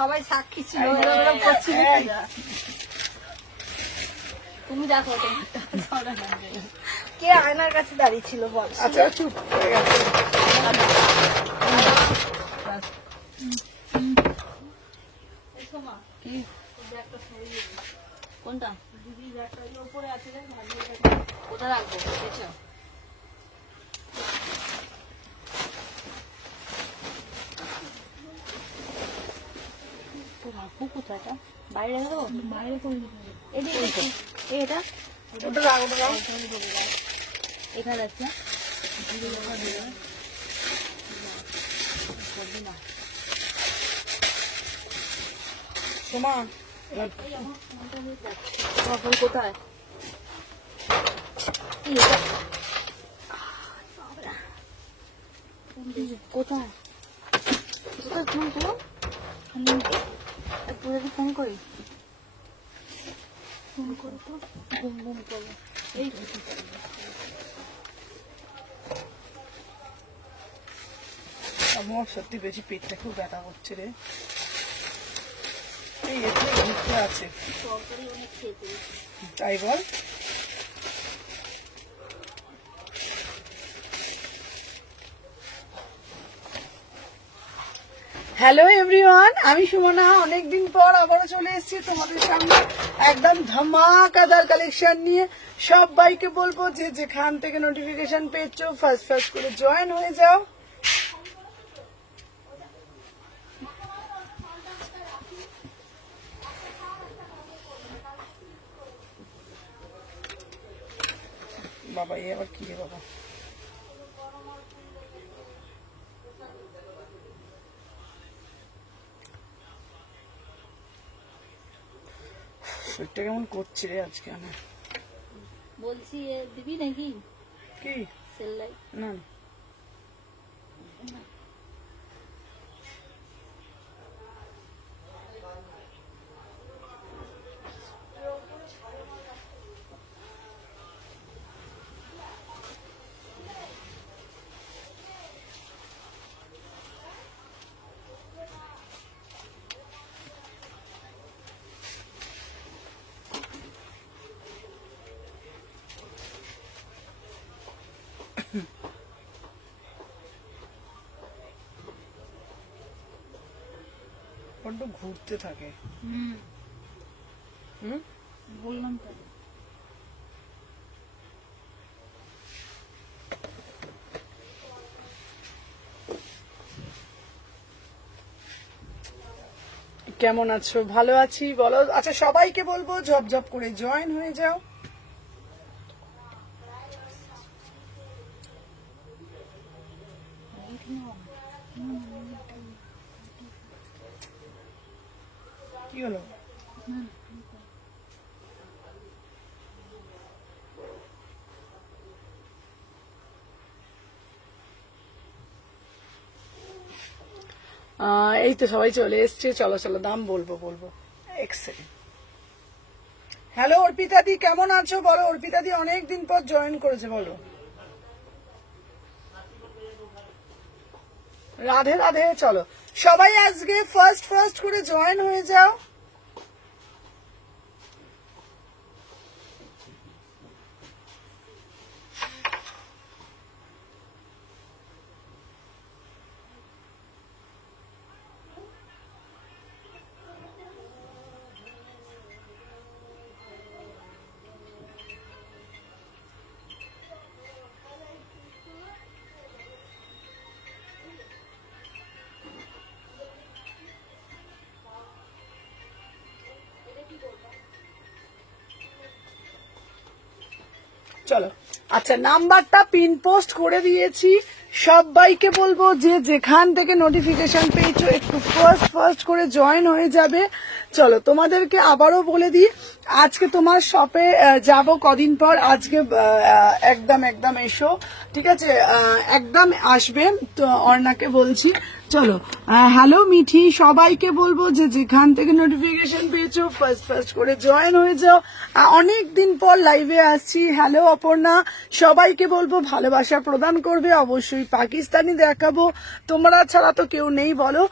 সবাই সাক্ষী ছিল, এরকম করছিল। তুমি দেখো কে আয়নার কাছে দাঁড়িয়ে ছিল বল। আচ্ছা চুপ হয়ে গেছে। কি কোনটা উপরে আছে, কোথায় রাখবো? কোথায় বাইরে রেখে দেবো? বাইরে এদিকে এটা ওটা রাখ, ওটা রাখ। এখানে যাচ্ছে সোমা এখন কোথায়? কোথায় কোথায় ফোন করো, ফোন করি, ফোন করো তো, ঘুম ঘুম করো। এই আমার সত্যি বেশি পেটটা খুব ব্যথা করছে রে। এই এখানে ঘুরতে আছে তরকারি অনেক খেতে, তাই বল। হ্যালো এভরিওয়ান, আমি সুমনা অনেকদিন পর আবারও চলে এসেছি তোমাদের সামনে একদম ধামাকাদার কালেকশন নিয়ে। সবাইকে বলবো যে যেখান থেকে নোটিফিকেশন পেয়েছো ফার্স্ট ফার্স্ট করে জয়েন হয়ে যাও। বাবা এ আবার কি রে বাবা, শরীরটা কেমন করছে রে আজকে আমার। বলছি দিবি নাকি কি সেলাই? না বড্ড ঘুরতে থাকে। বললাম তো কেমন আছো? ভালো আছি বলো। আচ্ছা সবাইকে বলবো ঝপ ঝপ করে জয়েন হয়ে যাও। কি হলো? এই তো সবাই চলে এসছে, চলো চলো দাম বলবো বলবো। এক্সেলেন্ট। হ্যালো অর্পিতা দি, কেমন আছো বলো। অর্পিতা দি অনেকদিন পর জয়েন করেছে, বলো। রাধে রাধে। চলো সবাই আজকে ফার্স্ট ফার্স্ট করে জয়েন হয়ে যাও। চলো আচ্ছা নাম্বারটা পিন পোস্ট করে দিয়েছি। সবাইকে বলবো যে যেখান থেকে নোটিফিকেশন পেয়েছো একটু ফার্স্ট ফার্স্ট করে জয়েন হয়ে যাবে। চলো তোমাদেরকে আবারও বলে দিই, আজকে তোমার শপে যাব কদিন পর। আজকে একদম একদম এসো, ঠিক আছে? একদম আসবে তো, অর্ণাকে বলছি। চলো হ্যালো মিঠি, সবাইকে বলবো যে যেখান থেকে নোটিফিকেশন পেয়েছো ফার্স্ট করে জয়েন হয়ে যাও। অনেক দিন পর লাইভে আসছি। হ্যালো অপর্ণা, সবাইকে বলবো ভালোবাসা প্রদান করবে। অবশ্যই পাকিস্তানি দেখাবো, তোমরা ছাড়া তো কেউ নেই বলো।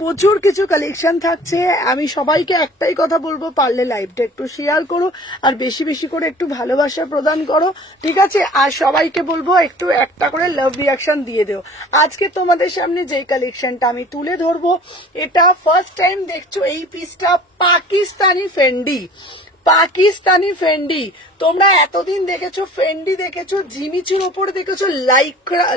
প্রচুর কিছু কালেকশন থাকছে। আমি সবাইকে একটাই কথা বলবো, পারলে লাইভটা একটু শেয়ার করো আর বেশি বেশি করে একটু ভালোবাসা প্রদান করো, ঠিক আছে? আর সবাইকে বলবো একটু একটা করে লাভ রিয়াকশন দিয়ে দিও। আজকে তোমাদের সামনে যে কালেকশনটা আমি তুলে ধরবো, এটা ফার্স্ট টাইম দেখছো এই পিসটা, পাকিস্তানি ফেন্ডি। পাকিস্তানি ফেন্ডি তোমরা এতদিন দেখেছো ফেন্ডি দেখেছো, জিমিচুর ওপর দেখেছো,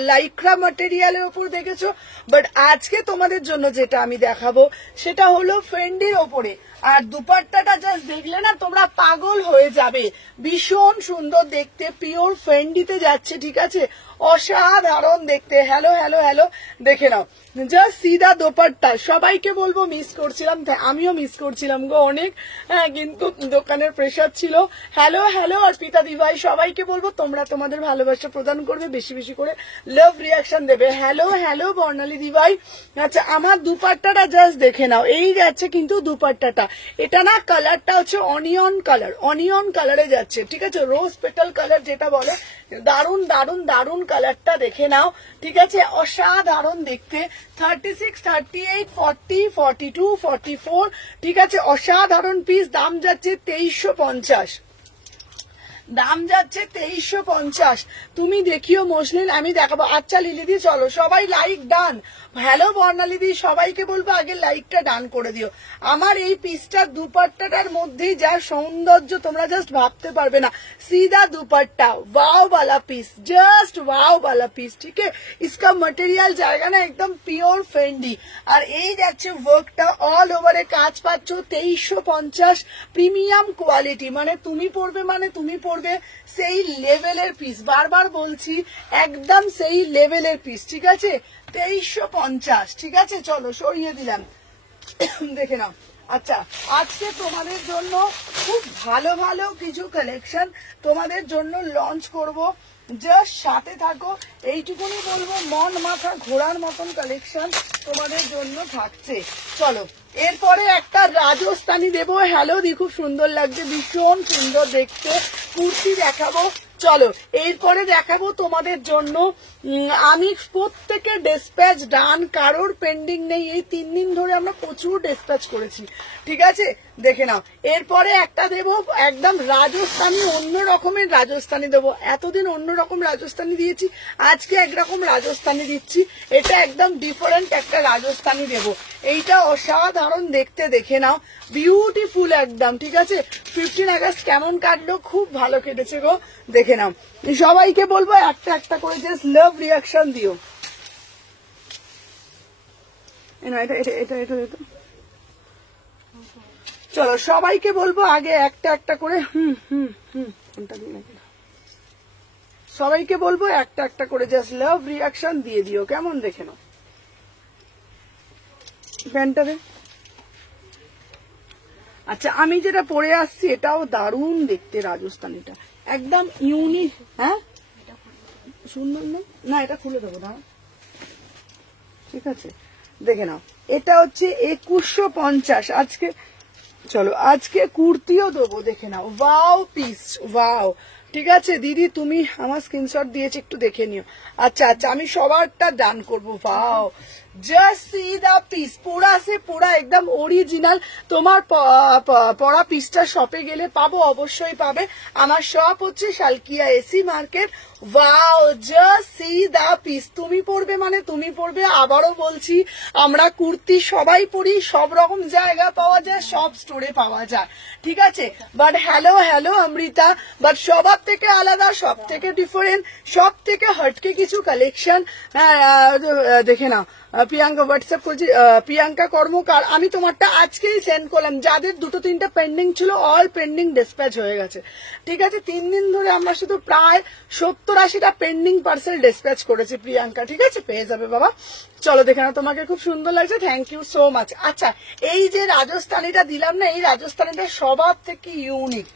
লাইক্রা ম্যাটেরিয়ালের ওপর দেখেছো, বাট আজকে তোমাদের জন্য যেটা আমি দেখাবো সেটা হলো ফেন্ডির ওপরে। আর দুপাট্টাটা জাস্ট দেখলে না তোমরা পাগল হয়ে যাবে, ভীষণ সুন্দর দেখতে, পিওর ফেন্ডিতে যাচ্ছে, ঠিক আছে? অসাধারণ দেখতে। হ্যালো হ্যালো হ্যালো, দেখে নাও জাস্ট সিধা দোপাট্টা। সবাইকে বলবো, মিস করছিলাম, আমিও মিস করছিলাম গো অনেক, হ্যাঁ, কিন্তু দোকানের প্রেসার ছিল। হ্যালো হ্যালো অর্পিতা দিভাই, সবাইকে বলবো তোমরা তোমাদের ভালোবাসা প্রদান করবে, বেশি বেশি করে লাভ রিয়াকশন দেবে। হ্যালো হ্যালো বর্ণালী দিভাই। আচ্ছা, আমার দুপাট্টাটা জাস্ট দেখে নাও, এই যাচ্ছে কিন্তু দুপাট্টাটা, এটা না কালারটা হচ্ছে অনিয়ন কালার, অনিয়ন কালারে যাচ্ছে, ঠিক আছে? রোজ পেটাল কালার যেটা বলে, দারুন দারুন দারুন কালারটা দেখে নাও, ঠিক আছে? অসাধারণ দেখতে। 36, 38, 40, 42, 44, ঠিক আছে? অসাধারণ পিস। দাম যাচ্ছে 2350, দাম যাচ্ছে 2350। তুমি দেখিও মসলিন, আমি দেখাবো। আচ্ছা লিলিদি চলো সবাই লাইক ডান। হ্যালো বর্ণালিদি, সবাইকে বলবো আগে লাইকটা ডান করে দিও। আমার এই পিসটার দুপাট্টাটার মধ্যেই যা সৌন্দর্য তোমরা জাস্ট ভাবতে পারবে না। सीधा दुपट्टा, वाव वाला पीस, जस्ट वाव वाला पीस, ठीक है? इसका मटेरियल जाएगा ना एकदम प्योर फेंडी। और এই যাচ্ছে ওয়ার্কটা অল ওভারে কাজ পাচ্ছ 2350, প্রিমিয়াম কোয়ালিটি। মানে তুমি পড়বে সেই লেভেলের পিস, বারবার বলছি একদম সেই লেভেলের পিস, ঠিক আছে? 2350, ঠিক আছে? চলো সরিয়ে দিলাম, দেখে নাও। আচ্ছা, আজকে তোমাদের জন্য খুব ভালো ভালো কিছু কালেকশন তোমাদের জন্য লঞ্চ করব, জাস্ট সাথে থাকো। এইটুকুনি বলবো, মন মাথা ঘোরার মতন কালেকশন তোমাদের জন্য থাকছে। চলো এরপরে একটা রাজস্থানি দেবো। হ্যালো দি, খুব সুন্দর লাগছে, ভীষণ সুন্দর দেখতে কুর্তি দেখাবো। চলো এরপরে দেখাবো তোমাদের জন্য, আমি প্রত্যেকের ডিসপ্যাচ ডান, কারোর পেন্ডিং নেই। এই 3 দিন ধরে আমরা প্রচুর ডিসপ্যাচ করেছি, ঠিক আছে? দেখে নাও। এরপরে একটা দেবো একদম রাজস্থানি, অন্য রকমের রাজস্থানি দেবো। এতদিন অন্য রকম রাজস্থানি দিয়েছি, আজকে একরকম রাজস্থানি দিচ্ছি। এটা একদম ডিফারেন্ট একটা রাজস্থানি দেবো। এইটা অসাধারণ দেখতে, দেখে নাও, বিউটিফুল একদম, ঠিক আছে? 15 আগস্ট কেমন কাটলো? খুব ভালো কেটেছে গো, দেখে নাও। সবাইকে বলবো একটা একটা করে জাস্ট লাভ রিয়াকশন দিও। এটা এটা এটা এটা এটা চলো সবাইকে বলবো আগে একটা একটা করে, কোনটা দিয়ে নাকি, সবাইকে বলবো একটা একটা করে জাস্ট লাভ রিয়াকশন দিয়ে দিও, কেমন? দেখে নাও প্যান্টারে। আচ্ছা, আমি যেটা পরে আসছি এটাও দারুণ দেখতে, রাজস্থানীটা একদম ইউনিক। হ্যাঁ, সুন্দর না, এটা খুলে দেবো না, ঠিক আছে? দেখে নাও, এটা হচ্ছে 2150 আজকে। চলো আজকে কুর্তিও দেবো, দেখে নাও, ওয়াও পিস, ওয়াও, ঠিক আছে? দিদি তুমি আমার স্ক্রিনশট দিয়েছি, একটু দেখে নিও। আচ্ছা আচ্ছা, আমি সবারটা ডান করবো। Wow, just see the piece, পুরা সে পুরা একদম অরিজিনাল। তোমার পরা পিসটা শপে গেলে পাবো, অবশ্যই পাবে। আমার শপ হচ্ছে Salkia AC market. Wow, just see the piece. তুমি পরবে মানে তুমি পরবে। আবারও বলছি, আমরা কুর্তি সবাই পরি, সব রকম জায়গা পাওয়া যায়, সব স্টোরে পাওয়া যায়, ঠিক আছে? But hello hello Amrita, but সবার থেকে আলাদা, সব থেকে ডিফারেন্ট, সব থেকে হটকে কিছু কালেকশন। দেখে নাও, প্রিয়াঙ্কা হোয়াটসঅ্যাপ করছি, প্রিয়াঙ্কা কর্মকার, আমি তোমারটা আজকেই সেন্ড করলাম। যাদের 2-3টা পেন্ডিং ছিল, অল পেন্ডিং ডিসপ্যাচ হয়ে গেছে, ঠিক আছে? 3 দিন ধরে আমরা শুধু প্রায় 70-80টা পেন্ডিং পার্সেল ডিসপ্যাচ করেছি প্রিয়াঙ্কা, ঠিক আছে? পেয়ে যাবে বাবা। চলো দেখে নাও, তোমাকে খুব সুন্দর লাগছে, থ্যাংক ইউ সো মাচ। আচ্ছা, এই যে রাজস্থানীটা দিলাম না, এই রাজস্থানীটা সবার থেকে ইউনিক,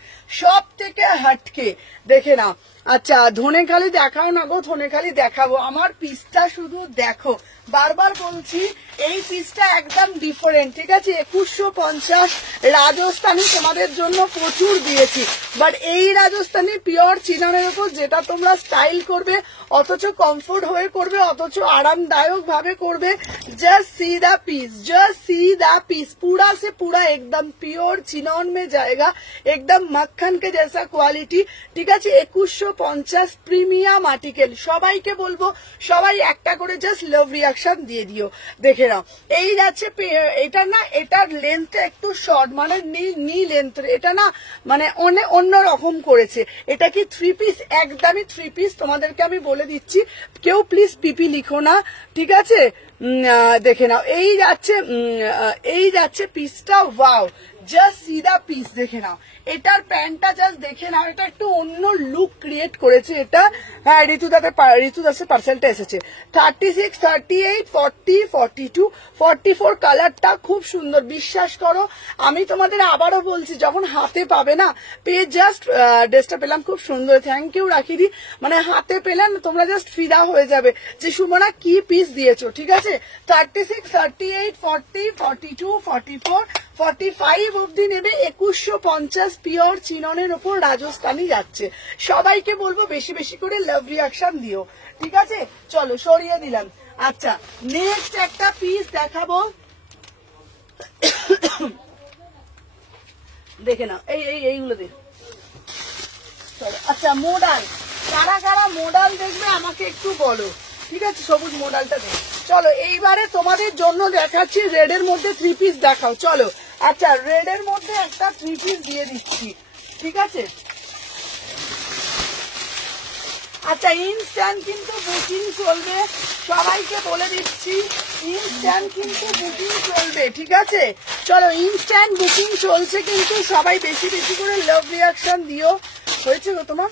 সব থেকে হাটকে, দেখে নাও। আচ্ছা, ধনেখালি দেখাও না গো, ধনেখালি দেখাবো, আমার পিসটা শুধু দেখো, বারবার বলছি এই পিসটা একদম ডিফারেন্ট, ঠিক আছে। 2150 রাজস্থানী তোমাদের জন্য প্রচুর দিয়েছি, বাট এই রাজস্থানী পিওর চিনানের উপর, যেটা তোমরা স্টাইল করবে অথচ কমফোর্ট হয়ে করবে, অথচ আরামদায়ক ভাবে করবে। Just see the piece, just see the piece, पूरा से पूरा एकदम प्योर चिनौन में जाएगा, एकदम मक्खन के जैसा क्वालिटी, ঠিক আছে। 2150 প্রিমিয়াম আর্টিকেল। সবাইকে বলবো সবাই একটা করে জাস্ট লাভ রিয়াকশন দিয়ে দিও, দেখে নাও। এই যাচ্ছে এটা না, এটার লেন্থটা একটু শর্ট, মানে নি লেন্থ, এটা না মানে অন্য রকম করেছে। এটা কি 3 পিস? একদমই 3 পিস, তোমাদেরকে আমি বলে দিচ্ছি, কেউ প্লিজ পিপি লিখো না, ঠিক আছে। দেখে নাও, এই যাচ্ছে পিসটা, wow, just see the piece, দেখে নাও। এটার প্যান্টটা জাস্ট দেখে নাও, এটা একটু অন্য লুক ক্রিয়েট করেছে এটা। হ্যাঁ, ঋতু দাসের পার্সেলটা এসেছে। 36, 38, 40, 42, 44 কালারটা খুব সুন্দর, বিশ্বাস করো। আমি তোমাদের আবারও বলছি, যখন হাতে পাবে না, পেয়ে জাস্ট ড্রেসটা পেলাম খুব সুন্দর, থ্যাংক ইউ রাখিদি, মানে হাতে পেলেন তোমরা জাস্ট ফিদা হয়ে যাবে যে সুমনা কি পিস দিয়েছো, ঠিক আছে। 36, 38, 40, 42, 44, 45 অব্দি নেবে। 2150 পিওর চিননের উপর রাজস্থানী যাচ্ছে। সবাইকে বলবো বেশি বেশি করে লাভ রিয়াকশন দিও, ঠিক আছে। চলো, সরিয়ে দিলাম। আচ্ছা, নেক্সট একটা পিস দেখাবো, দেখে নাও। এইগুলো দেখ। চলো, আচ্ছা, মোডাল, কারা কারা মোডাল দেখবে আমাকে একটু বলো, ঠিক আছে। সবুজ মোডালটা দেখ। চলো, এইবারে তোমাদের জন্য দেখাচ্ছি রেডের মধ্যে 3 পিস দেখাও, চলো। আচ্ছা, রেডের মধ্যে একটা 3 পিস দিয়ে দিচ্ছি, ঠিক আছে। আচ্ছা, ইনস্ট্যান্ট কিন্তু বুকিং চলবে, সবাইকে বলে দিচ্ছি, ইনস্ট্যান্ট কিন্তু বুকিং চলবে, ঠিক আছে। চলো, ইনস্ট্যান্ট বুকিং চলছে, কিন্তু সবাই বেশি বেশি করে লাভ রিয়াকশন দিও। হয়েছে গো তোমার?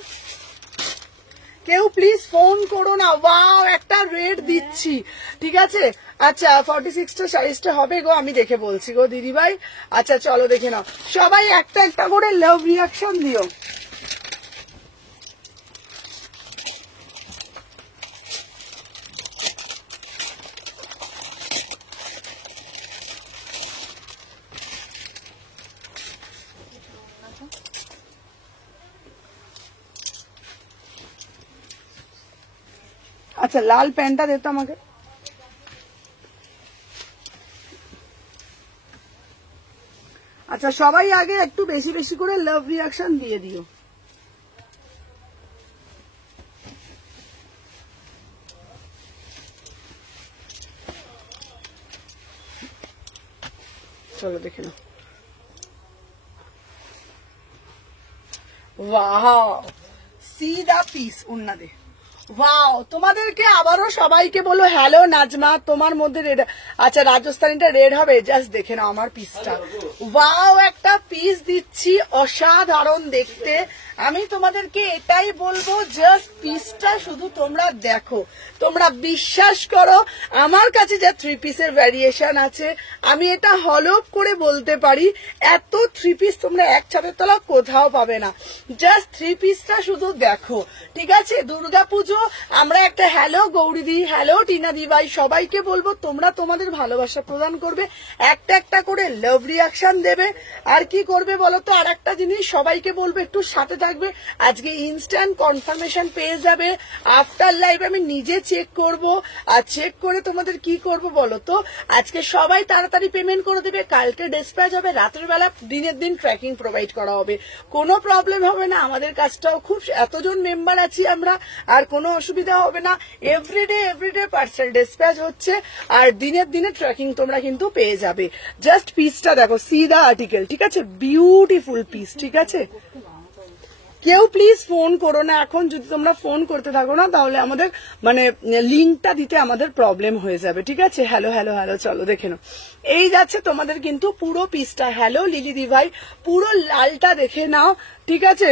কেউ প্লিজ ফোন করো না। ওয়াও, একটা রেড দিচ্ছি, ঠিক আছে। আচ্ছা, 46টা সাইজটা হবে গো, আমি দেখে বলছি গো দিদি ভাই। আচ্ছা, চলো দেখে নাও, সবাই একটা একটা করে লাভ রিয়াকশন দিও। আচ্ছা, লাল প্যান্টটা দে তো আমাকে। আচ্ছা, সবাই আগে একটু বেশি বেশি করে লাভ রিয়াকশন দিয়ে দিও। চলো দেখে নাও। ওয়াও, সি দা পিস, উন্না দে। ওয়াও, তোমাদেরকে আবারও সবাইকে বলো হ্যালো নাজমা, তোমার মধ্যে রেড। আচ্ছা, রাজস্থানীটা রেড হবে, জাস্ট দেখে নাও আমার পিসটা। ওয়াও, একটা পিস দিচ্ছি, অসাধারণ দেখতে। আমি তোমাদেরকে এটাই বলবো, জাস্ট পিসটা শুধু তোমরা দেখো, তোমরা বিশ্বাস করো। আমার কাছে যা 3 পিসের ভ্যারিয়েশন আছে, আমি এটা হলপ করে বলতে পারি, এত 3 পিস তোমরা এক ছাদের তলা কোথাও পাবে না। জাস্ট 3 পিসটা শুধু দেখো, ঠিক আছে। দুর্গাপুজো আমরা একটা হ্যালো গৌরীদি, হ্যালো টিনা দি ভাই, সবাইকে বলবো তোমরা তোমাদের ভালোবাসা প্রদান করবে, একটা একটা করে লাভ রিয়াকশন দেবে। আর কি করবে বলো তো, আর একটা জিনিস সবাইকে বলবো, একটু সাথে থাকবে। আজকে ইনস্ট্যান্ট কনফার্মেশন পেয়ে যাবে, আফটার লাইভ আমি নিজে চেক করব, আর চেক করে তোমাদের কি করব বলো তো, আজকে সবাই তাড়াতাড়ি পেমেন্ট করে দেবে, কালকে ডিসপ্যাচ হবে, রাতের বেলা দিনের দিন ট্র্যাকিং প্রোভাইড করা হবে, কোনো প্রবলেম হবে না। আমাদের কাজটাও খুব, এতজন মেম্বার আছি আমরা, আর কোনো অসুবিধা হবে না। এভরিডে পার্সেল ডিসপ্যাচ হচ্ছে, আর দিনের দিনে ট্র্যাকিং তোমরা কিন্তু পেয়ে যাবে। জাস্ট পিসটা দেখো, সি দা আর্টিকেল, ঠিক আছে, বিউটিফুল পিস, ঠিক আছে। কেউ প্লিজ ফোন করো না এখন, যদি তোমরা ফোন করতে থাকো না তাহলে আমাদের মানে লিঙ্কটা দিতে আমাদের প্রবলেম হয়ে যাবে, ঠিক আছে। হ্যালো হ্যালো হ্যালো, চলো দেখে নাও। এই যাচ্ছে তোমাদের কিন্তু পুরো পিসটা। হ্যালো লিলি দি ভাই, পুরো লালটা দেখে নাও, ঠিক আছে।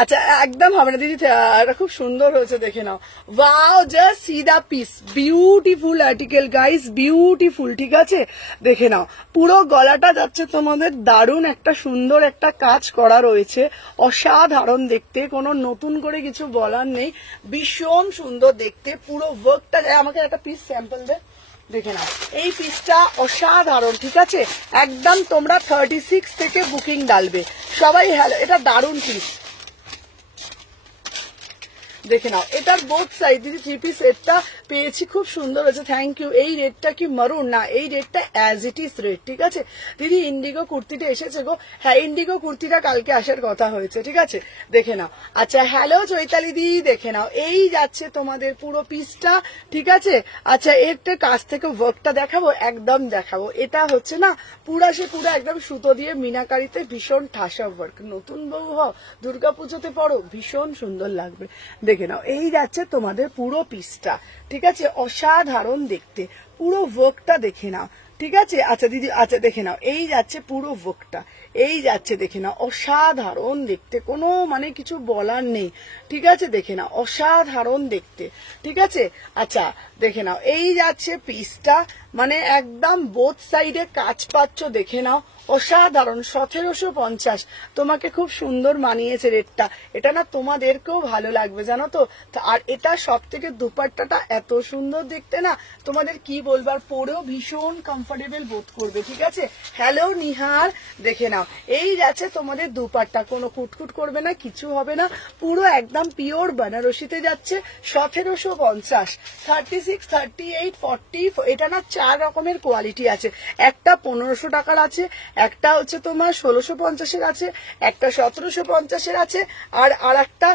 আচ্ছা একদম হবে না দিদি, এটা খুব সুন্দর হয়েছে, দেখে নাও। Wow, just see the piece, beautiful article guys, beautiful. ঠিক আছে, দেখে নাও পুরো গলাটা যাচ্ছে তোমাদের দারুণ একটা সুন্দর একটা কাজ করা রয়েছে, অসাধারণ দেখতে, কোনো নতুন করে কিছু বলার নেই, ভীষণ সুন্দর দেখতে পুরো ওয়ার্কটা। আমাকে একটা পিস স্যাম্পল দে, দেখে নাও এই পিসটা অসাধারণ। ঠিক আছে, একদম তোমরা 36 থেকে বুকিং ডালবে সবাই। হ্যালো, এটা দারুণ পিস, দেখে নাও এটার বোথ সাইড। দিদি 3 পিস সেটটা পেয়েছি, খুব সুন্দর হয়েছে, থ্যাংক ইউ। এই রেটটা কি মারুন না, এই রেটটা অ্যাজ ইট ইজ রেট। ঠিক আছে দিদি, ইন্ডিগো কুর্তিটা এসেছে গো, হ্যাঁ ইন্ডিগো কুর্তিটা কালকে আসার কথা হয়েছে। ঠিক আছে, দেখে নাও। আচ্ছা হ্যালো চৈতালি দি, দেখে নাও এই যাচ্ছে তোমাদের পুরো পিসটা। ঠিক আছে, আচ্ছা এর কাছ থেকে ওয়ার্কটা দেখাবো, একদম দেখাবো। এটা হচ্ছে না পুরা সে পুরা একদম সুতো দিয়ে মিনাকারিতে, ভীষণ ঠাসা ওয়ার্ক। নতুন বউ হও, দুর্গাপুজোতে পড়ো, ভীষণ সুন্দর লাগবে। দেখে নাও এই যাচ্ছে তোমাদের পুরো পিসটা। ঠিক আছে, অসাধারণ দেখতে, পুরো ওয়ার্কটা দেখে নাও। ঠিক আছে, আচ্ছা দিদি, আচ্ছা দেখে নাও এই যাচ্ছে পুরো ওয়ার্কটা, এই যাচ্ছে দেখে নাও, অসাধারণ দেখতে, কোনো মানে কিছু বলার নেই। ঠিক আছে, দেখে নাও অসাধারণ দেখতে। ঠিক আছে, আচ্ছা দেখে নাও এই যাচ্ছে পিসটা, মানে একদম বোথ সাইডে কাজ পাচ্ছ, দেখে নাও অসাধারণ। 1750 তোমাকে খুব সুন্দর মানিয়েছে রেটটা, এটা না তোমাদেরকেও ভালো লাগবে জানো তো। আর এটা সব থেকে দুপাট্টাটা এত সুন্দর দেখতে না, তোমাদের কি বলবার, পরেও ভীষণ কমফোর্টেবল বোধ করবে। ঠিক আছে, হ্যালো নিহার, দেখে নাও এই যাচ্ছে তোমাদের দুপাট্টা, কোনো কুটকুট করবে না, কিছু হবে না, পুরো একদম পিওর বেনারসিতে যাচ্ছে। 1750, 36, 38, 40, এটা না 4 রকমের কোয়ালিটি আছে, একটা 1500 টাকার আছে, একটা হচ্ছে তোমার 1650-এর আছে, একটা 1750-এর আছে, আর একটা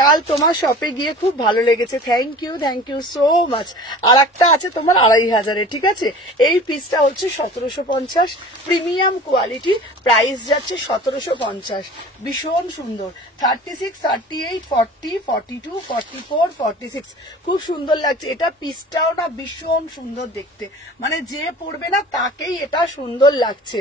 কাল তোমার শপে গিয়ে খুব ভালো লেগেছে, থ্যাংক ইউ সো মাচ। আর একটা আছে তোমার 2500-এর। ঠিক আছে, এই পিসটা হচ্ছে 1750, প্রিমিয়াম কোয়ালিটি, প্রাইস যাচ্ছে 1750, ভীষণ সুন্দর। 36, 38, 40, 42, 44, 46 খুব সুন্দর লাগছে। এটা পিসটাও না ভীষণ সুন্দর দেখতে, মানে যে পরবে না তাকেই এটা সুন্দর লাগছে।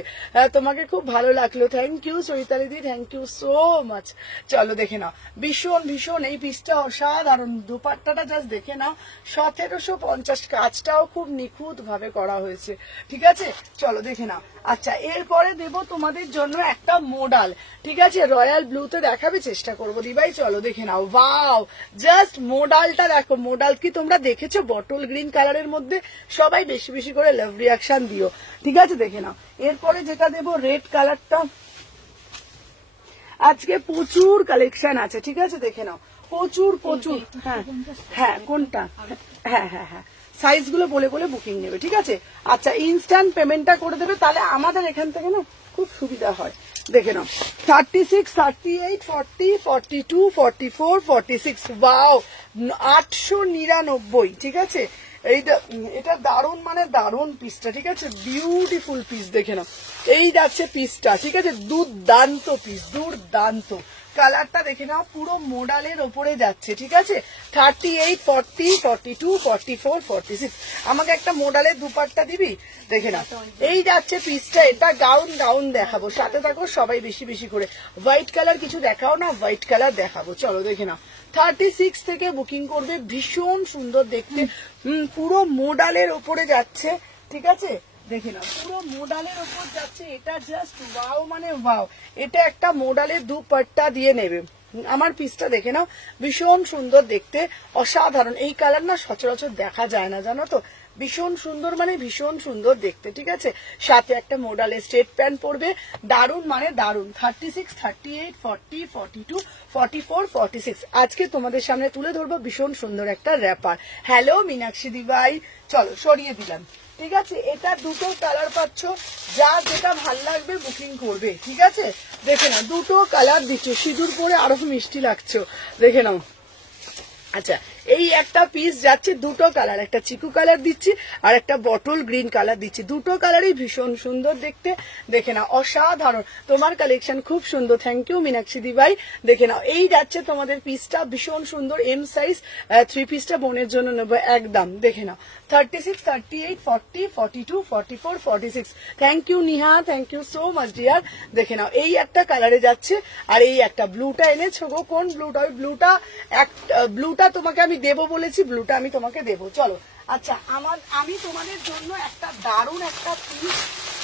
তোমাকে খুব ভালো লাগলো, thank you Chaitali di, thank you so much. চলো দেখে নাও, ভীষণ ভীষণ এই পিসটা অসাধারণ, দুপাট্টাটা জাস্ট দেখে নাও, 1750, কাজটাও খুব নিখুঁত ভাবে করা হয়েছে। ঠিক আছে, চলো দেখে নাও। আচ্ছা এরপরে দেব তোমাদের জন্য একটা মোডাল। ঠিক আছে, রয়্যাল ব্লুতে দেখাবে, চেষ্টা করবো দিবাই। চলো দেখে নাও, ওয়াও জাস্ট মোডালটা দেখো, মোডাল কি তোমরা দেখেছো বটল গ্রিন কালারের মধ্যে? সবাই বেশি বেশি করে লাভ রিয়াকশন দিও। ঠিক আছে, দেখে নাও এরপরে যেটা দেবো রেড কালারটা, আজকে প্রচুর কালেকশন আছে। ঠিক আছে, দেখে নাও প্রচুর প্রচুর। হ্যাঁ হ্যাঁ, কোনটা? হ্যাঁ হ্যাঁ হ্যাঁ, সাইজ গুলো বলে বলে বুকিং নেবে। ঠিক আছে, আচ্ছা ইনস্ট্যান্ট পেমেন্টটা করে দেবে, তাহলে আমাদের এখান থেকে না খুব সুবিধা হয়। দেখে নাও 36, 38, 40, 42, 44, 46, ওয়াও 899। ঠিক আছে, এটা দারুণ, মানে দারুণ পিসটা। ঠিক আছে, বিউটিফুল পিস, দেখে নাও এই যাচ্ছে পিসটা। ঠিক আছে, দুর্দান্ত পিস, দুর্দান্ত কালারটা দেখে নাও, পুরো মোডালের ওপরে যাচ্ছে। ঠিক আছে, 38, 40, 42, 44, 46 আমাকে একটা মোডালের দুপাট্টা দিবি, দেখে নাও এই যাচ্ছে পিসটা। এটা গাউন দেখাবো, সাথে থাকো সবাই বেশি বেশি করে। হোয়াইট কালার কিছু দেখাও না, হোয়াইট কালার দেখাবো। চলো দেখে নাও, 36 থেকে বুকিং করবে, ভীষণ সুন্দর দেখতে, পুরো মোডালের ওপরে যাচ্ছে। ঠিক আছে, দেখে নাও পুরো মোডালের ওপর যাচ্ছে, এটা জাস্ট ওয়াও, মানে ওয়াও। এটা একটা মোডালের দুপাট্টা দিয়ে নেবে। আমার পিসটা দেখে নাও, ভীষণ সুন্দর দেখতে, অসাধারণ। এই কালার না সচরাচর দেখা যায় না জানো তো, ভীষণ সুন্দর, মানে ভীষণ সুন্দর দেখতে। ঠিক আছে, সাথে একটা মোডালের স্ট্রেট প্যান্ট পরবে, দারুণ মানে দারুণ। 36, 38, 40, 42, 44, 46 আজকে তোমাদের সামনে তুলে ধরবো ভীষণ সুন্দর একটা র্যাপার। হ্যালো মীনাক্ষী দিবাই, চলো সরিয়ে দিলাম। ঠিক আছে, এটা দুটো কালার পাচ্ছ, যা যেটা ভাল লাগবে বুকিং করবে। ঠিক আছে, দেখে নাও দুটো কালার দিচ্ছ, সিঁদুর পরে আরো মিষ্টি লাগছো, দেখে নাও। আচ্ছা এই একটা পিস যাচ্ছে দুটো কালার, একটা চিকু কালার দিচ্ছি আর একটা বটল গ্রিন কালার দিচ্ছি, দুটো কালারই ভীষণ সুন্দর দেখতে। দেখে নাও, অসাধারণ, তোমার কালেকশন খুব সুন্দর। থ্যাংক ইউ মীনাক্ষী দি ভাই। দেখে নাও, এই যাচ্ছে তোমাদের পিসটা ভীষণ সুন্দর, এম সাইজ থ্রি পিসটা বোনের জন্য নেবো একদম। দেখে নাও 36, 38, 40, 42, 44, 46। Thank you Niha, thank you so much dear. দেখে নাও, এই একটা কালারে যাচ্ছে আর এই একটা ব্লুটা এনেছো গো, কোন ব্লুটা? ওই ব্লুটা তোমাকে আমি দেবো বলেছি, ব্লুটা আমি তোমাকে দেবো। চলো, আচ্ছা আমি তোমাদের জন্য একটা দারুণ একটা পিস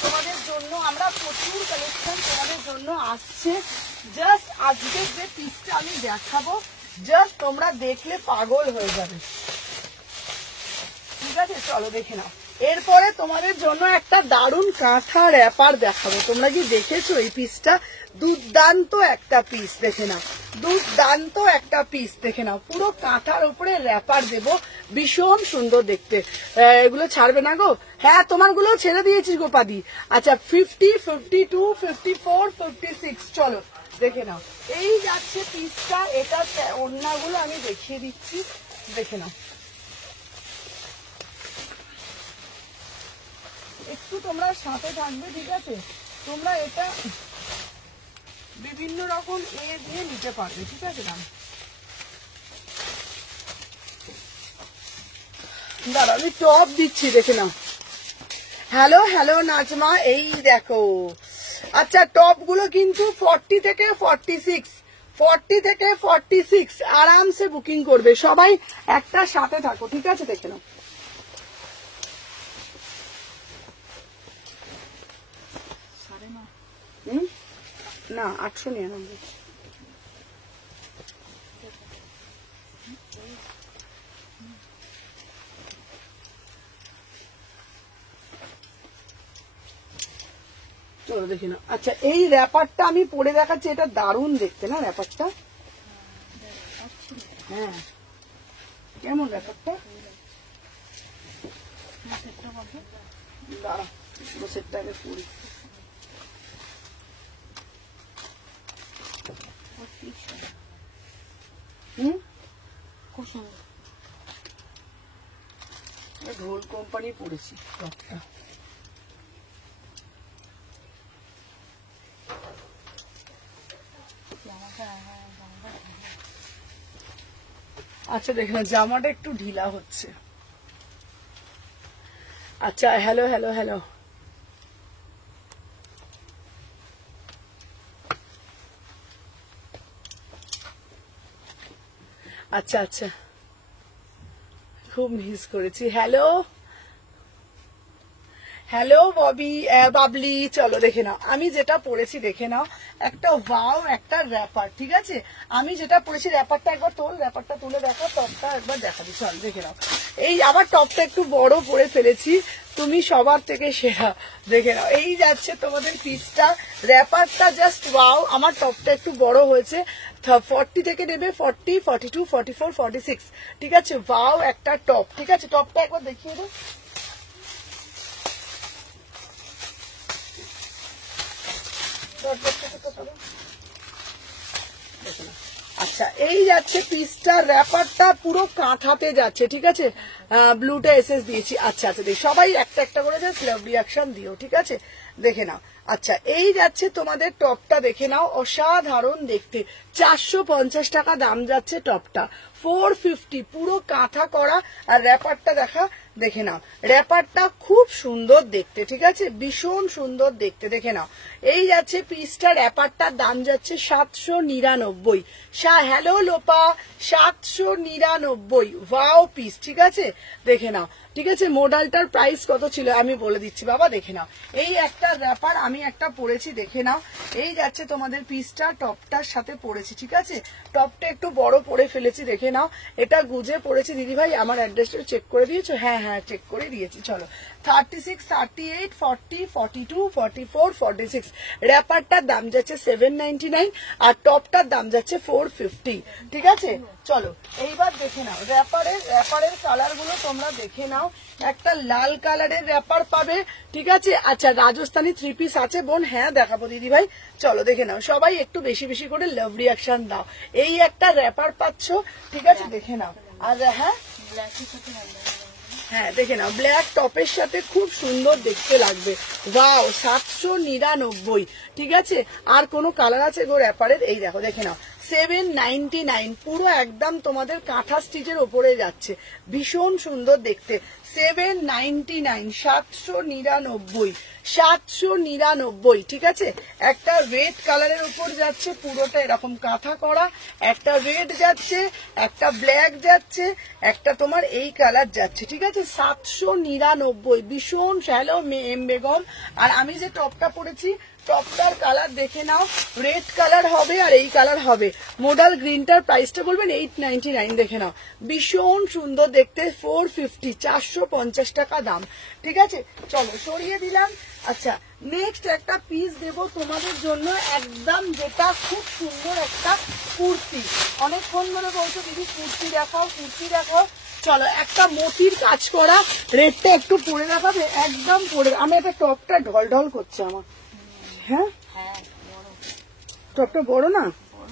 তোমাদের জন্য, আমরা প্রচুর কালেকশন তোমাদের জন্য আসছে। জাস্ট আজকের যে পিসটা আমি দেখাবো, জাস্ট তোমরা দেখলে পাগল হয়ে যাবে। ঠিক আছে, চলো দেখে নাও। এরপরে তোমাদের জন্য একটা দারুণ কাঁথা র্যাপার দেখাবো। তোমরা কি দেখেছো এই পিসটা? দুর্দান্ত একটা পিস, দেখে নাও, দুর্দান্ত একটা পিস। দেখে নাও, পুরো কাঁথার উপরে র্যাপার দেবো, ভীষণ সুন্দর দেখতে। এগুলো ছাড়বে না গো? হ্যাঁ, তোমার গুলো ছেড়ে দিয়েছিস গোপাদি। আচ্ছা, 50, 52, 54, 56। চলো দেখে নাও, এই যাচ্ছে পিসটা। এটা ওড়নাগুলো আমি দেখিয়ে দিচ্ছি, দেখে নাও। একটু তোমরা সাথে থাকবে, ঠিক আছে? তোমরা এটা বিভিন্ন রকম দিয়ে নিতে পারবে, ঠিক আছে? দাঁড়া, আমি টপ দিচ্ছি, দেখে নাও। হ্যালো হ্যালো নাজমা, এই দেখো। আচ্ছা, টপ গুলো কিন্তু 40 থেকে 46 আরামসে বুকিং করবে সবাই, একটা সাথে থাকো, ঠিক আছে? দেখে নাও। না, 899। চলো দেখি না। আচ্ছা, এই র্যাপারটা আমি পরে দেখাচ্ছি, এটা দারুণ দেখতে না র্যাপারটা? হ্যাঁ, কেমন র্যাপারটা? দাঁড়া, সেটটাকে পরি। ঢোল কোম্পানি পড়েছি টপটা। আচ্ছা, দেখে না, জামাটা একটু ঢিলা হচ্ছে। আচ্ছা, হ্যালো হ্যালো হ্যালো। আচ্ছা আচ্ছা, খুব মিস করেছি। Hello hello Bobby, Babli. চলো দেখে নাও, আমি যেটা পরেছি দেখে নাও, একটা ওয়াও একটা র্যাপার, ঠিক আছে? আমি যেটা পরেছি, র্যাপারটা একবার তোল, র্যাপারটা তুলে দেখো, টপটা একবার দেখাবি। চল দেখে নাও, এই আবার টপটা একটু বড় পরে ফেলেছি, তুমি সবার থেকে সেরা। দেখে নাও, এই যাচ্ছে তোমাদের পিসটা, র্যাপারটা জাস্ট ওয়াও। আমার টপটা একটু বড় হয়েছে, 40 থেকে নেবে, 40, 42, 44, 46, ঠিক আছে? ওয়াও একটা টপ, ঠিক আছে? টপটা একবার দেখিয়ে দাও। আচ্ছা, এই যাচ্ছে পিসটা, র্যাপারটা পুরো কাঁথাতে যাচ্ছে, ঠিক আছে? ব্লুটা এসএস দিয়েছি। আচ্ছা আচ্ছা, দেখ সবাই একটা একটা করে জাস্ট লাভ রিয়াকশন দিও, ঠিক আছে? দেখে নাও। আচ্ছা, এই যাচ্ছে তোমাদের টপটা, দেখে নাও, অসাধারণ দেখতে। 450 টাকা দাম যাচ্ছে টপটা, 450, পুরো কাঁথা করা। আর র্যাপারটা দেখা, দেখে নাও, র্যাপারটা খুব সুন্দর দেখতে, ঠিক আছে? ভীষণ সুন্দর দেখতে, দেখে নাও। এই যাচ্ছে পিসটা, র্যাপারটার দাম যাচ্ছে 799। হ্যালো লোপা, 799 ওয়াও পিস, ঠিক আছে? দেখে নাও, ঠিক আছে? মডেলটার প্রাইস কত ছিল আমি বলে দিচ্ছি বাবা, দেখে নাও। এই একটা র্যাপার আমি একটা পরেছি, দেখে নাও। এই যাচ্ছে তোমাদের পিসটা, টপটার সাথে পরেছি, ঠিক আছে? টপটা একটু বড় পরে ফেলেছি, দেখে নাও। এটা গুজে পড়েছি দিদি ভাই, আমার অ্যাড্রেসটা চেক করে দিয়েছো? হ্যাঁ হ্যাঁ, চেক করে দিয়েছি। চলো, 36, 38, 40, 42, 44, 46। র্যাপারটার দাম যাচ্ছে 799 আর টপটার দাম যাচ্ছে 450, ঠিক আছে? চলো, এইবার দেখে নাও র্যাপারের কালার গুলো তোমরা দেখে নাও। একটা লাল কালারের র্যাপার পাবে, ঠিক আছে? আচ্ছা, রাজস্থানী থ্রি পিস আছে বোন? হ্যাঁ দেখাবো দিদি ভাই, চলো দেখে নাও। সবাই একটু বেশি বেশি করে লাভ রিয়াকশন দাও। এই একটা র্যাপার পাচ্ছ, ঠিক আছে? দেখে নাও, আর হ্যাঁ ব্ল্যাকের সাথে ভালো লাগে। হ্যাঁ দেখে নাও, ব্ল্যাক টপের সাথে খুব সুন্দর দেখতে লাগবে। ওয়াও, 799, ঠিক আছে। আর কোনো কালার আছে গো র্যাপারের? এই দেখো, দেখে নাও, 799, পুরো একদম তোমাদের কাঁথা স্টিচের ওপরে যাচ্ছে, ভীষণ সুন্দর দেখতে। 799, 799, 799, ঠিক আছে। একটা রেড কালারের উপর যাচ্ছে, পুরোটা এরকম কাঁথা করা, একটা রেড যাচ্ছে, একটা ব্ল্যাক যাচ্ছে, একটা তোমার এই কালার যাচ্ছে, ঠিক আছে। 799, ভীষণ শ্যালো এম বেগম। আর আমি যে টপটা পরেছি, টপটার কালার দেখে নাও, রেড কালার হবে আর এই কালার হবে। মোডাল গ্রিনটার প্রাইসটা বলবেন 899, দেখে নাও, ভীষণ সুন্দর দেখতে। 450, 450 টাকা দাম, ঠিক আছে। চলো সরিয়ে দিলাম। আচ্ছা, নেক্সট একটা পিস দেব তোমাদের জন্য, একদম যেটা খুব সুন্দর একটা কুর্তি। অনেকক্ষণ ধরে বলছো দিদি কুর্তি দেখাও, কুর্তি দেখাও। চলো, একটা মোতির কাজ করা, রেডটা একটু পরে দেখাবে, একদম পরে। আমি একটা টপটা ঢল ঢল করছে আমার। হ্যাঁ, হ্যাঁ বড় টপটা বড় না? বড়।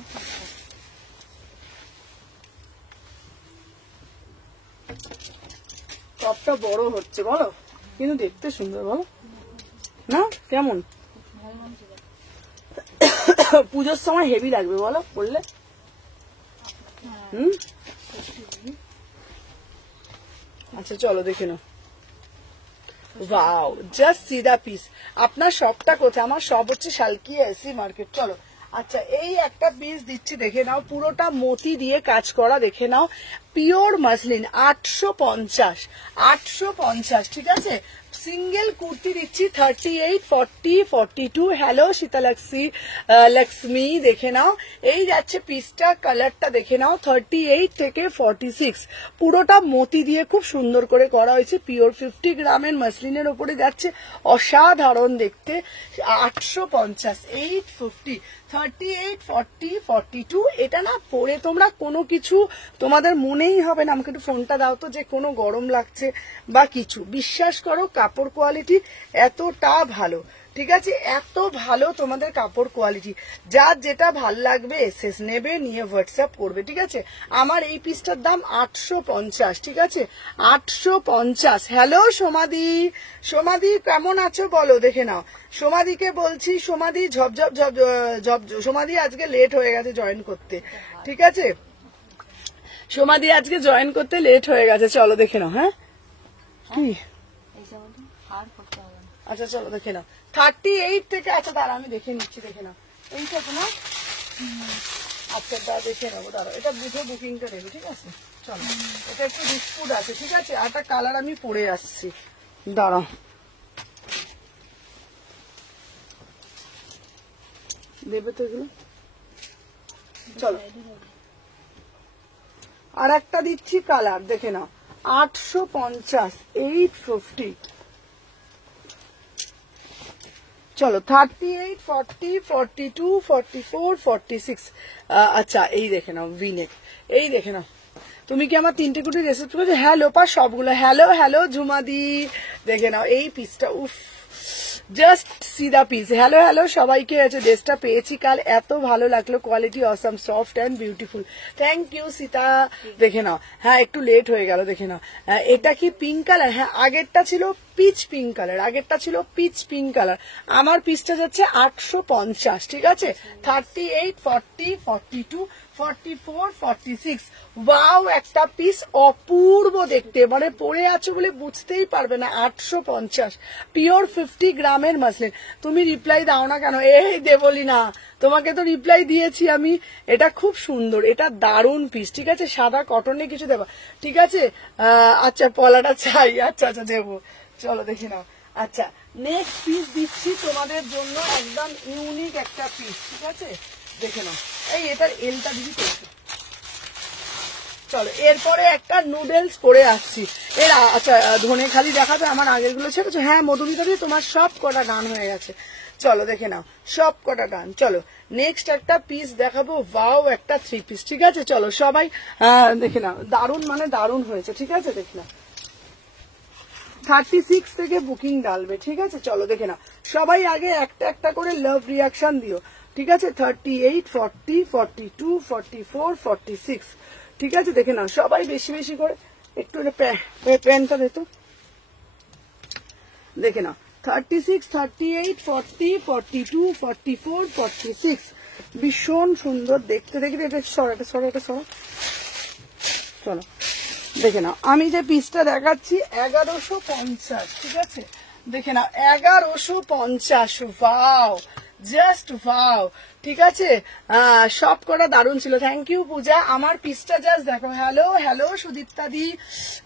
টপটা বড় হচ্ছে বলো, কিন্তু দেখতে সুন্দর বলো না? কেমন ভালো মানছে দেখ। পুজোর সময় হেভি লাগবে বলো বললে? হুম, আচ্ছা চলো দেখে নাও। Wow, just see the piece. আপনার শপটা কোথায়? আমার শপ হচ্ছে শালকিয়া এসি মার্কেট। চলো, আচ্ছা এই একটা পিস দিচ্ছি, দেখে নাও, পুরোটা মতি দিয়ে কাজ করা, দেখে নাও, পিওর মাসলিন, 850, 850, ঠিক আছে। সিঙ্গেল কুর্তি দিচ্ছি 38, 40, 42। হ্যালো শীতালক্ষ্মী, লক্ষ্মী, দেখে নাও, এই যাচ্ছে পিসটা, কালারটা দেখে নাও, 38 থেকে 46, পুরোটা মতি দিয়ে খুব সুন্দর করে করা হয়েছে, পিওর 50 গ্রামের মাসলিনের ওপরে যাচ্ছে, অসাধারণ দেখতে। 850, 850, 38, 40, 42। এটা না পরে তোমরা কোনো কিছু তোমাদের মনেই হবে না, আমাকে একটু ফোনটা দাও তো, যে কোনো গরম লাগছে বা কিছু। বিশ্বাস করো, কাপড় কোয়ালিটি এতটা ভালো, ঠিক আছে, এত ভালো তোমাদের কাপড় কোয়ালিটি। যার যেটা ভাল লাগবে এসে নেবে, নিয়ে হোয়াটসঅ্যাপ করবে, ঠিক আছে। আমার এই পিসটার দাম 850, ঠিক আছে, 850। হ্যালো সোমাদি, সোমাদি কেমন আছো বলো, দেখে নাও। সোমাদিকে বলছি, সোমাদি ঝপঝপ ঝপ ঝপ, সোমাদি আজকে লেট হয়ে গেছে জয়েন করতে, ঠিক আছে, সোমাদি আজকে জয়েন করতে লেট হয়ে গেছে। চলো দেখে নাও। হ্যাঁ কি, এই জামাটা আর করতে হবে না। আচ্ছা চলো দেখে নাও, 38 থেকে, আচ্ছা দাঁড়া আমি দেখে নিচ্ছি, দেখে নাও, এইটা তোমার, আচ্ছা দাঁড়া দেখে নেবো, দাঁড়া এটা বুঝে বুকিংটা দেবে, ঠিক আছে। চলো, এটা একটু বিস্কুট আছে, ঠিক আছে, আর একটা কালার আমি পরে আসছি, দাঁড়াও, দেবে তো এগুলো। চলো, আর একটা দিচ্ছি কালার, দেখে নাও, 850, 850। চলো, 38, 40, 42, 44, 46। আচ্ছা এই দেখে নাও ভিনেক, এই দেখে নাও। তুমি কি আমার 3টে কুটি রেসিপি করছো? হ্যাঁ লোপা, সবগুলো। হ্যালো হ্যালো ঝুমাদি, দেখে নাও এই পিসটা, উফ, just see the piece. Hello hello সবাইকে, আছে ড্রেসটা পেয়েছি কাল, এত ভালো লাগলো, quality awesome, soft and beautiful. Thank you Sita, দেখে নাও। হ্যাঁ একটু লেট হয়ে গেল, দেখে নাও। এটা কি পিঙ্ক কালার? হ্যাঁ আগেরটা ছিল পিচ পিঙ্ক কালার, আগেরটা ছিল পিচ পিঙ্ক কালার। আমার পিসটা যাচ্ছে 850, ঠিক আছে, 38, 40, 42, 44, 46। ওয়াও, একটা পিস অপূর্ব দেখতে, মানে পরে আছো বলে বুঝতেই পারবে না। 850, পিওর 50 গ্রামের মাসলিন। তুমি রিপ্লাই দাও না কেন? এই দেবলি না, তোমাকে তো রিপ্লাই দিয়েছি আমি। এটা খুব সুন্দর, এটা দারুণ পিস, ঠিক আছে, সাদা কটনে কিছু দেবা, ঠিক আছে। আচ্ছা পলাটা চাই, আচ্ছা আচ্ছা দেবো, চলো দেখে নাও। আচ্ছা নেক্সট পিস দিচ্ছি তোমাদের জন্য, একদম ইউনিক একটা পিস, ঠিক আছে, দেখে নাও। এই এটার এলটা দিবি তো। চলো এরপরে একটা নুডলস পরে আসছি। এর আচ্ছা ধনে খালি দেখাবে, আমার আগের গুলো ছেড়েছো? হ্যাঁ মধুমিতা দিয়ে তোমার সব কটা গান হয়ে গেছে, চলো দেখে নাও, সব কটা গান। চলো নেক্সট একটা পিস দেখাবো, ওয়াও একটা 3 পিস, ঠিক আছে। চলো সবাই দেখে নাও, দারুণ মানে দারুণ হয়েছে, ঠিক আছে, দেখে নাও। 36 থেকে বুকিং ডালবে, ঠিক আছে। চলো দেখে নাও, সবাই আগে একটা একটা করে লাভ রিয়াকশন দিও, ঠিক আছে। 38, 40, 42, 44, 46। ঠিক আছে, দেখে নাও সবাই বেশি বেশি করে একটু প্যান্টটা দিত, দেখে নাও 36, 38, 40, 42, 44, 46 ভীষণ সুন্দর দেখতে। দেখি এটা সরাটা সরাটা সরা, চলো দেখে নাও। আমি যে পিসটা দেখাচ্ছি 1150, ঠিক আছে, দেখে নাও 1150। ওয়াও, জাস্ট ওয়াও, ঠিক আছে। সব কটা দারুণ ছিল। থ্যাংক ইউ পূজা। আমার পিসটা জাস্ট দেখো। হ্যালো হ্যালো সুদীপ্তা দি,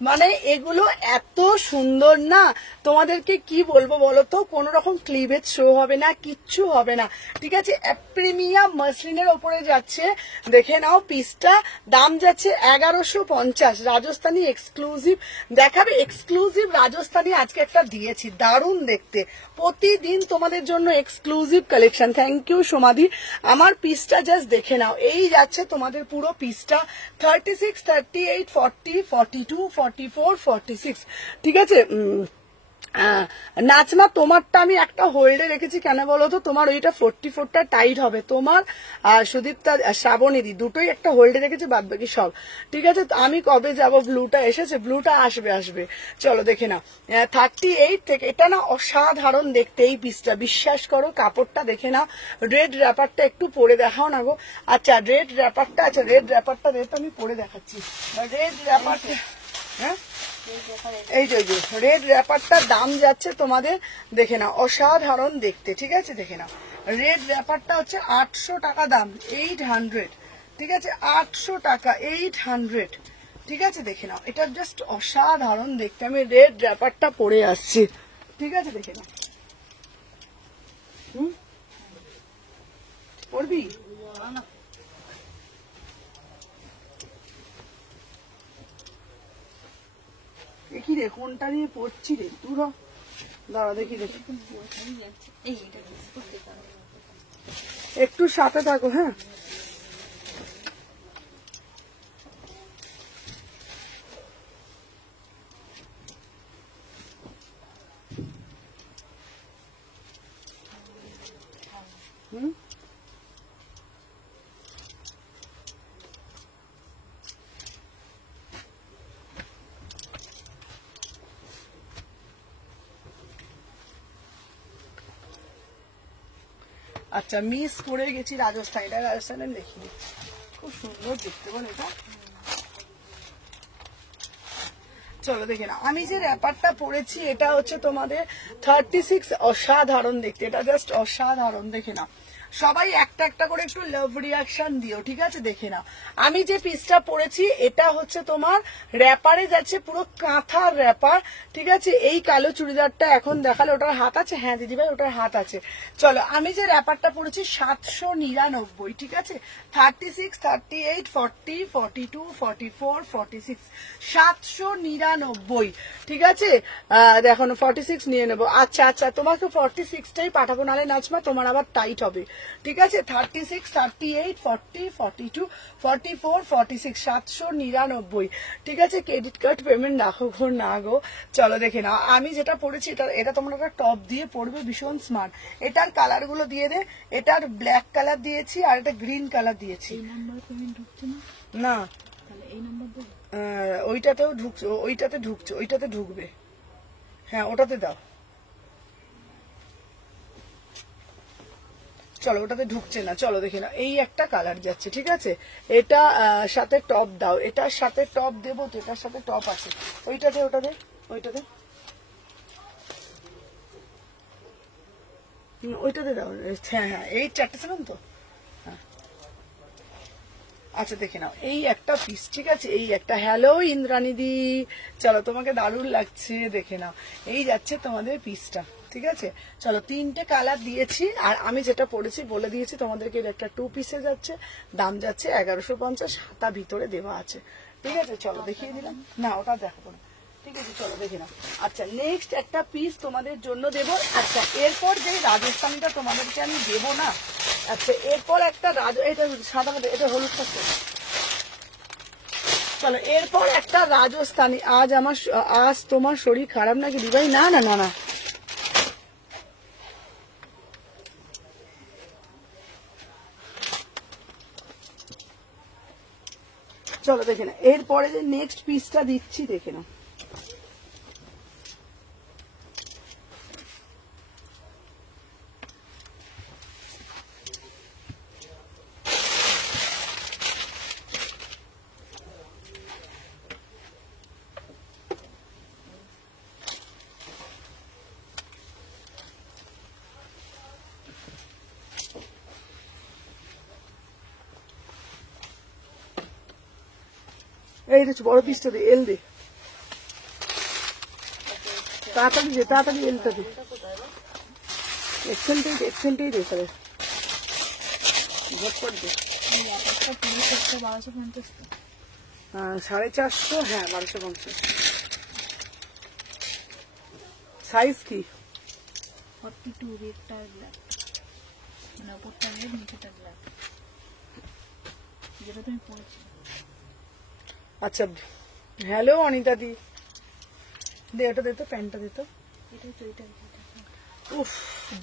মানে এগুলো এত সুন্দর না, তোমাদেরকে কি বলবো বলো তো, কোন রকম ক্লিভেজ শো হবে না, কিচ্ছু হবে না, ঠিক আছে। প্রিমিয়াম মাসলিনের ওপরে যাচ্ছে, দেখে নাও পিসটা, দাম যাচ্ছে 1150। রাজস্থানী এক্সক্লুসিভ দেখাবে, এক্সক্লুসিভ রাজস্থানী আজকে একটা দিয়েছি, দারুণ দেখতে, প্রতিদিন তোমাদের জন্য এক্সক্লুসিভ কালেকশন। থ্যাংক ইউ সোমাদি। আমার পিসটা জাস্ট দেখে নাও, এই যাচ্ছে তোমাদের পুরো পিসটা 36, 38, 40, 42, 44, 46, ঠিক আছে। নাচমা তোমারটা আমি একটা হোল্ডে রেখেছি, কেন বলো তো, তোমার ওইটা 44টা টাইট হবে, তোমার সুদীপ্তা শ্রাবণীদি দুটোই একটা হোল্ডে রেখেছি, বাদ বাকি সব ঠিক আছে। তো আমি কবে যাব, ব্লুটা এসেছে, ব্লুটা আসবে আসবে, চলো দেখে নাও 38 থেকে। এটা না অসাধারণ দেখতে এই পিসটা, বিশ্বাস করো। কাপড়টা দেখে নাও, রেড র্যাপারটা একটু পরে দেখাও না গো। আচ্ছা রেড র্যাপারটা, আচ্ছা রেড র্যাপারটা রেট আমি পরে দেখাচ্ছি, রেড র্যাপারটা, হ্যাঁ এই যে রেড র্যাপারটার দাম যাচ্ছে তোমাদের, দেখে নাও অসাধারণ দেখতে, ঠিক আছে, দেখে নাও। রেড র্যাপারটা হচ্ছে 800 টাকা দাম, 800, ঠিক আছে, 800 টাকা, 800, ঠিক আছে, দেখে নাও। এটা জাস্ট অসাধারণ দেখতে। আমি রেড র্যাপারটা পরে আসছি, ঠিক আছে, দেখে নাও। পরবি দেখি রে, কোনটা নিয়ে পড়ছি রে, দূর হ। দাঁড়া দেখি দেখি, একটু সাথে থাকো, হ্যাঁ। আচ্ছা মিস করে গেছি রাজস্থান, এটা রাজস্থানের দেখিনি, খুব সুন্দর দেখতে বল এটা। চলো দেখে না, আমি যে র্যাপারটা পরেছি এটা হচ্ছে তোমাদের 36, অসাধারণ দেখতে, এটা জাস্ট অসাধারণ, দেখে না। সবাই একটা একটা করে একটু লাভ রিয়াকশন দিও, ঠিক আছে, দেখে না। আমি যে পিসটা পরেছি এটা হচ্ছে তোমার র্যাপারে যাচ্ছে, পুরো কাঁথার র্যাপার, ঠিক আছে। এই কালো চুড়িদারটা এখন দেখালে, ওটার হাত আছে, হ্যাঁ দিদিভাই ওটার হাত আছে। চলো আমি যে র্যাপারটা পরেছি 799, ঠিক আছে, 36, 38, 40, 42, 44, 46, 799, ঠিক আছে। দেখো 46 নিয়ে নেবো। আচ্ছা আচ্ছা, তোমাকে 46টাই পাঠাবো, নাহলে নাচমা তোমার আবার টাইট হবে, ঠিক আছে। 36, 38, 40, 42, 44, 46, 799, ঠিক আছে। ক্রেডিট কার্ড পেমেন্ট রাখো গো, না গো। চলো দেখে নাও, আমি যেটা পরেছি এটা তোমরা একটা টপ দিয়ে পরবে, ভীষণ স্মার্ট। এটার কালার গুলো দিয়ে দে, এটার ব্ল্যাক কালার দিয়েছি আর এটা গ্রিন কালার দিয়েছি। না ওইটাতেও ঢুকছে, ওইটাতে ঢুকছে, ওইটাতে ঢুকবে, হ্যাঁ ওটাতে দাও। চলো ওটাতে ঢুকছে না, চলো দেখে না, এই একটা কালার যাচ্ছে, ঠিক আছে। এটা সাথে টপ দাও, এটার সাথে টপ দেবো তো, এটার সাথে টপ আছে, ওইটাতে ওটাতে ওইটাতে ওইটাতে দাও, হ্যাঁ হ্যাঁ এই 4টে ছিলাম তো, হ্যাঁ। আচ্ছা দেখে নাও, এই একটা পিস, ঠিক আছে, এই একটা। হ্যালো ইন্দ্রাণী দি, চলো তোমাকে দারুণ লাগছে, দেখে নাও, এই যাচ্ছে তোমাদের পিসটা, ঠিক আছে। চলো 3টে কালার দিয়েছি, আর আমি যেটা পরেছি বলে দিয়েছি তোমাদেরকে, একটা 2 পিসে যাচ্ছে, দাম যাচ্ছে 1150, হাতা ভিতরে দেওয়া আছে, ঠিক আছে। চলো দেখিয়ে দিলাম, না ওটা দেখাবো না, ঠিক আছে, চলো দেখে নাও। আচ্ছা নেক্সট একটা পিস তোমাদের জন্য দেবো। আচ্ছা এরপর যে রাজস্থানটা তোমাদেরকে আমি দেবো না, আচ্ছা এরপর একটা এটা সাদা, এটা হলুদ থাকছে। চলো এরপর একটা রাজস্থানী। আজ তোমার শরীর খারাপ নাকি দিভাই? না না না না, চলো দেখে না, এরপরে যে নেক্সট পিসটা দিচ্ছি দেখে নাও। এই দেখছো বড় পিসটা দে, এল দে, তাড়াতাড়ি দে, তাড়াতাড়ি এলটা দে, এক্সেলটাই দে তাহলে ঝটপট দে। এই এক একটা পুরো করতে 1250 তো। 450, হ্যাঁ 1250। সাইজ কি? 42 রেডটা ব্ল্যাক, মানে উপরটা রেড নিচেটা ব্ল্যাক, যেটা তুমি পরেছো। আচ্ছা হ্যালো অনিতা দি, দে এটা দে তো, প্যান্টটা দে তো। এটাই তো, এটা উফ,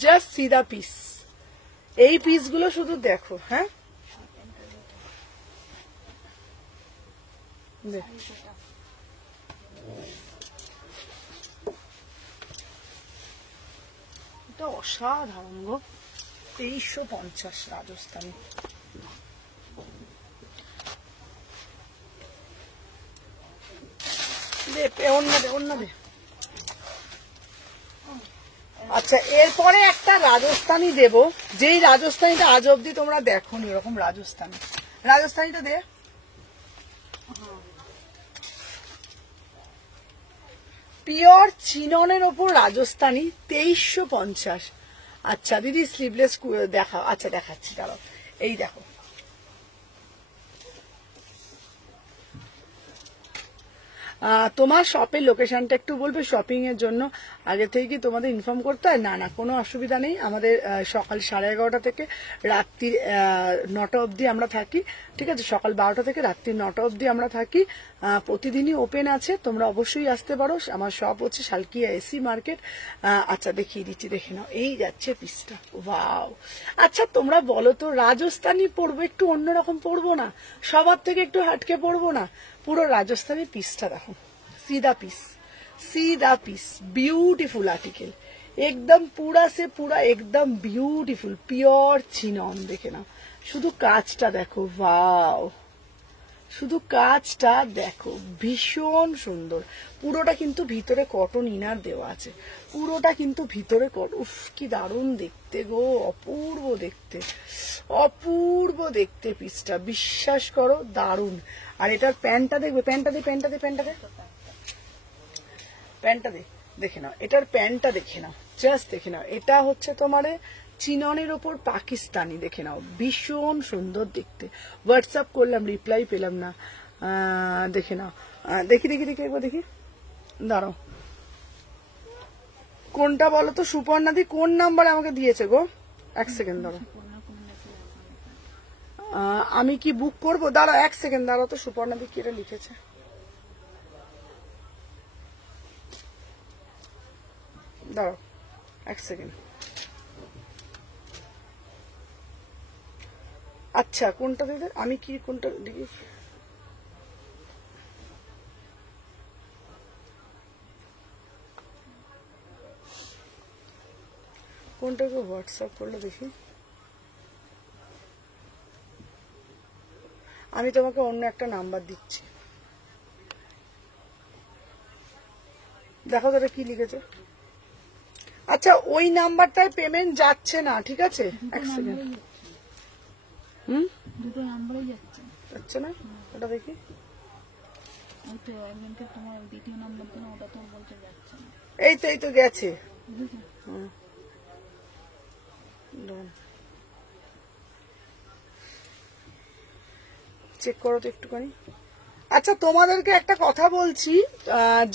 জাস্ট সি দা পিস। এই পিসগুলো শুধু দেখো, হ্যাঁ দে। এটা অসাধারণ গো, 2350 রাজস্থানী। দে অন্য দে, অন্য দে। আচ্ছা এরপরে একটা রাজস্থানী দেব, যেই রাজস্থানীটা আজ অব্দি তোমরা দেখোনি এরকম রাজস্থানী। রাজস্থানীটা দে। পিওর চিননের ওপর রাজস্থানী 2350। আচ্ছা দিদি স্লিভলেস দেখাও। আচ্ছা দেখাচ্ছি, দাঁড়াও, এই দেখো। তোমার শপের লোকেশনটা একটু বলবে? শপিং এর জন্য আগে থেকে কি তোমাদের ইনফর্ম করতে হয়? না না, কোনো অসুবিধা নেই। আমাদের সকাল 11:30 থেকে রাত্রি 9টা অবধি আমরা থাকি, ঠিক আছে? সকাল 12টা থেকে রাত্রি 9টা অবধি আমরা থাকি। প্রতিদিনই ওপেন আছে, তোমরা অবশ্যই আসতে পারো। আমার শপ হচ্ছে শালকিয়া এসি মার্কেট। আচ্ছা দেখিয়ে দিচ্ছি, দেখে নাও। এই যাচ্ছে পিসটা, ওয়াও। আচ্ছা তোমরা বলো তো, রাজস্থানী পরবো একটু অন্যরকম পরবো না? সবার থেকে একটু হাটকে পরবো না? পুরো রাজস্থানী পিসটা দেখো, C the piece, beautiful article, एकदम पूरा से पूरा एकदम ब्यूटीफुल পিওর চিনন। দেখে নাও, শুধু কাজটা দেখো, ওয়াও, শুধু কাজটা দেখো, ভীষণ সুন্দর। পুরোটা কিন্তু ভিতরে কটন ইনার দেওয়া আছে, পুরোটা কিন্তু ভিতরে উফ কি দারুণ দেখতে গো, অপূর্ব দেখতে, অপূর্ব দেখতে পিসটা, বিশ্বাস করো দারুণ। আর এটার প্যান্টটা দেখবে, প্যান্টটা দে, দেখে নাও। এটার প্যান্টটা দেখে নাও, জাস্ট দেখে নাও। এটা হচ্ছে তোমার চিননের ওপর পাকিস্তানি, দেখে নাও, ভীষণ সুন্দর দেখতে। হোয়াটসঅ্যাপ করলাম, রিপ্লাই পেলাম না। দেখে নাও, দেখি একবার দেখি, দাঁড়াও। কোনটা বলো তো সুপর্ণাদি, কোন নাম্বার আমাকে দিয়েছে গো? এক সেকেন্ড দাঁড়াও, আমি কি বুক করবো? দাঁড়াও এক সেকেন্ড, দাঁড়াও তো, সুপর্ণাদি কি এটা লিখেছে, দাঁড়াও এক সেকেন্ড। আচ্ছা কোনটা দিতে, আমি কি কোনটা দেখি, কোনটাকে হোয়াটসঅ্যাপ করলে দেখি। আমি তোমাকে অন্য একটা নাম্বার দিচ্ছি, দেখো তারা কি লিখেছে। আচ্ছা ওই নাম্বারটায় পেমেন্ট যাচ্ছে না, ঠিক আছে? এক সেকেন্ড। দুটো নাম্বারই যাচ্ছে না, ওটা দেখি। ওই তো একজনকে তোমার দ্বিতীয় নাম্বার দিন, ওটা তো বলতে যাচ্ছে না। এই তো গেছে। চেক করো তো একটুখানি। আচ্ছা তোমাদেরকে একটা কথা বলছি,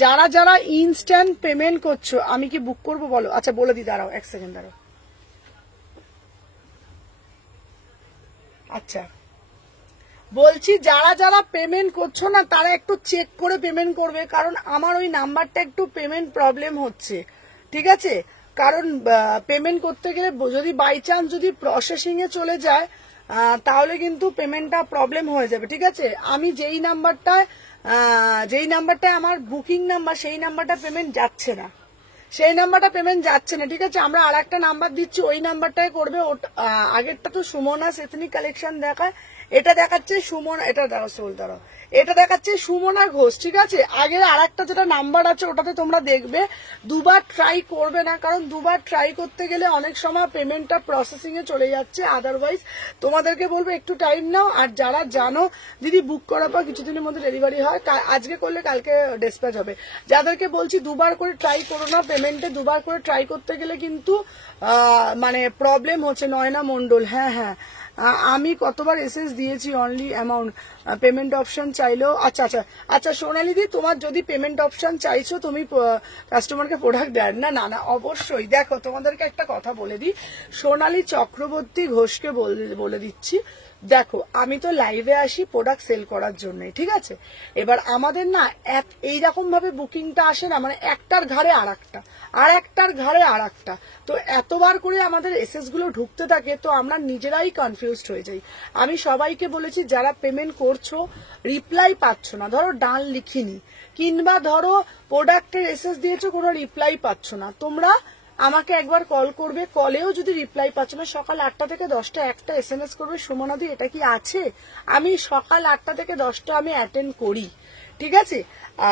যারা যারা ইনস্ট্যান্ট পেমেন্ট করছো, আমি কি বুক করবো বলো? আচ্ছা বলে দি, দাঁড়াও এক সেকেন্ড দাঁড়াও। আচ্ছা বলছি, যারা যারা পেমেন্ট করছো না, তারা একটু চেক করে পেমেন্ট করবে, কারণ আমার ওই নাম্বারটা একটু পেমেন্ট প্রবলেম হচ্ছে, ঠিক আছে? কারণ পেমেন্ট করতে গেলে যদি বাই চান্স যদি প্রসেসিং এ চলে যায়, তাহলে কিন্তু পেমেন্টটা প্রবলেম হয়ে যাবে, ঠিক আছে? আমি যেই নাম্বারটায় আমার বুকিং নাম্বার, সেই নাম্বারটা পেমেন্ট যাচ্ছে না, ঠিক আছে? আমরা আর একটা নাম্বার দিচ্ছি, ওই নাম্বারটাই করবে। আগেরটা তো সুমনা এথনিক কালেকশন দেখায়, এটা দেখাচ্ছে সুমনা, এটা দেখাচ্ছে সুমনা ঘোষ, ঠিক আছে? আগের আর একটা যেটা নাম্বার আছে ওটাতে তোমরা দেখবে, দুবার ট্রাই করবে না, কারণ দুবার ট্রাই করতে গেলে অনেক সময় পেমেন্টটা প্রসেসিং এ চলে যাচ্ছে। আদারওয়াইজ তোমাদেরকে বলবো একটু টাইম নাও। আর যারা জানো দিদি বুক করার পর কিছুদিনের মধ্যে ডেলিভারি হয়, আজকে করলে কালকে ডিসপ্যাচ হবে, যাদেরকে বলছি দুবার করে ট্রাই করো না। পেমেন্টে দুবার করে ট্রাই করতে গেলে কিন্তু মানে প্রবলেম হচ্ছে। নয়না মন্ডল, হ্যাঁ, আমি কতবার এসএস দিয়েছি, অনলি অ্যামাউন্ট পেমেন্ট অপশন চাইলেও। আচ্ছা সোনালি দি, তোমার যদি পেমেন্ট অপশন চাইছো, তুমি কাস্টমারকে প্রোডাক্ট দেয় না, অবশ্যই। দেখো তোমাদেরকে একটা কথা বলে দিই, সোনালি চক্রবর্তী ঘোষকে বলে দিচ্ছি, দেখো আমি তো লাইভে আসি প্রোডাক্ট সেল করার জন্য, ঠিক আছে? এবার আমাদের না এইরকম ভাবে বুকিংটা আসে না, মানে একটার ঘাড়ে আর একটা, তো এতবার করে আমাদের এসএস গুলো ঢুকতে থাকে, তো আমরা নিজেরাই কনফিউজড হয়ে যাই। আমি সবাইকে বলেছি, যারা পেমেন্ট করছো রিপ্লাই পাচ্ছ না, ধরো ডান লিখিনি, কিংবা ধরো প্রোডাক্টের এসএস দিয়েছো কোনো রিপ্লাই পাচ্ছ না, তোমরা আমাকে একবার কল করবে, কলেও যদি রিপ্লাই পাচ্ছ না, সকাল 8টা থেকে 10টা একটা এসএমএস করবে, সুমনাদি এটা কি আছে? আমি সকাল 8টা থেকে 10টা আমি অ্যাটেন্ড করি, ঠিক আছে?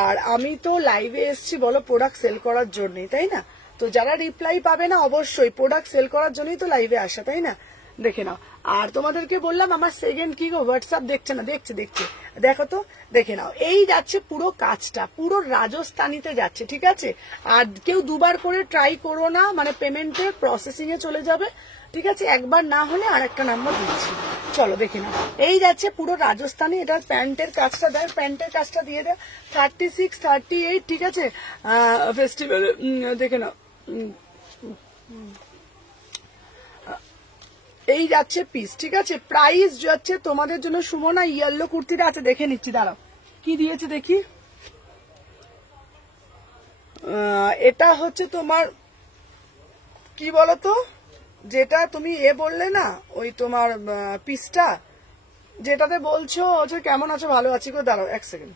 আর আমি তো লাইভে এসছি বলো প্রোডাক্ট সেল করার জন্যই, তাই না? তো যারা রিপ্লাই পাবে না, অবশ্যই প্রোডাক্ট সেল করার জন্যই তো লাইভে আসা, তাই না? দেখে নাও। আর তোমাদেরকে বললাম আমার সেকেন্ড কি গো, হোয়াটসঅ্যাপ দেখছে না, দেখছে, দেখো তো, দেখে নাও। এই যাচ্ছে পুরো কাজটা, পুরো রাজস্থানীতে যাচ্ছে, ঠিক আছে? আর কেউ দুবার করে ট্রাই করো না, মানে পেমেন্টে প্রসেসিং এ চলে যাবে, ঠিক আছে? একবার না হলে আর একটা নাম্বার দিচ্ছি, চলো দেখে নাও। এই যাচ্ছে পুরো রাজস্থানী। এটা প্যান্টের কাজটা দেয়, প্যান্টের কাজটা দিয়ে দেয় 36, 38, ঠিক আছে? ফেস্টিভ্যাল দেখে নাও। এই যাচ্ছে পিস, ঠিক আছে? প্রাইস যাচ্ছে তোমাদের জন্য সুমনা ইয়েলো কুর্তিটা আছে, দেখে নিচ্ছি, দাঁড়াও কি দিয়েছে দেখি। এটা হচ্ছে তোমার কি বলতো, যেটা তুমি বললে না, ওই তোমার পিসটা যেটাতে বলছো যে কেমন আছো, ভালো আছি গো, দাঁড়াও এক সেকেন্ড।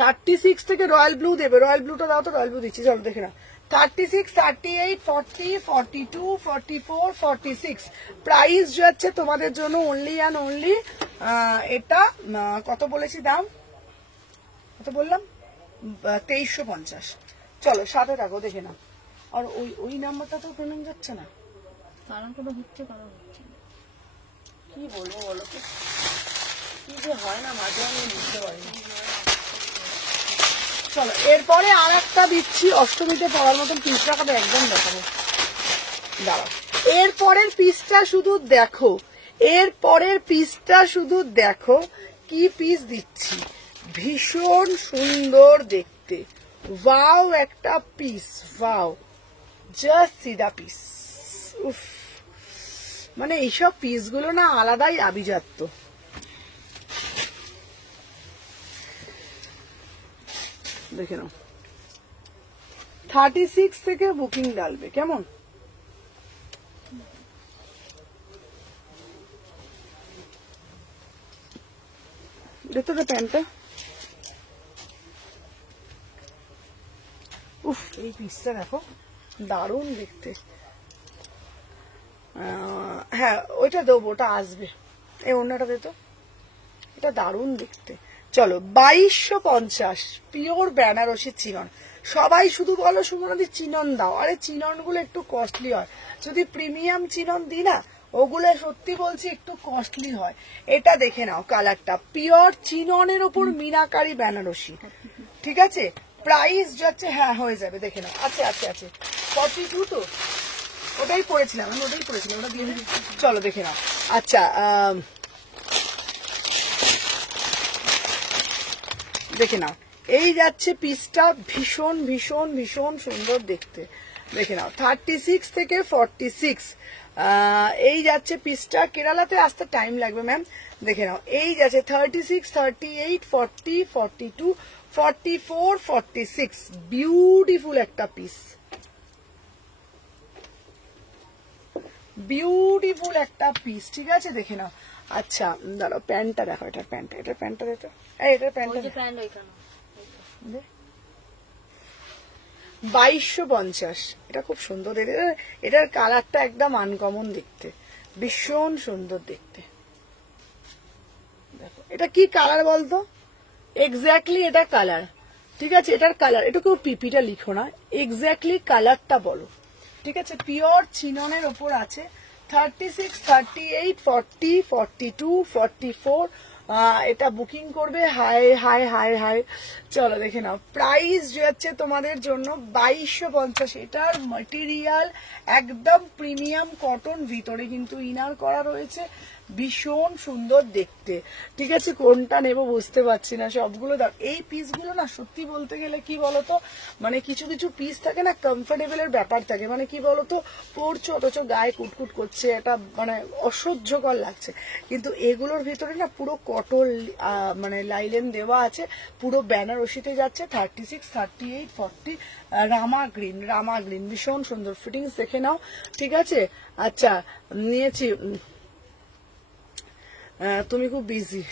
36 থেকে রয়্যাল ব্লু দেবে, রয়্যাল ব্লুটা দাও তো, রয়্যাল ব্লু দিচ্ছি, চলো দেখে না। 36, 38, 40, 42, 44, 46 প্রাইস যাচ্ছে তোমাদের জন্য অনলি অ্যান্ড অনলি। এটা কত বলেছি দাম, কত বললাম? 2350। চলো সাথে থাকো, দেখে না। আর ওই নাম্বারটা তো পেমেন্ট যাচ্ছে না, কারণ কোনো হচ্ছে, কারণ হচ্ছে না। কি বলবো বলো তো, কি যে হয় না মাঝে আমি বুঝতে পারি না। চলো এরপরে আর একটা দিচ্ছি, অষ্টমীতে পড়ার মতন পিস টাকাটা একদম দেখাবো, দাঁড়াও। এরপরের পিসটা শুধু দেখো, কি পিস দিচ্ছি, ভীষণ সুন্দর দেখতে, ওয়াও একটা piece, wow, just see the piece. উফ, মানে এইসব পিসগুলো না আলাদাই আভিজাত্য। দেখে নাও, 36 থেকে বুকিং ডালবে, কেমন? দেখো তো প্যান্টটা, উফ, এই পিসটা দেখো, দারুণ দেখতে। হ্যাঁ ওইটা দেবো, ওটা আসবে, এই অন্যটা দে তো, এটা দারুণ দেখতে। চলো 2250 পিওর বেনারসি চিনন। সবাই শুধু বলো সুমনাদি চিনন দাও, আরে চিনন গুলো একটু কস্টলি হয়, যদি প্রিমিয়াম চিনন দিই না, ওগুলো সত্যি বলছি একটু কস্টলি হয়। এটা দেখে নাও, কালারটা পিওর চিননের ওপর মিনাকারি বেনারসি, ঠিক আছে? প্রাইস যাচ্ছে, হ্যাঁ হয়ে যাবে, দেখে নাও, আছে 42 তো, ওটাই পড়েছিলাম আমি, ওটা দিয়ে দিচ্ছি, চলো দেখে নাও। আচ্ছা দেখে নাও, এই যাচ্ছে পিসটা, ভীষণ ভীষণ ভীষণ সুন্দর দেখতে, দেখে নাও। 36 থেকে 46 এই যাচ্ছে পিসটা, কেরালাতে আসতে টাইম লাগবে ম্যাম, দেখে নাও। এই যাচ্ছে 36, 38, 40, 42, 44, 46 বিউটিফুল একটা পিস, বিউটিফুল একটা পিস, ঠিক আছে দেখে নাও। আচ্ছা দাঁড়াও, প্যান্টটা দেখো, এটার প্যান্টটা দেখো, এটার প্যান্টটা 2250। এটা খুব সুন্দর, এটার কালারটা একদম আনকমন দেখতে, ভীষণ সুন্দর দেখতে। দেখো এটা কি কালার বলতো, এক্স্যাক্টলি এটা কালার, ঠিক আছে এটার কালার, এটা কেউ পিপিটা লিখো না, এক্স্যাক্টলি কালারটা বলো, ঠিক আছে। পিওর চিননের ওপর আছে, 36, 38, 40, 42, 44। এটা বুকিং করবে। হাই হাই হাই হাই, চলো দেখে নাও। প্রাইস যাচ্ছে তোমাদের জন্য 2250। এটার ম্যাটেরিয়াল একদম প্রিমিয়াম কটন, ভিতরে কিন্তু ইনার করা রয়েছে, ভীষণ সুন্দর দেখতে, ঠিক আছে। কোনটা নেব বুঝতে পারছি না, সবগুলো দাও। এই পিসগুলো না সত্যি বলতে গেলে কি বলতো, মানে কিছু কিছু পিস থাকে না, কমফোর্টেবলের ব্যাপার থাকে, মানে কি বলতো পরছো অথচ গায়ে কুটকুট করছে, এটা মানে অসহ্যকর লাগছে। কিন্তু এগুলোর ভিতরে না পুরো কটন মানে লাইলেন দেওয়া আছে, পুরো বেনারসিতে যাচ্ছে। 36, 38, 40, রামা গ্রিন, ভীষণ সুন্দর ফিটিংস, দেখে নাও, ঠিক আছে। আচ্ছা নিয়েছি, তুমি খুব বিজি।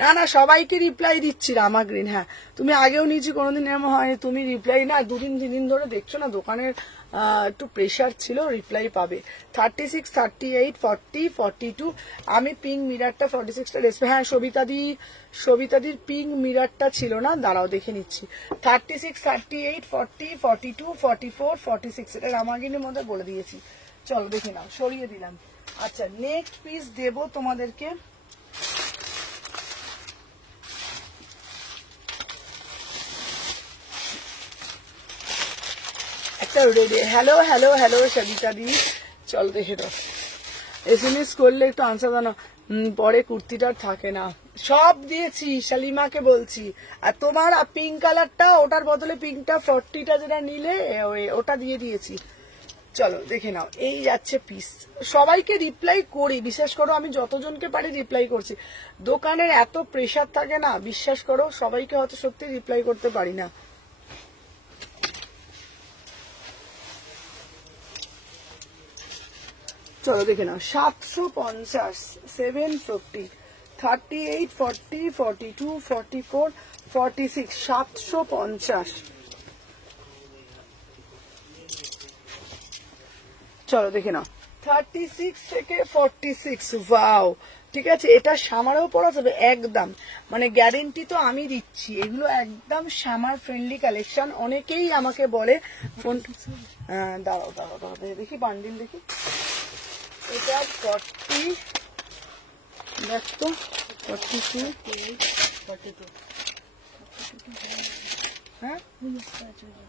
না না, সবাইকে রিপ্লাই দিচ্ছি রামা গ্রিন। হ্যাঁ তুমি আগেও নিয়েছি, কোনোদিন এমন হয় তুমি রিপ্লাই না, 2 দিন 3 দিন ধরে দেখছো না, দোকানের একটু প্রেশার ছিল, রিপ্লাই পাবে। 36, 38, 40, 42। আমি পিঙ্ক মিরারটা 46টা রেসপে, হ্যাঁ সবিতাদির পিঙ্ক মিরারটা ছিল না, দাঁড়াও দেখে নিচ্ছি। 36, 38, 40, 42, 44, 46, এটা রামা গ্রিনের মধ্যে বলে দিয়েছি। চলো দেখে নাও, সরিয়ে দিলাম। আচ্ছা নেক্সট পিস দেবো তোমাদেরকে, একটা ready. Hello hello hello Sabita di, চল দেখে দাও। SMS করলে একটু আনসার দাও না, পরে কুর্তিটার থাকে না। সব দিয়েছি, শালিমাকে বলছি। আর তোমার পিঙ্ক কালারটা, ওটার বদলে পিঙ্কটা 40টা যেটা নিলে ওটা দিয়ে দিয়েছি। চলো দেখে নাও, এই যাচ্ছে পিস। সবাইকে রিপ্লাই করি, বিশ্বাস করো, আমি যতজনকে পারি রিপ্লাই করছি। দোকানের এত প্রেশার থাকে না, বিশ্বাস করো, সবাইকে হয়তো সত্যি রিপ্লাই করতে পারি না। চলো দেখে নাও, 750, 750, 38, 40, 42, 44, 46, 750। চলো দেখে নাও, 36 থেকে 46। ওয়াও, ঠিক আছে। এটা সামারেও পরা যাবে একদম, মানে গ্যারেন্টি তো আমি দিচ্ছি, এগুলো একদম সামার ফ্রেন্ডলি কালেকশন। অনেকেই আমাকে বলে ফোন, দাঁড়াও দাঁড়াও দাঁড়াও দেখি বান্ডিল দেখি। এটা 40, দেখ তো 42, 42, হ্যাঁ 42।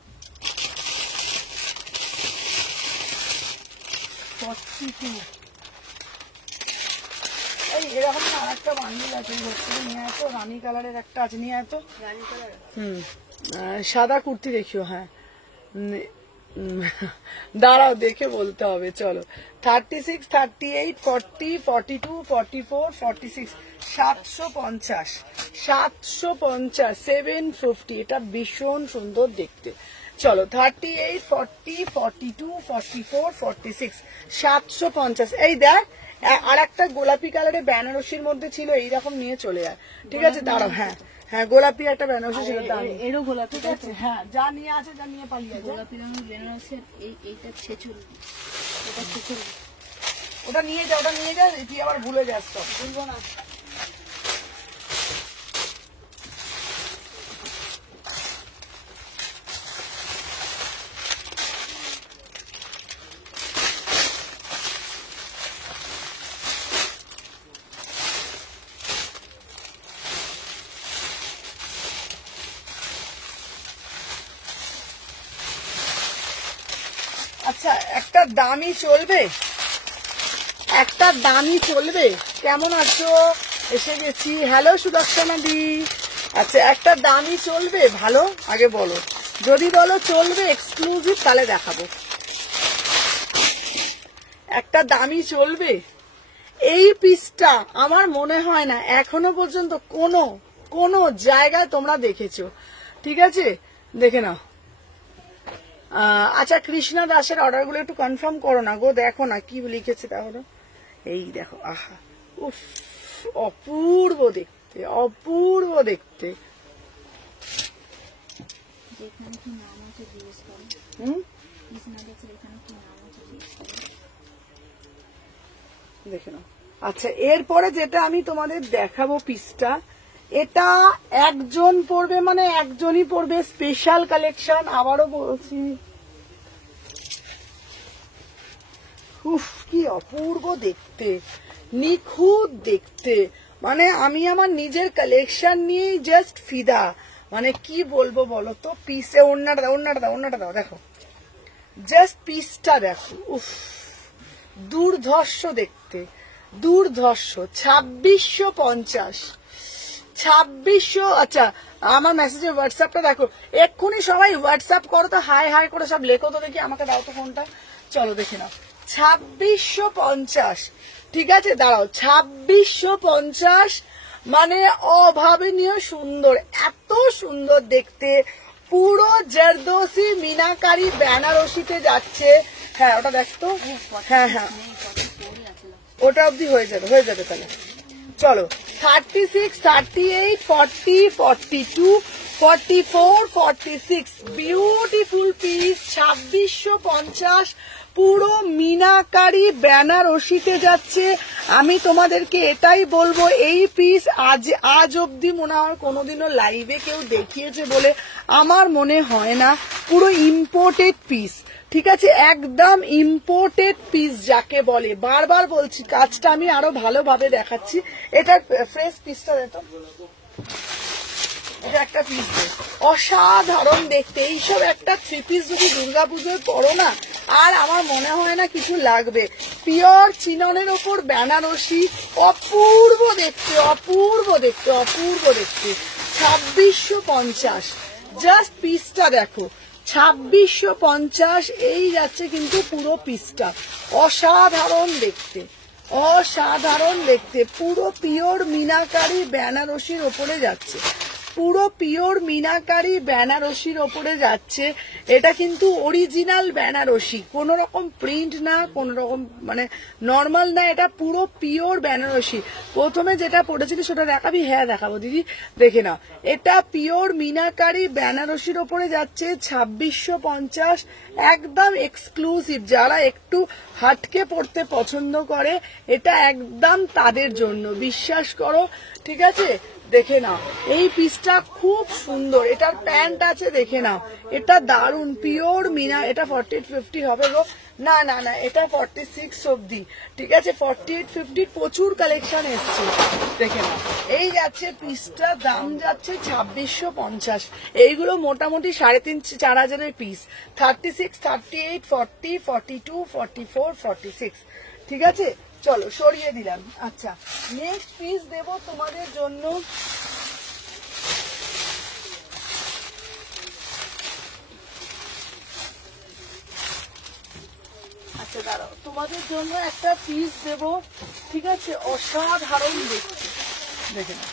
এই এরকম না আরেকটা বান্ডিল আছে, নিয়ে আসো, রানী কালারের একটা আছে, নিয়ে আসো। সাদা কুর্তি দেখিও। হ্যাঁ দাঁড়াও দেখে বলতে হবে। চলো 36, 38, 40, 42, 44, 46, 750, 750, 750। এটা ভীষণ সুন্দর দেখতে। চলো 38, 40, 42, 44, 46, 750। এই দেখ আর একটা গোলাপি কালারের বেনারসির মধ্যে ছিল, এইরকম নিয়ে চলে যায়, ঠিক আছে। দাঁড়াও, হ্যাঁ হ্যাঁ গোলাপি একটা বেনারসি ছিল, এরও গোলাপি আছে। হ্যাঁ যা নিয়ে আছে, যা নিয়ে পালিয়ে যায়। গোলাপি রঙের বেনারসের এইটা 46, এটা 46। ওটা নিয়ে যা, ওটা নিয়ে যা, তুই আবার ভুলে যাস, তো ভুলবো না। আচ্ছা একটা দামি চলবে, একটা দামি চলবে। কেমন আছো? এসে গেছি। হ্যালো সুদর্শনা দি। আচ্ছা একটা দামি চলবে, ভালো আগে বলো, যদি বলো চলবে এক্সক্লুসিভ তাহলে দেখাবো। একটা দামি চলবে। এই পিসটা আমার মনে হয় না এখনো পর্যন্ত কোনো জায়গায় তোমরা দেখেছো, ঠিক আছে। দেখে নাও, আচ্ছা কৃষ্ণা দাসের অর্ডারগুলো একটু কনফার্ম করো না গো, দেখো না কি লিখেছে তাহলে। এই দেখো, আহা উফ, অপূর্ব দেখতে, অপূর্ব দেখতে। যেখানে কি নাম আছে জিজ্ঞেস করো। কৃষ্ণা দাসের এখানে কি নাম আছে জিজ্ঞেস করো। দেখে নাও। আচ্ছা এরপরে যেটা আমি তোমাদের দেখাবো পিসটা, এটা একজন পরবে, মানে একজনই পরবে, স্পেশাল কালেকশন। আবারও বলছি, উফ কি অপূর্ব দেখতে, নিখুঁত দেখতে, মানে আমি আমার নিজের কালেকশন নিয়েই জাস্ট ফিদা। মানে কি বলবো বলো তো, পিসে ওড়নাটা দাও, ওড়নাটা দাও, ওড়নাটা দাও, দেখো জাস্ট পিসটা দেখো, উফ দুর্ধর্ষ দেখতে, দুর্ধর্ষ। 2650, 2600। আচ্ছা আমার মেসেজে হোয়াটসঅ্যাপটা দেখো, এক্ষুনি সবাই হোয়াটসঅ্যাপ করো তো, হাই হাই করে সব লেখো তো দেখি, আমাকে দাও তো ফোনটা, চলো দেখে নাও। 2650, ঠিক আছে দাঁড়াও, 2650, মানে অভাবনীয় সুন্দর, এত সুন্দর দেখতে, পুরো জারদোসি মিনাকারি বেনারসিতে যাচ্ছে। হ্যাঁ ওটা দেখতো, হ্যাঁ হ্যাঁ ওটা অবধি হয়ে যাবে, হয়ে যাবে তাহলে। চলো 36, 38, 40, 42, 44, 46, বিউটিফুল পিস, 2650, পুরো মিনাকারি বেনারসিতে যাচ্ছে। আমি তোমাদেরকে এটাই বলবো, এই পিস আজ অব্দি মনে হয় কোনোদিনও লাইভে কেউ দেখিয়েছে বলে আমার মনে হয় না। পুরো ইম্পোর্টেড পিস, ঠিক আছে, একদম ইম্পোর্টেড পিস যাকে বলে। বারবার বলছি কাজটা আমি আরো ভালোভাবে দেখাচ্ছি। এটা ফ্রেশ পিসটা দেখো, এটা একটা পিস অসাধারণ দেখতে। এইসব একটা থ্রি পিস যদি দুর্গাপুজোয় পরো না, আর আমার মনে হয় না কিছু লাগবে। পিওর চিননের ওপর বেনারসি, অপূর্ব দেখতে, অপূর্ব দেখতে, অপূর্ব দেখতে। 2650, জাস্ট পিসটা দেখো, 2650, এই যাচ্ছে কিন্তু পুরো পিসটা। অসাধারণ দেখতে, অসাধারণ দেখতে, পুরো পিওর মিনাকারি বেনারসির ওপরে যাচ্ছে, পুরো পিওর মিনাকারি বেনারসির ওপরে যাচ্ছে। এটা কিন্তু অরিজিনাল বেনারসি, কোন রকম প্রিন্ট না, কোন রকম মানে নর্মাল না, এটা পুরো পিওর বেনারসি। প্রথমে যেটা পড়েছিল সেটা দেখাবি, হ্যাঁ দেখাবো দিদি, দেখে নাও। এটা পিওর মিনাকারি বেনারসির ওপরে যাচ্ছে, 2650, একদম এক্সক্লুসিভ। যারা একটু হাটকে পড়তে পছন্দ করে, এটা একদম তাদের জন্য, বিশ্বাস করো, ঠিক আছে। দেখে নাও এই পিসটা খুব সুন্দর, এটার প্যান্ট আছে, দেখে নাও, এটা দারুন পিওর মিনা। এটা 48-50 হবে গো, না না না, এটা 46 অব্দি, ঠিক আছে। 48-50 প্রচুর কালেকশন এসছে, দেখে নাও। এই যাচ্ছে পিসটা, দাম যাচ্ছে 2650। এইগুলো মোটামুটি 3,500-4,000 পিস। 36, 38, 40, 42, 44, 46, ঠিক আছে। চলো সরিয়ে দিলাম। আচ্ছা নেক্সট পিস দেব তোমাদের জন্য, আচ্ছা দাঁড়াও, তোমাদের জন্য একটা পিস দেব, ঠিক আছে, অসাধারণ দেখতে, দেখে নাও।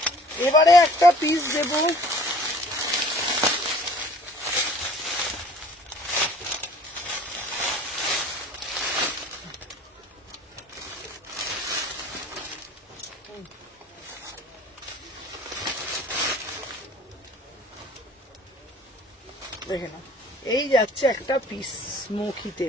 এবারে একটা পিস দেব, দেখে নাও। এই যাচ্ছে একটা পিস স্মোকিতে,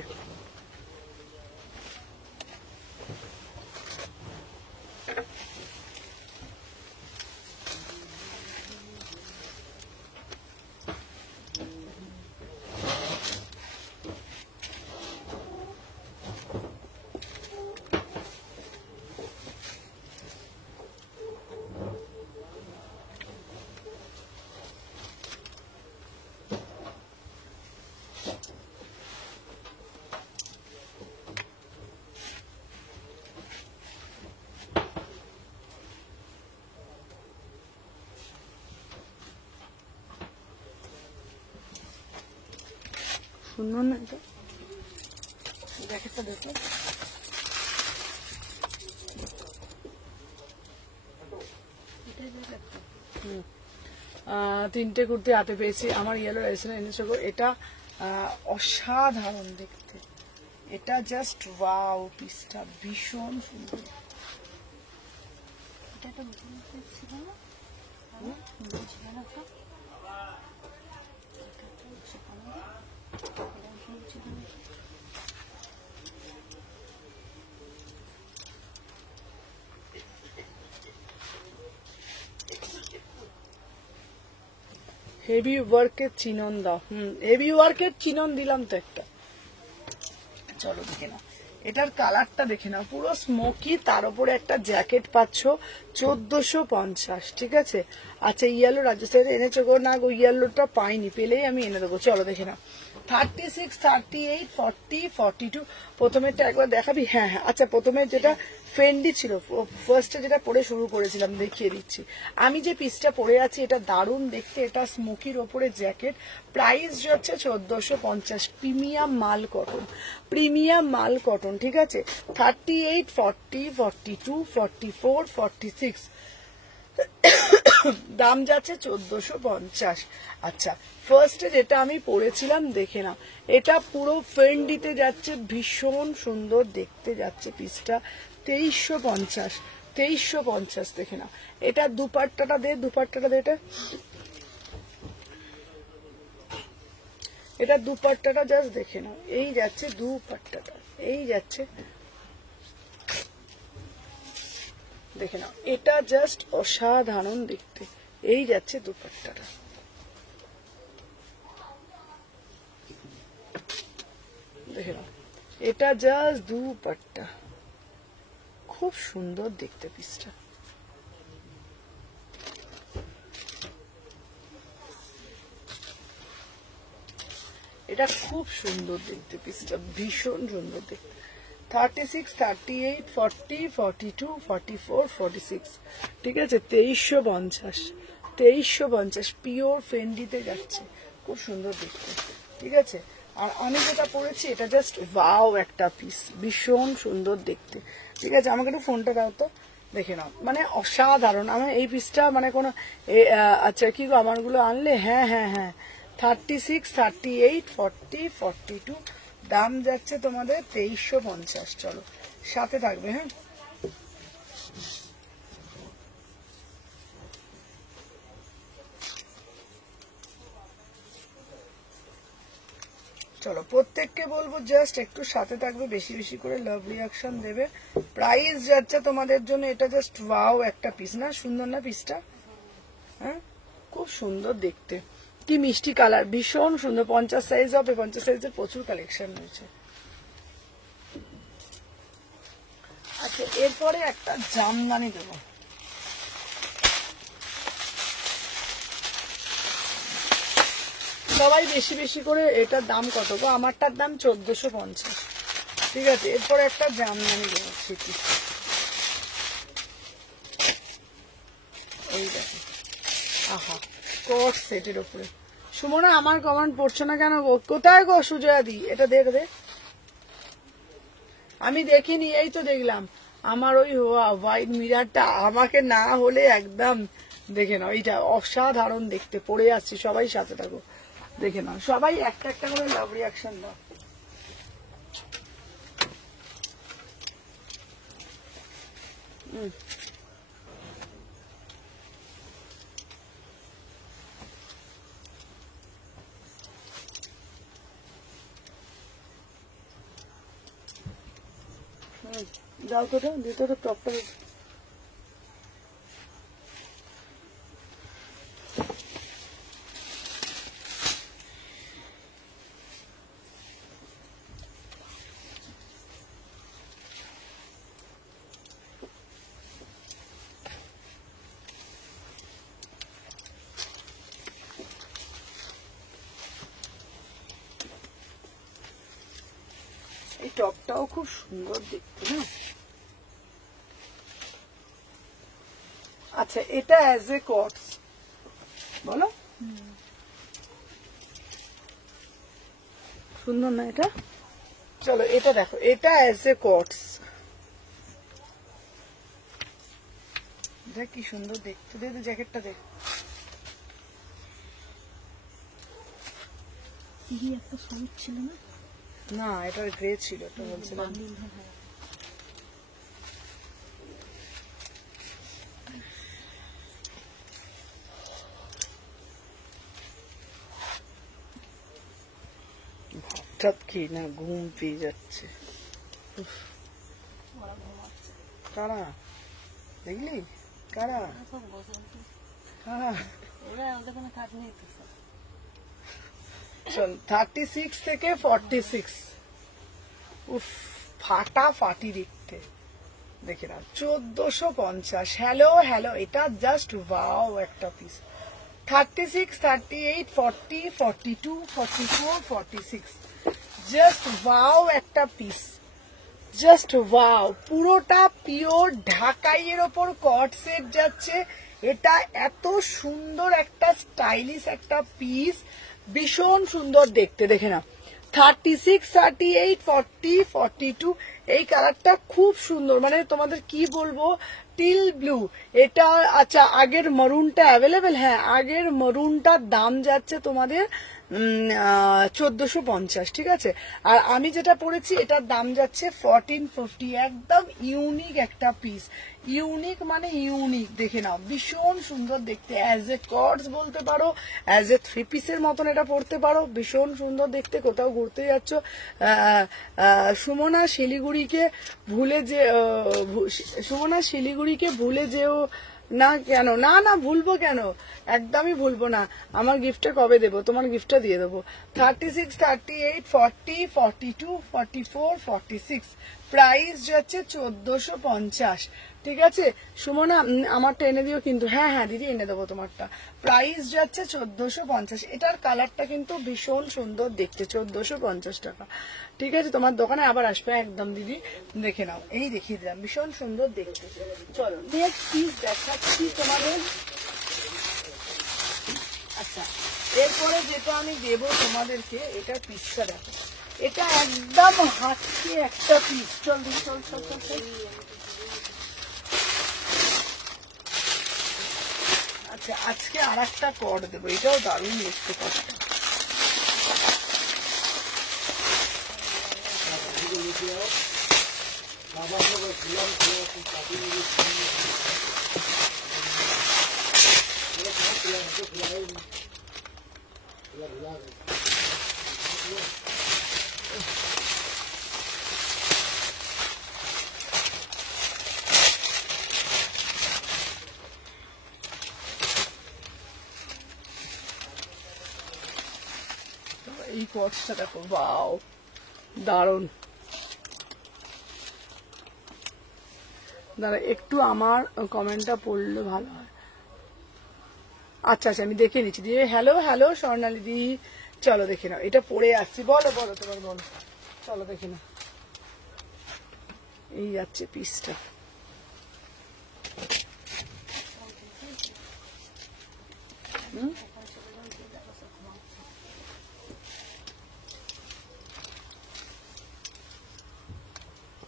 সুন্দর না এটা, জ্যাকেটটা দেখো, তিনটে কুর্তি হাতে পেয়েছি, আমার ইয়েলো রেশনে এনেছো গো। এটা অসাধারণ দেখতে, এটা জাস্ট ওয়াও পিসটা ভীষণ সুন্দর। এটা তো ছিল না, ছিল না তো, হেভি ওয়ার্কের চিনন দাও। হেভি ওয়ার্কের চিনন দিলাম তো একটা। চলো দেখে নাও, এটার কালারটা দেখে নাও, পুরো স্মোকি, তার উপরে একটা জ্যাকেট পাচ্ছ 1450, ঠিক আছে। আচ্ছা ইয়েলো রাজস্থানে এনেছো গো? না গো, ইয়েলোটা পাইনি, পেলেই আমি এনে দেবো। চলো দেখে নাও, 36, 38, 40, 42। প্রথমেরটা একবার দেখাবি? হ্যাঁ হ্যাঁ, আচ্ছা প্রথমে যেটা ফেন্ডি ছিল, ফার্স্টে যেটা পরে শুরু করেছিলাম, দেখিয়ে দিচ্ছি। আমি যে পিসটা পরে আছি এটা দারুণ দেখতে, এটা স্মোকির ওপরে জ্যাকেট, প্রাইস হচ্ছে 1450, প্রিমিয়াম মাল কটন, প্রিমিয়াম মাল কটন, ঠিক আছে। 38, 40, 42, 44, 46, দাম যাচ্ছে 1450। আচ্ছা ফার্স্টে যেটা আমি পরেছিলাম দেখে নাও, এটা পুরো ফেন্ডিতে যাচ্ছে, ভীষণ সুন্দর দেখতে যাচ্ছে পিসটা, 2350, 2350 দেখে নাও। এটা দুপাট্টাটা দে, দুপাট্টাটা দে, এটা দুপাট্টাটা জাস্ট দেখে নাও, এই যাচ্ছে দুপাট্টাটা, এই যাচ্ছে, দেখে নাও, এটা জাস্ট অসাধারণ দেখতে, এই যাচ্ছে দুপাট্টাটা, দেখে নাও, এটা জাস্ট দুপাট্টা, খুব সুন্দর দেখতে পিসটা। এটা খুব সুন্দর দেখতে পিসটা, ভীষণ সুন্দর দেখতে। 36, 38, 40, 42, 44, 46, ঠিক আছে। 2350, 2350 পিওর ফেন্ডিতে যাচ্ছে, খুব সুন্দর দেখতে, ঠিক আছে। আর আমি যেটা পরেছি এটা জাস্ট ওয়াও একটা পিস, ভীষণ সুন্দর দেখতে, ঠিক আছে। আমাকে একটু ফোনটা দাও তো, দেখে নাও, মানে অসাধারণ। আমার এই পিসটা মানে কোনো আচ্ছা কি গো, আমারগুলো আনলে? হ্যাঁ হ্যাঁ হ্যাঁ, 36, 38, 40, 42, দাম যাচ্ছে তোমাদের 2350। চলো সাথে থাকবে, হ্যাঁ। চলো প্রত্যেককে বলবো জাস্ট একটু সাথে থাকবে, বেশি বেশি করে লাভ রিয়াকশন দেবে। প্রাইস যাচ্ছে তোমাদের জন্য, এটা জাস্ট ওয়াও একটা পিস, না সুন্দর না পিসটা? হ্যাঁ খুব সুন্দর দেখতে, কি মিষ্টি কালার, ভীষণ সুন্দর। 50 সাইজ হবে, 50 সাইজের প্রচুর কালেকশন রয়েছে। আচ্ছা এরপরে একটা জামদানি দেবো, সবাই বেশি বেশি করে। এটার দাম কত গো? আমারটার দাম 1450, ঠিক আছে। এরপরে একটা জামদানি দেবো, এই দেখো, আহা কট সেটের উপরে। সুমনা আমার কমেন্ট পড়ছো না কেন গো? কোথায় গো সুজয়া দি? এটা দেখ দে, আমি দেখিনি, এই তো দেখলাম। আমার ওই হোয়াইট মিরারটা আমাকে না হলে একদম, দেখে নাও, এইটা অসাধারণ দেখতে, পড়ে আসছি। সবাই সাথে থাকো, দেখে নাও, সবাই একটা একটা করে লাভ রিয়াকশন দাও। যাও তো, দিতে তো টপটা। এই টপটাও খুব সুন্দর দেখতে, না? আচ্ছা এটা অ্যাজ এ কটস, বলো সুন্দর না এটা? চলো এটা দেখো, এটা অ্যাজ এ কটস, দেখ কি সুন্দর দেখতে, দে জ্যাকেটটা দেখ, কি একটা সবুজ ছিল না, না এটার গ্রে ছিল, এটা বলছিলাম। বান্ডিল হয়ে ভাবটাপ কি না ঘুম পেয়ে যাচ্ছে। উফ, ওরা ঘুমাচ্ছে। কারা দেখলি, কারা সব বসে আছে। কারা? ওরা ওদের কোনো কাজ নেই তো সব। চল 36 থেকে 46। উফ, ফাটাফাটি দেখতে, দেখে না 1450। হ্যালো হ্যালো, এটা জাস্ট ওয়াও একটা পিস। 36, 38, 40, 42, 44, 46, জাস্ট ওয়াও একটা পিস, জাস্ট ওয়াও। পুরোটা পিওর ঢাকাইয়ের ওপর কট সেট যাচ্ছে। এটা এত সুন্দর একটা স্টাইলিশ একটা পিস, ভীষণ সুন্দর দেখতে, দেখে না। 36, 38, 40, 42, এই কালারটা খুব সুন্দর, মানে তোমাদের কি বলবো, টিল ব্লু এটা। আচ্ছা, আগের মরুনটা অ্যাভেলেবেল? হ্যাঁ, আগের মরুনটার দাম যাচ্ছে তোমাদের 1450, ঠিক আছে। আর আমি যেটা পরেছি এটার দাম যাচ্ছে 1450। একদম ইউনিক একটা পিস, ইউনিক মানে ইউনিক, দেখে নাও, ভীষণ সুন্দর দেখতে। অ্যাজ এ কর্ডস বলতে পারো, অ্যাজ এ 3 পিসের মতন এটা পরতে পারো, ভীষণ সুন্দর দেখতে। কোথাও ঘুরতে যাচ্ছ, সুমনা শিলিগুড়িকে ভুলে যে, সুমনা শিলিগুড়িকে ভুলে যেও না কেন? না না, ভুলবো কেন, একদমই ভুলবো না। আমার গিফটটা কবে দেবো? তোমার গিফটটা দিয়ে দেবো। 36, 38, 40, 42, 44, 46, প্রাইস যাচ্ছে 1450, ঠিক আছে। সুমনা আমারটা এনে দিও কিন্তু। হ্যাঁ হ্যাঁ দিদি, এনে দেবো তোমারটা। প্রাইস যাচ্ছে 1450। এটার কালারটা কিন্তু ভীষণ সুন্দর দেখতে, 1450 টাকা, ঠিক আছে। তোমার দোকানে আবার আসবে একদম দিদি, দেখে নাও। এই দেখিয়ে দিলাম, ভীষণ সুন্দর দেখতে। চলো নেক্সট পিস দেখাচ্ছি তোমাদের। আচ্ছা, এরপরে যেটা আমি দেবো তোমাদেরকে, এটা পিসটা দেখো, এটা একদম হাতে একটা পিস। চল দিদি, চল চল চল চল। আচ্ছা, আজকে আর একটা কর দেবো, এটাও দারুণ দেখতে করটা। এই কটসটা দেখো, বাও, দারুণ। দাঁড়া একটু, আমার কমেন্টটা পড়লে ভালো হয়। আচ্ছা আচ্ছা, আমি দেখে নিচ্ছি দিয়ে। হ্যালো হ্যালো স্বর্ণালী দি, চলো দেখে নাও, এটা পরে আসছি। বলো বলো, তোমার বলো, চলো দেখে নাও। এই যাচ্ছে পিসটা,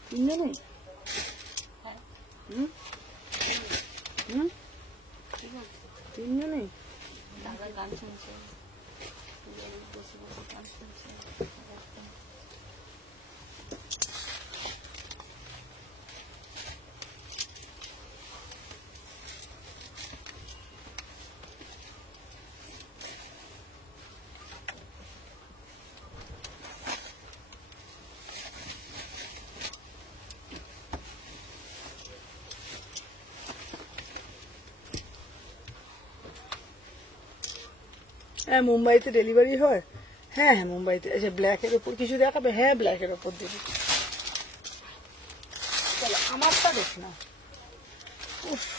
তিনজনেই। তিনজনেই দাদা গান শুনছে, বসে বসে গান শুনছে। হ্যাঁ, মুম্বাইতে ডেলিভারি হয়। হ্যাঁ হ্যাঁ, মুম্বাইতে। আচ্ছা, ব্ল্যাকের ওপর কিছু দেখাবে? হ্যাঁ, ব্ল্যাকের ওপর দেবে। চলো আমারটা দেখ নাও,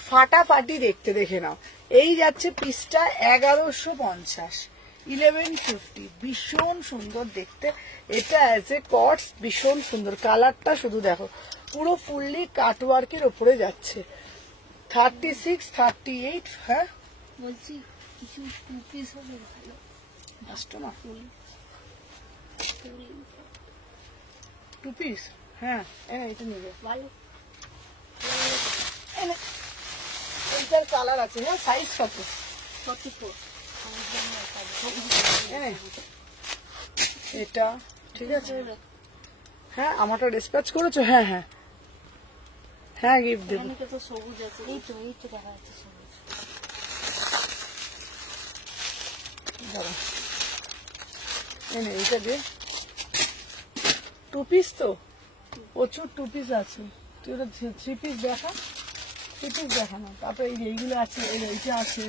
ফাটাফাটি দেখতে, দেখে নাও। এই যাচ্ছে পিসটা 1150, 1150, ভীষণ সুন্দর দেখতে। এটা অ্যাজ এ কটস ভীষণ সুন্দর, কালারটা শুধু দেখো, পুরো ফুললি কাটওয়ার্কের ওপরে যাচ্ছে। 36, 38, হ্যাঁ বলছি কিছু 2 পিস হবে ভালো, কাস্টমার ফুল 2 পিস। হ্যাঁ, এটা নেবে ভালো। এইটার কালার আছে। হ্যাঁ, সাইজ কত? 44, আমার জন্য একটা এনে এটা ঠিক আছে। হ্যাঁ আমারটা ডিসপ্যাচ করেছো? হ্যাঁ হ্যাঁ হ্যাঁ গিফট দেবো। এখানে তো সবুজ আছে, এই তো দেখা যাচ্ছে সবুজ। দাঁড়া এইটা দিয়ে 2 পিস তো প্রচুর 2 পিস আছে, তুই ওটা 3 পিস দেখা, 3 পিস দেখা না। তারপরে এইগুলো আছে, এইটা আছে,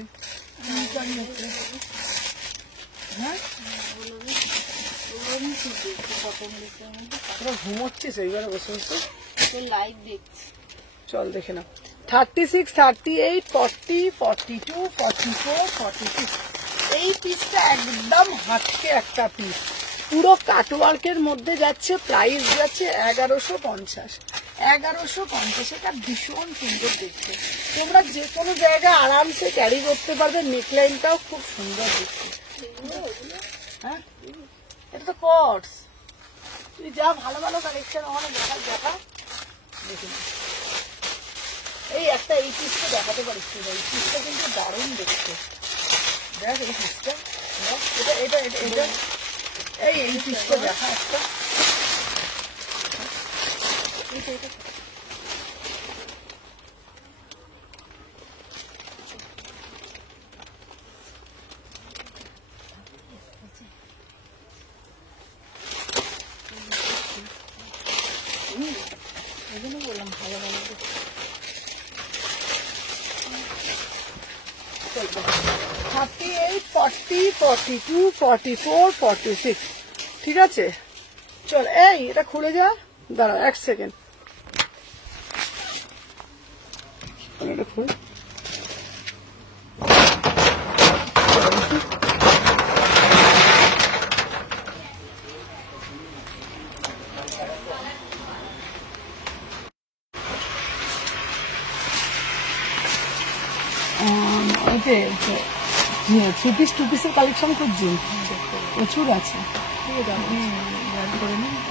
হ্যাঁ তোরা ঘুমোচ্ছিস এইবারে বসে বসে? লাইভ দেখছি, চল দেখে না। 36, 38, 40, 42, 44, 46 এই পিসটা একদম হাটকে একটা পিস, পুরো কাটওয়ার্কের মধ্যে যাচ্ছে। প্রাইস যাচ্ছে 1150। 1150 এটা ভীষণ সুন্দর দেখতে, তোমরা যে কোনো জায়গায় আরামসে ক্যারি করতে পারবে। নেকলাইনটাও খুব সুন্দর দেখতে। হ্যাঁ এটা তো কটস, তুই যা ভালো ভালো কালেকশন ওখানে দেখা দেখে নে। এই একটা এই পিসটা দেখাতে পারিস তুই, এই পিসটা কিন্তু দারুণ দেখতে। দেখ এই পিসটা, এটা এটা এটা এটা এই পিসটা দেখা একটা। এগুলো বললাম ভালো ভালো দেখতে। 38, 40, 42, 44, 46 ঠিক আছে। চল এই এটা খুলে যা, দাঁড়া 1 সেকেন্ড। এটা খুলে থ্রি পিস 2 পিসের কালেকশন খুঁজছি, প্রচুর আছে।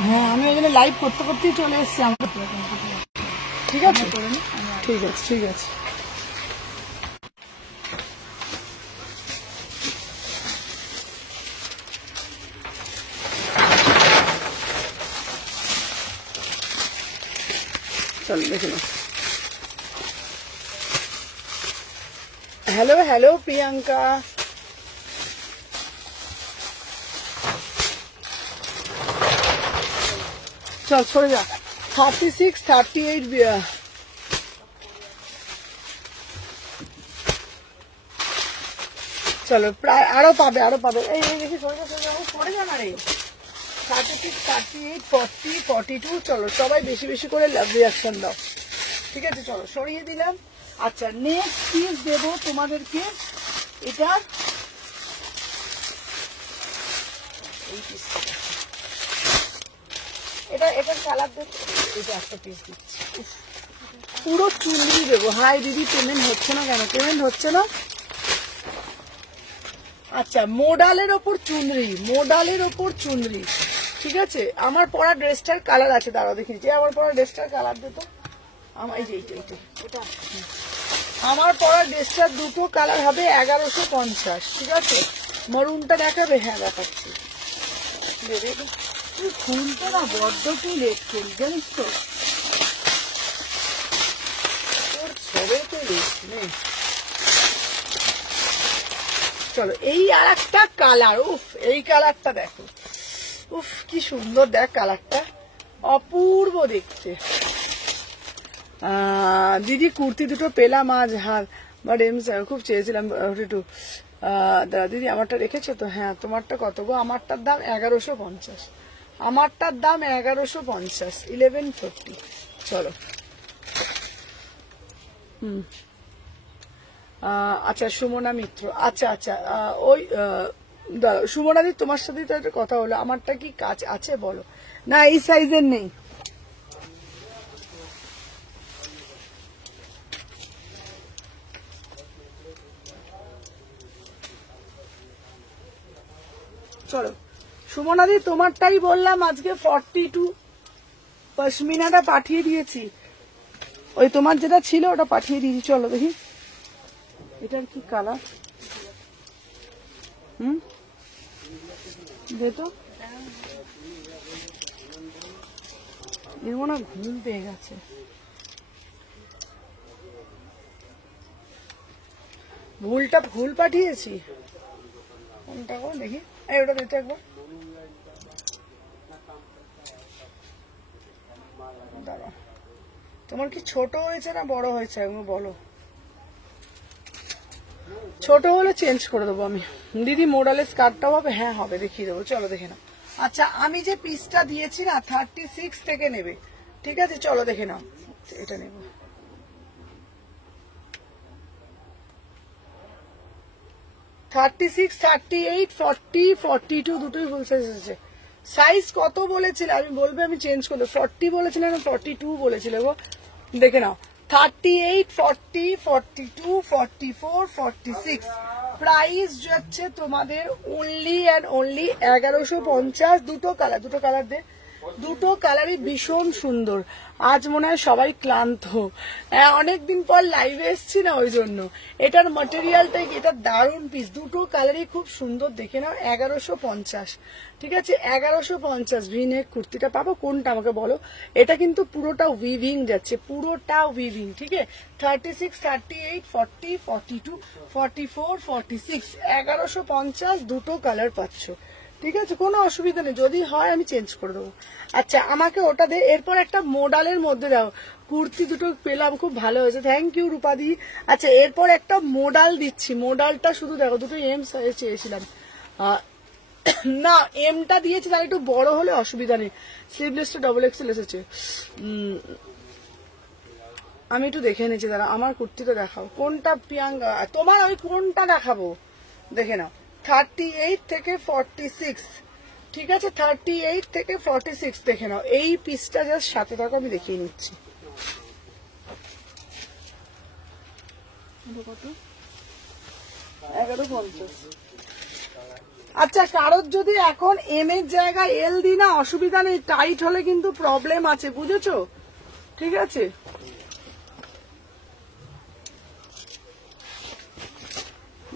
হ্যাঁ আমি ওই জন্য লাইভ করতে করতেই চলে এসছি আমার। ঠিক আছে ঠিক আছে ঠিক আছে। চল দেখে নাও। হ্যালো হ্যালো প্রিয়াঙ্কা, চল সরে যা। 36, 38 চলো প্রায় আরো পাবে আরো পাবে। এই দেখি সরে যা না রে। 36, 38, 40, 42 চলো সবাই বেশি বেশি করে লাভ রিয়াকশন দাও। ঠিক আছে চলো সরিয়ে দিলাম। আচ্ছা নেক্সট পিস দেবো তোমাদেরকে, এটা এই পিসটা, এটার কালার দেখো, এটা একটা পিস দিচ্ছি। পুরো চুনরি দেবো। হাই দিদি পেমেন্ট হচ্ছে না কেন? পেমেন্ট হচ্ছে না। আচ্ছা মোডালের ওপর চুনরি, মোডালের ওপর চুনরি ঠিক আছে। আমার পরা ড্রেসটার কালার আছে, দাঁড়াও দেখিয়ে যে আমার পরা ড্রেসটার কালার দিত। আমার এই যে এটা আমার পরা ড্রেসটার দুটো কালার হবে 1150 ঠিক আছে। মরুনটা দেখাবে? হ্যাঁ দেখাচ্ছি। খুলতে না বড্ড তুই লেট করি জানিস তো, তোর ছবে তো লেট নেই। চলো এই আর একটা কালার, উফ এই কালারটা দেখো, উফ কি সুন্দর দেখ কালারটা, অপূর্ব দেখতে। দিদি কুর্তি দুটো পেলাম আজ, হার বাট খুব চেয়েছিলাম একটু। দাদা দিদি আমারটা রেখেছো তো? হ্যাঁ তোমারটা কত গো? আমারটার দাম 1150, আমারটার দাম 1150, 1150। চলো আচ্ছা সুমনা মিত্র, আচ্ছা আচ্ছা ওই সুমনা দি তোমার সাথে তো একটা কথা হলো, আমারটা কি কাজ আছে বলো? না এই সাইজের নেই। চলো সুমনা দি তোমারটাই বললাম আজকে 42 পশমিনাটা পাঠিয়ে দিয়েছি, ওই তোমার যেটা ছিল ওটা পাঠিয়ে দিয়েছি। চলো দেখি এটার কি কালার। দে তো, এর মনে হয় ভুল পেয়ে গেছে। ভুল পাঠিয়েছি কোনটা গো দেখি, এই ওটা দিতে একবার। দাঁড়াও, তোমার কি ছোট হয়েছে না বড় হয়েছে একবার বলো। ছোট হলে চেঞ্জ করে দেবো আমি। দিদি মোডালের স্কার্টটাও হবে? হ্যাঁ হবে, দেখিয়ে দেবো, চলো দেখে নাও। আচ্ছা আমি যে পিসটা দিয়েছি না 36 থেকে নেবে, ঠিক আছে চলো দেখে নাও। এটা নেব, 36, 38, 40, 42 দুটোই ফুল সাইজ আছে। সাইজ কত বলেছিলে আমি বলবে, আমি চেঞ্জ করে দেবো। 40 বলেছিলাম না 42 বলেছিলে গো, দেখে নাও। 38, 40, 42, 44, 46 প্রাইস যাচ্ছে তোমাদের অনলি অ্যান্ড অনলি 1150। দুটো কালার দে, দুটো কালারই ভীষণ সুন্দর। আজ মনে হয় সবাই ক্লান্ত, অনেকদিন পর লাইভে এসছি না ওই জন্য। এটার ম্যাটেরিয়ালটা, এটা দারুণ পিস, দুটো কালারই খুব সুন্দর, দেখে নাও। 1150, ঠিক আছে 1150। ভিনেক কুর্তিটা পাবো কোনটা আমাকে বলো। এটা কিন্তু পুরোটা উইভিং যাচ্ছে, পুরোটা উইভিং, ঠিক আছে। 36, 38, 40, 42, 44, 46 1150 দুটো কালার পাচ্ছ, ঠিক আছে কোনো অসুবিধা নেই। যদি হয় আমি চেঞ্জ করে দেবো। আচ্ছা আমাকে ওটা দে। এরপর একটা মোডালের মধ্যে দাও, কুর্তি দুটো পেলাম, খুব ভালো হয়েছে, থ্যাংক ইউ রূপাদি। আচ্ছা এরপর একটা মোডাল দিচ্ছি, মোডালটা শুধু দেখো, দুটো এম চেয়েছিলাম না, এমটা দিয়েছি, তাহলে একটু বড় হলে অসুবিধা নেই। স্লিভলেসটা ডবল এক্সেল এসেছে। আমি একটু দেখে নিচ্ছি, দাঁড়া আমার কুর্তিটা দেখাও কোনটা প্রিয়াঙ্কা, তোমার ওই কোনটা দেখাবো দেখে নাও। 38 থেকে 46, ঠিক আছে 38 থেকে 46 দেখে নাও। এই পিসটা জাস্ট সাথে থাকো, আমি দেখিয়ে নিচ্ছি। কত? 1150। আচ্ছা কারোর যদি এখন এম এর জায়গায় এল দি না, অসুবিধা নেই, টাইট হলে কিন্তু প্রবলেম আছে, বুঝেছো, ঠিক আছে।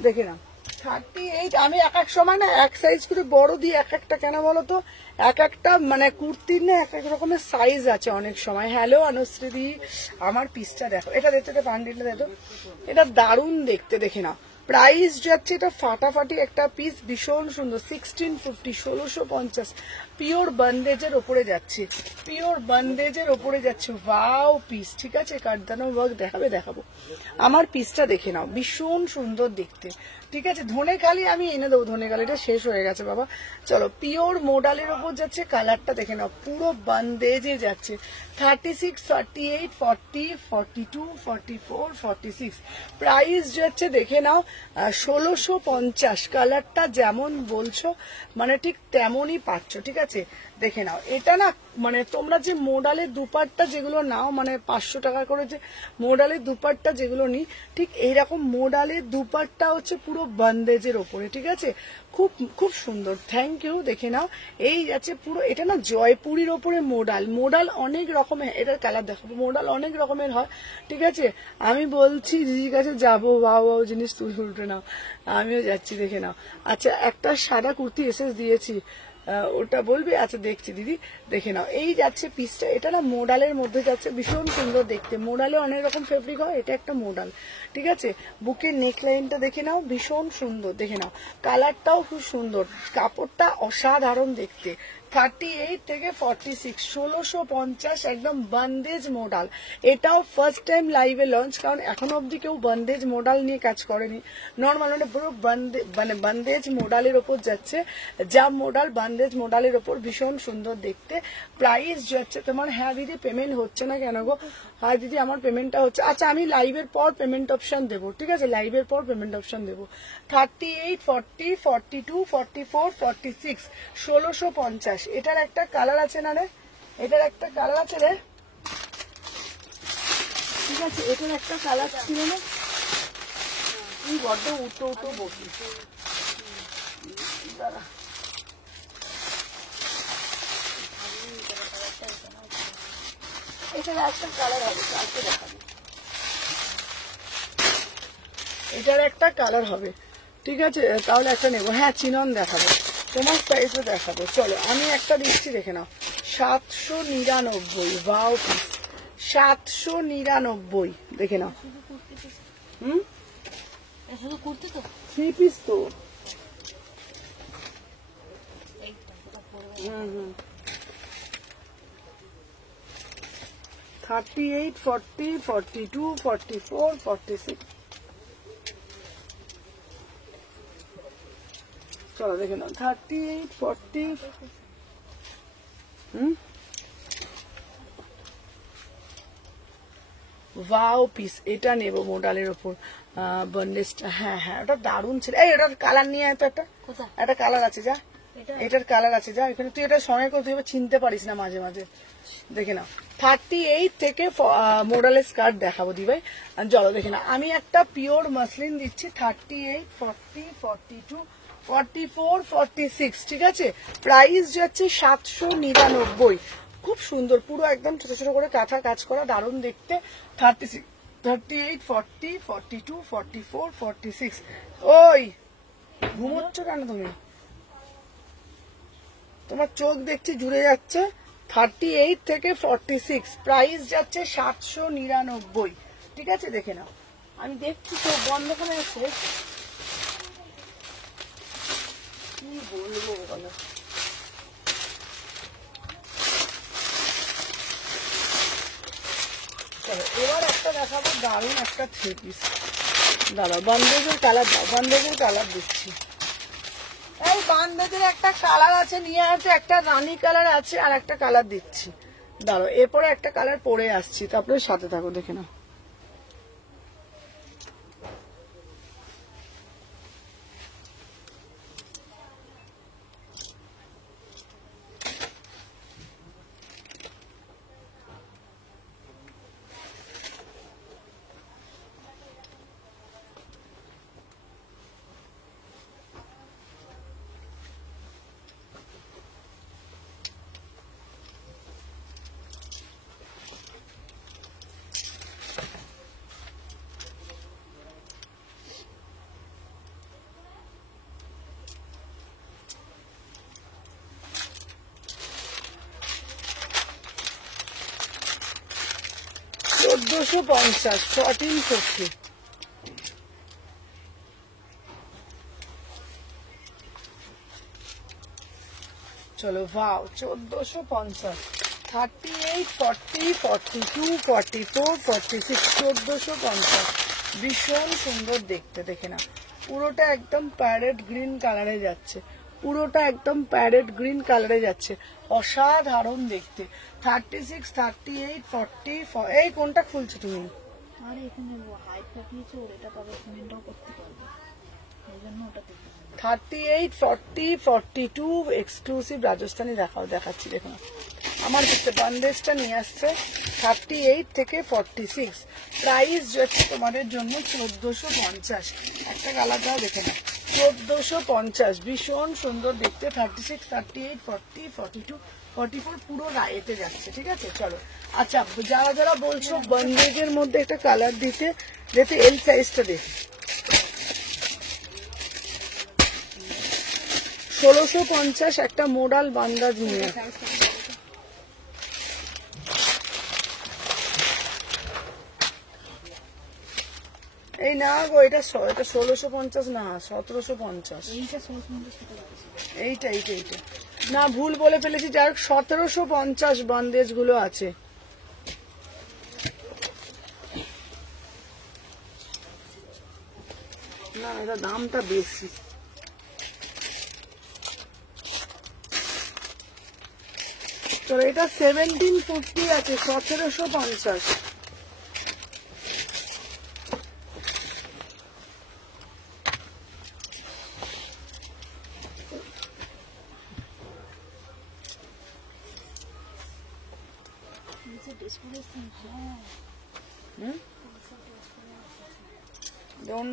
দেখে নাও 38। আমি এক এক সময় না এক সাইজ করে বড় দিই, এক একটা কেন বলো তো, এক একটা মানে কুর্তির না এক এক রকমের সাইজ আছে অনেক সময়। হ্যালো অনুশ্রী, আমার পিসটা দেখো, এটা দেখতে, এটা বান্ডিলটা দেখো, এটা দারুণ দেখতে, দেখে নাও। প্রাইস যাচ্ছে, এটা ফাটাফাটি একটা পিস, ভীষণ সুন্দর। 1650, 1650 পিওর বন্দেজের ওপরে যাচ্ছে, পিওর বন্দেজের ওপরে যাচ্ছে। ওয়াও পিস, ঠিক আছে কারদানো ওয়ার্ক দেখাবো। আমার পিসটা দেখে নাও, ভীষণ সুন্দর দেখতে, ঠিক আছে। ধনেখালি আমি এনে দেবো, ধনেখালিটা শেষ হয়ে গেছে বাবা। চলো পিওর মোডালের ওপর যাচ্ছে, কালারটা দেখে নাও, পুরো বন্দেজে যাচ্ছে। 36, 38, 40, 42, 44, 46 প্রাইস যাচ্ছে দেখে নাও 1650। কালারটা যেমন বলছো মানে ঠিক তেমনই পাচ্ছ, ঠিক আছে দেখে নাও। এটা না মানে তোমরা যে মোডালের দুপাট্টা যেগুলো নাও, মানে 500 টাকা করে যে মোডালের দুপাট্টা যেগুলো নি, ঠিক এইরকম মোডালের দুপাট্টা হচ্ছে পুরো বন্দেজের ওপরে, ঠিক আছে খুব খুব সুন্দর, থ্যাংক ইউ। দেখে নাও এই আছে পুরো, এটা না জয়পুরির ওপরে মোডাল অনেক রকমের, এটার কালার দেখাবো, মোডাল অনেক রকমের হয়, ঠিক আছে। আমি বলছি দিদির কাছে যাবো, বাও জিনিস তুই উল্টে নাও, আমিও যাচ্ছি, দেখে নাও। আচ্ছা একটা সাদা কুর্তি এসএস দিয়েছি, ওটা বলবি? আচ্ছা দেখছি দিদি, দেখে নাও। এই যাচ্ছে পিসটা, এটা না মোডালের মধ্যে যাচ্ছে, ভীষণ সুন্দর দেখতে। মোডালে অনেক রকম ফেব্রিক হয়, এটা একটা মোডাল, ঠিক আছে। বুকের নেকলাইনটা দেখে নাও, ভীষণ সুন্দর, দেখে নাও কালারটাও খুব সুন্দর, কাপড়টা অসাধারণ দেখতে। 38 থেকে 46, 1650 একদম বন্দেজ মোডাল। এটাও ফার্স্ট টাইম লাইভে লঞ্চ, কারণ এখনো অব্দি কেউ বন্দেজ মোডাল নিয়ে কাজ করেনি। নর্মাল মানে পুরো মানে বন্দেজ মোডালের ওপর যাচ্ছে, যা মোডাল বন্দেজ মোডালের ওপর, ভীষণ সুন্দর দেখতে। প্রাইস যাচ্ছে তোমার, হ্যাঁ দিদি পেমেন্ট হচ্ছে না কেন গো? হ্যাঁ দিদি আমার পেমেন্টটা হচ্ছে। আচ্ছা আমি লাইভের পর পেমেন্ট অপশন দেবো, ঠিক আছে লাইভের পর পেমেন্ট অপশন দেবো। 38, 40, 42, 44, 46 1650। এটার একটা কালার আছে না রে, এটার একটা কালার আছে রে, ঠিক আছে এটার একটা কালার ছিল না, তুই বড্ড উটো বসি, দাঁড়া এটার একটা কালার হবে, কালকে দেখাবো, এটার একটা কালার হবে, ঠিক আছে তাহলে একটা নেবো। হ্যাঁ চিনন দেখাবো, তোমার সাইজও দেখাবো। চলো আমি একটা দিচ্ছি, দেখে নাও, 799। ওয়াও পিস, 799, দেখে নাও। শুধু কুর্তি তো 3 পিস তো। এই 38, 40, 42, 44, 46। চলো দেখে নাও, 38, 40। ওয়াও পিস, এটা নেবো মোডালের ওপর বন্ডেজটা। হ্যাঁ হ্যাঁ, ওটা দারুণ ছিল। এই এটার কালার নিয়ে আয় তো একটা, কোথায় একটা কালার আছে যা, এটার কালার আছে যা এখানে। তুই এটা সঙ্গে করে তুই এবার চিনতে পারিস না মাঝে মাঝে, দেখে নাও। 38 থেকে মোডালের স্কার্ট দেখাবো দি ভাই। চলো দেখে নাও, আমি একটা পিওর মাসলিন দিচ্ছি, 38, 40, 42, 44, 46, ঠিক আছে। প্রাইস যাচ্ছে 799। খুব সুন্দর, পুরো একদম ছোট ছোট করে কাঁথা কাজ করা, দারুণ দেখতে। 36, 38, 40, 42, 44, 46। ওই ঘুমোচ্ছ কেন তুমি? তোমার চোখ দেখছি জুড়ে যাচ্ছে। 38 থেকে 46, প্রাইস যাচ্ছে 799, ঠিক আছে। দেখে নাও, আমি দেখছি চোখ বন্ধ করে আছে। কি বলবো বলো, চলো এবার একটা দেখাবো, দারুণ একটা 3 পিস। দাদা বন্দেজের কালার দাও, বন্দেজের কালার দিচ্ছি। এই বান্দেজের একটা কালার আছে, নিয়ে আছে একটা রানী কালার আছে, আর একটা কালার দিচ্ছি। দাঁড়ো, এরপরে একটা কালার পরে আসছি, তারপরে সাথে থাকো, দেখে নাও। $1450, 1450। চলো ভাও, 1450, 38, 40, 42, 44, 46, 1450। ভীষণ সুন্দর দেখতে, দেখে না। পুরোটা একদম প্যারেট গ্রিন কালারে যাচ্ছে, পুরোটা একদম প্যারেট গ্রিন কালারে যাচ্ছে, অসাধারণ দেখতে। 36, 38, 40, এই কোনটা খুলছো তুমি? আর এখানে হাইট থাকিয়েছে, ওর এটা পাবে, সিমেন্টও করতে পারবে, এই জন্য ওটা দেখতে 38, 40, 42 এক্সক্লুসিভ রাজস্থানি দেখাচ্ছি, দেখুন আমার কাছে বন্দেজটা নিয়ে আসছে। 38 থেকে 46, প্রাইস যাচ্ছে তোমাদের জন্য 1450। একটা কালার দাও, দেখে না, 1450, ভীষণ সুন্দর দেখতে। 36, 38, 40, 42, 44 পুরো রায়েতে যাচ্ছে, ঠিক আছে। চলো আচ্ছা, যারা যারা বলছো বন্দেজের মধ্যে একটা কালার দিতে, যেতে এল সাইজটা দেখি। 1650 একটা মোডাল বান্দাজ নিয়ে। এই না গো, এটা 1650 না, 1750। এইটা এইটা এইটা না, ভুল বলে ফেলেছি। যাই হোক 1750 বন্দেজ গুলো আছে। না, এটা দামটা বেশি। চলো, এটা 1750 আছে, 1750।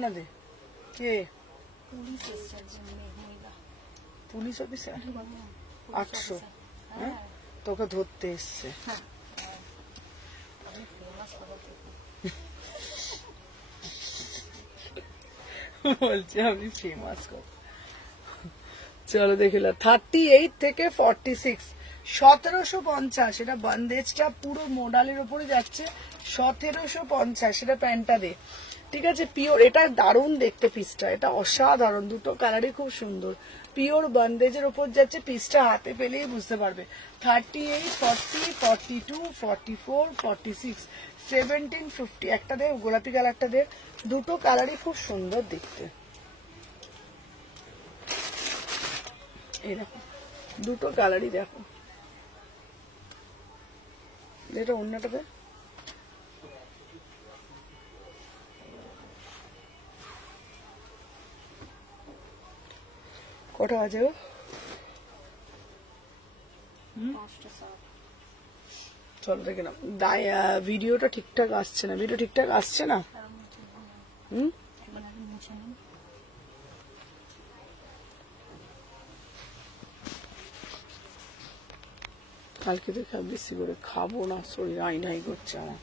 না দে কে পুলিশ অফিসার 800, হ্যাঁ তোকে ধরতে এসছে। বলছে আমি ফেমাস কর। চলো দেখিলাম 38 থেকে 46 1750। এটা বন্দেজটা পুরো মোডালের উপরে যাচ্ছে 1750। এটা প্যান্টটা দে, ঠিক আছে। পিওর, এটা দারুণ দেখতে পিসটা, এটা অসাধারণ, দুটো কালারই খুব সুন্দর। পিওর বন্দেজের উপর যাচ্ছে, পিসটা হাতে পেলেই বুঝতে পারবে। 38, 40, 42, 44, 46, 17, 50। একটা দে, গোলাপি কালারটা দে, দুটো কালারই খুব সুন্দর দেখতে। এই দেখো দুটো কালারই দেখো, এটা অন্যটা দে। কটা আছে গো? চলো দেখে নাও। ভিডিওটা ঠিকঠাক আসছে না, ভিডিও ঠিকঠাক আসছে না। হুম, কালকে থেকে বেশি করে খাবো না, শরীর আইনাই করছে আমার।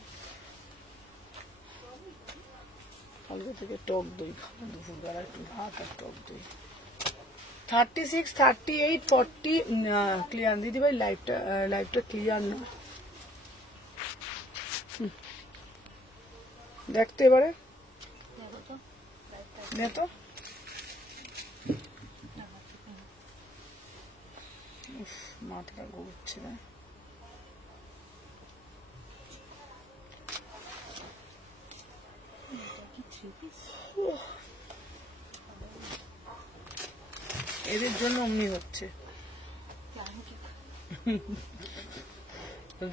কালকে থেকে টক দই খাবো, দুপুরবেলা একটু ভাত আর টক দই। 36, 38, 40 ক্লিয়ার দিদি ভাই, লাইভটা ক্লিয়ার না। দেখতে এবারে নে তো। মাথাটা ঘুরছে না। এদের জন্য অমনি হচ্ছে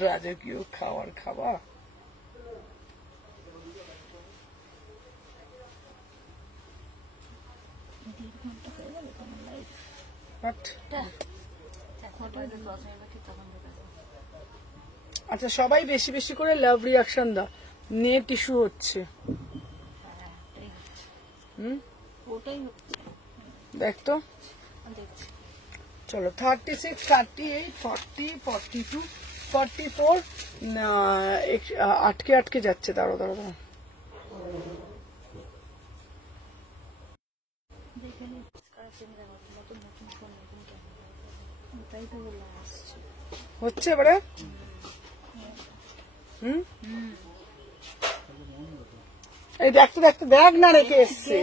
রাজকীয় খাবার খাবা। আচ্ছা সবাই বেশি বেশি করে লাভ রিয়াকশন দাও, নেট ইস্যু হচ্ছে। দেখ তো, চলো 36, 38, 40, 42, 44 আটকে আটকে যাচ্ছে। দাঁড়ো দাঁড়ো দাঁড়ো, হচ্ছে এবারে। এই দেখতে দেখতে ব্যাগ না রেখে এসছে।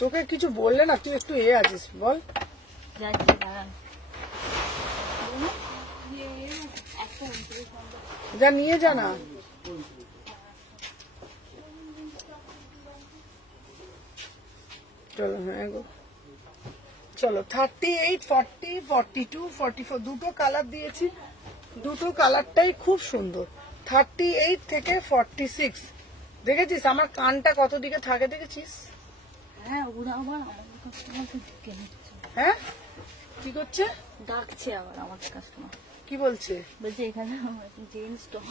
তোকে কিছু বললে না, তুই একটু আছিস বল। যা নিয়ে যা না। চলো হ্যাঁ গো, চলো 38, 40, 42, 44 দুটো কালার দিয়েছি, দুটো কালারটাই খুব সুন্দর। 38 থেকে 46 দেখেছিস আমার কানটা কত দিকে থাকে দেখেছিস? হ্যাঁ কি করছে? ডাকছে আবার আমাদের কাস্টমার। কি বলছে? বলছে এখানে জিন্স টপ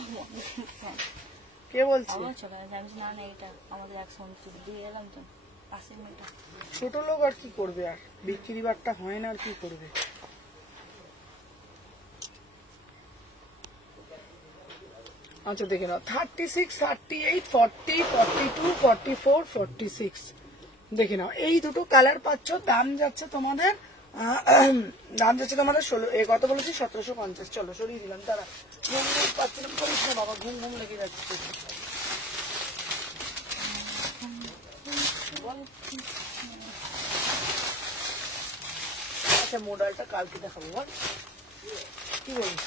কে বলছে? চলে আমি না না এটা আমাদের এক সন্তুষ্ট দিয়ে এলাম তো পাশের মেয়েটা। ছোট লোক আর কি করবে, আর বিক্রি বাট্টা হয় না আর কি করবে। আচ্ছা দেখে নাও 36, 38, 40, 42, 44, 46 দেখে নাও। এই দুটো কালার পাচ্ছ, দাম যাচ্ছে তোমাদের 16 কত বলেছি 1750। চলো সরিয়ে দিলাম, তারা ঘুম ঘুম পাচ্ছিলাম, করিস না বাবা, ঘুম ঘুম লেগে যাচ্ছে। আচ্ছা মডেলটা কালকে দেখাবো, বল কি বলিস?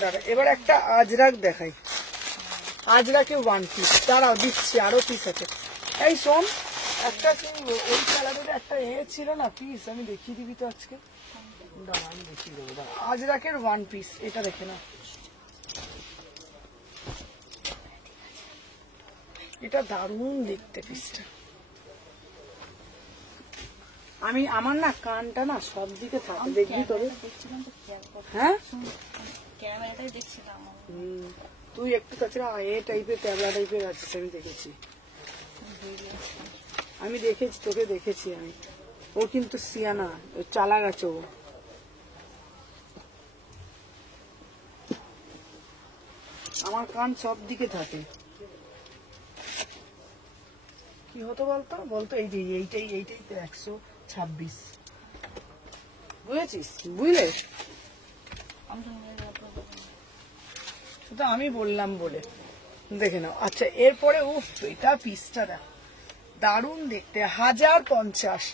দাঁড়া এবার একটা আজরাক দেখাই, আজরাকে 1 পিস। দাঁড়াও দিচ্ছি, আরো পিস আছে। এই শোন, একটা ওই কালারের একটা ছিল না পিস, আমি দেখিয়ে দিবি তো আজকে। দাঁড়া আমি দেখিয়ে দেবো, দাঁড়া। আজরাকের 1 পিস, এটা দেখে না, এটা দারুণ দেখতে পিসটা। আমি আমার না কানটা না সব দিকে থাকে, দেখবি তবে। হ্যাঁ ক্যামেরাটাই দেখছিলাম। তুই একটু তাছাড়া এ টাইপের ট্যাবলা টাইপের আছিস, আমি দেখেছি, আমি দেখেছি তোকে দেখেছি আমি। ও কিন্তু সিয়ানা, চালা গেছে ও। আমার কান সব দিকে থাকে। কি হতো বলতো বলতো এই যে এইটাই 100 126, বুঝেছিস? বুঝলে, শুধু আমি বললাম বলে দেখে নাও। আচ্ছা এরপরে উফ, এটা পিসটা দেখো, দারুণ দেখতে, 1050,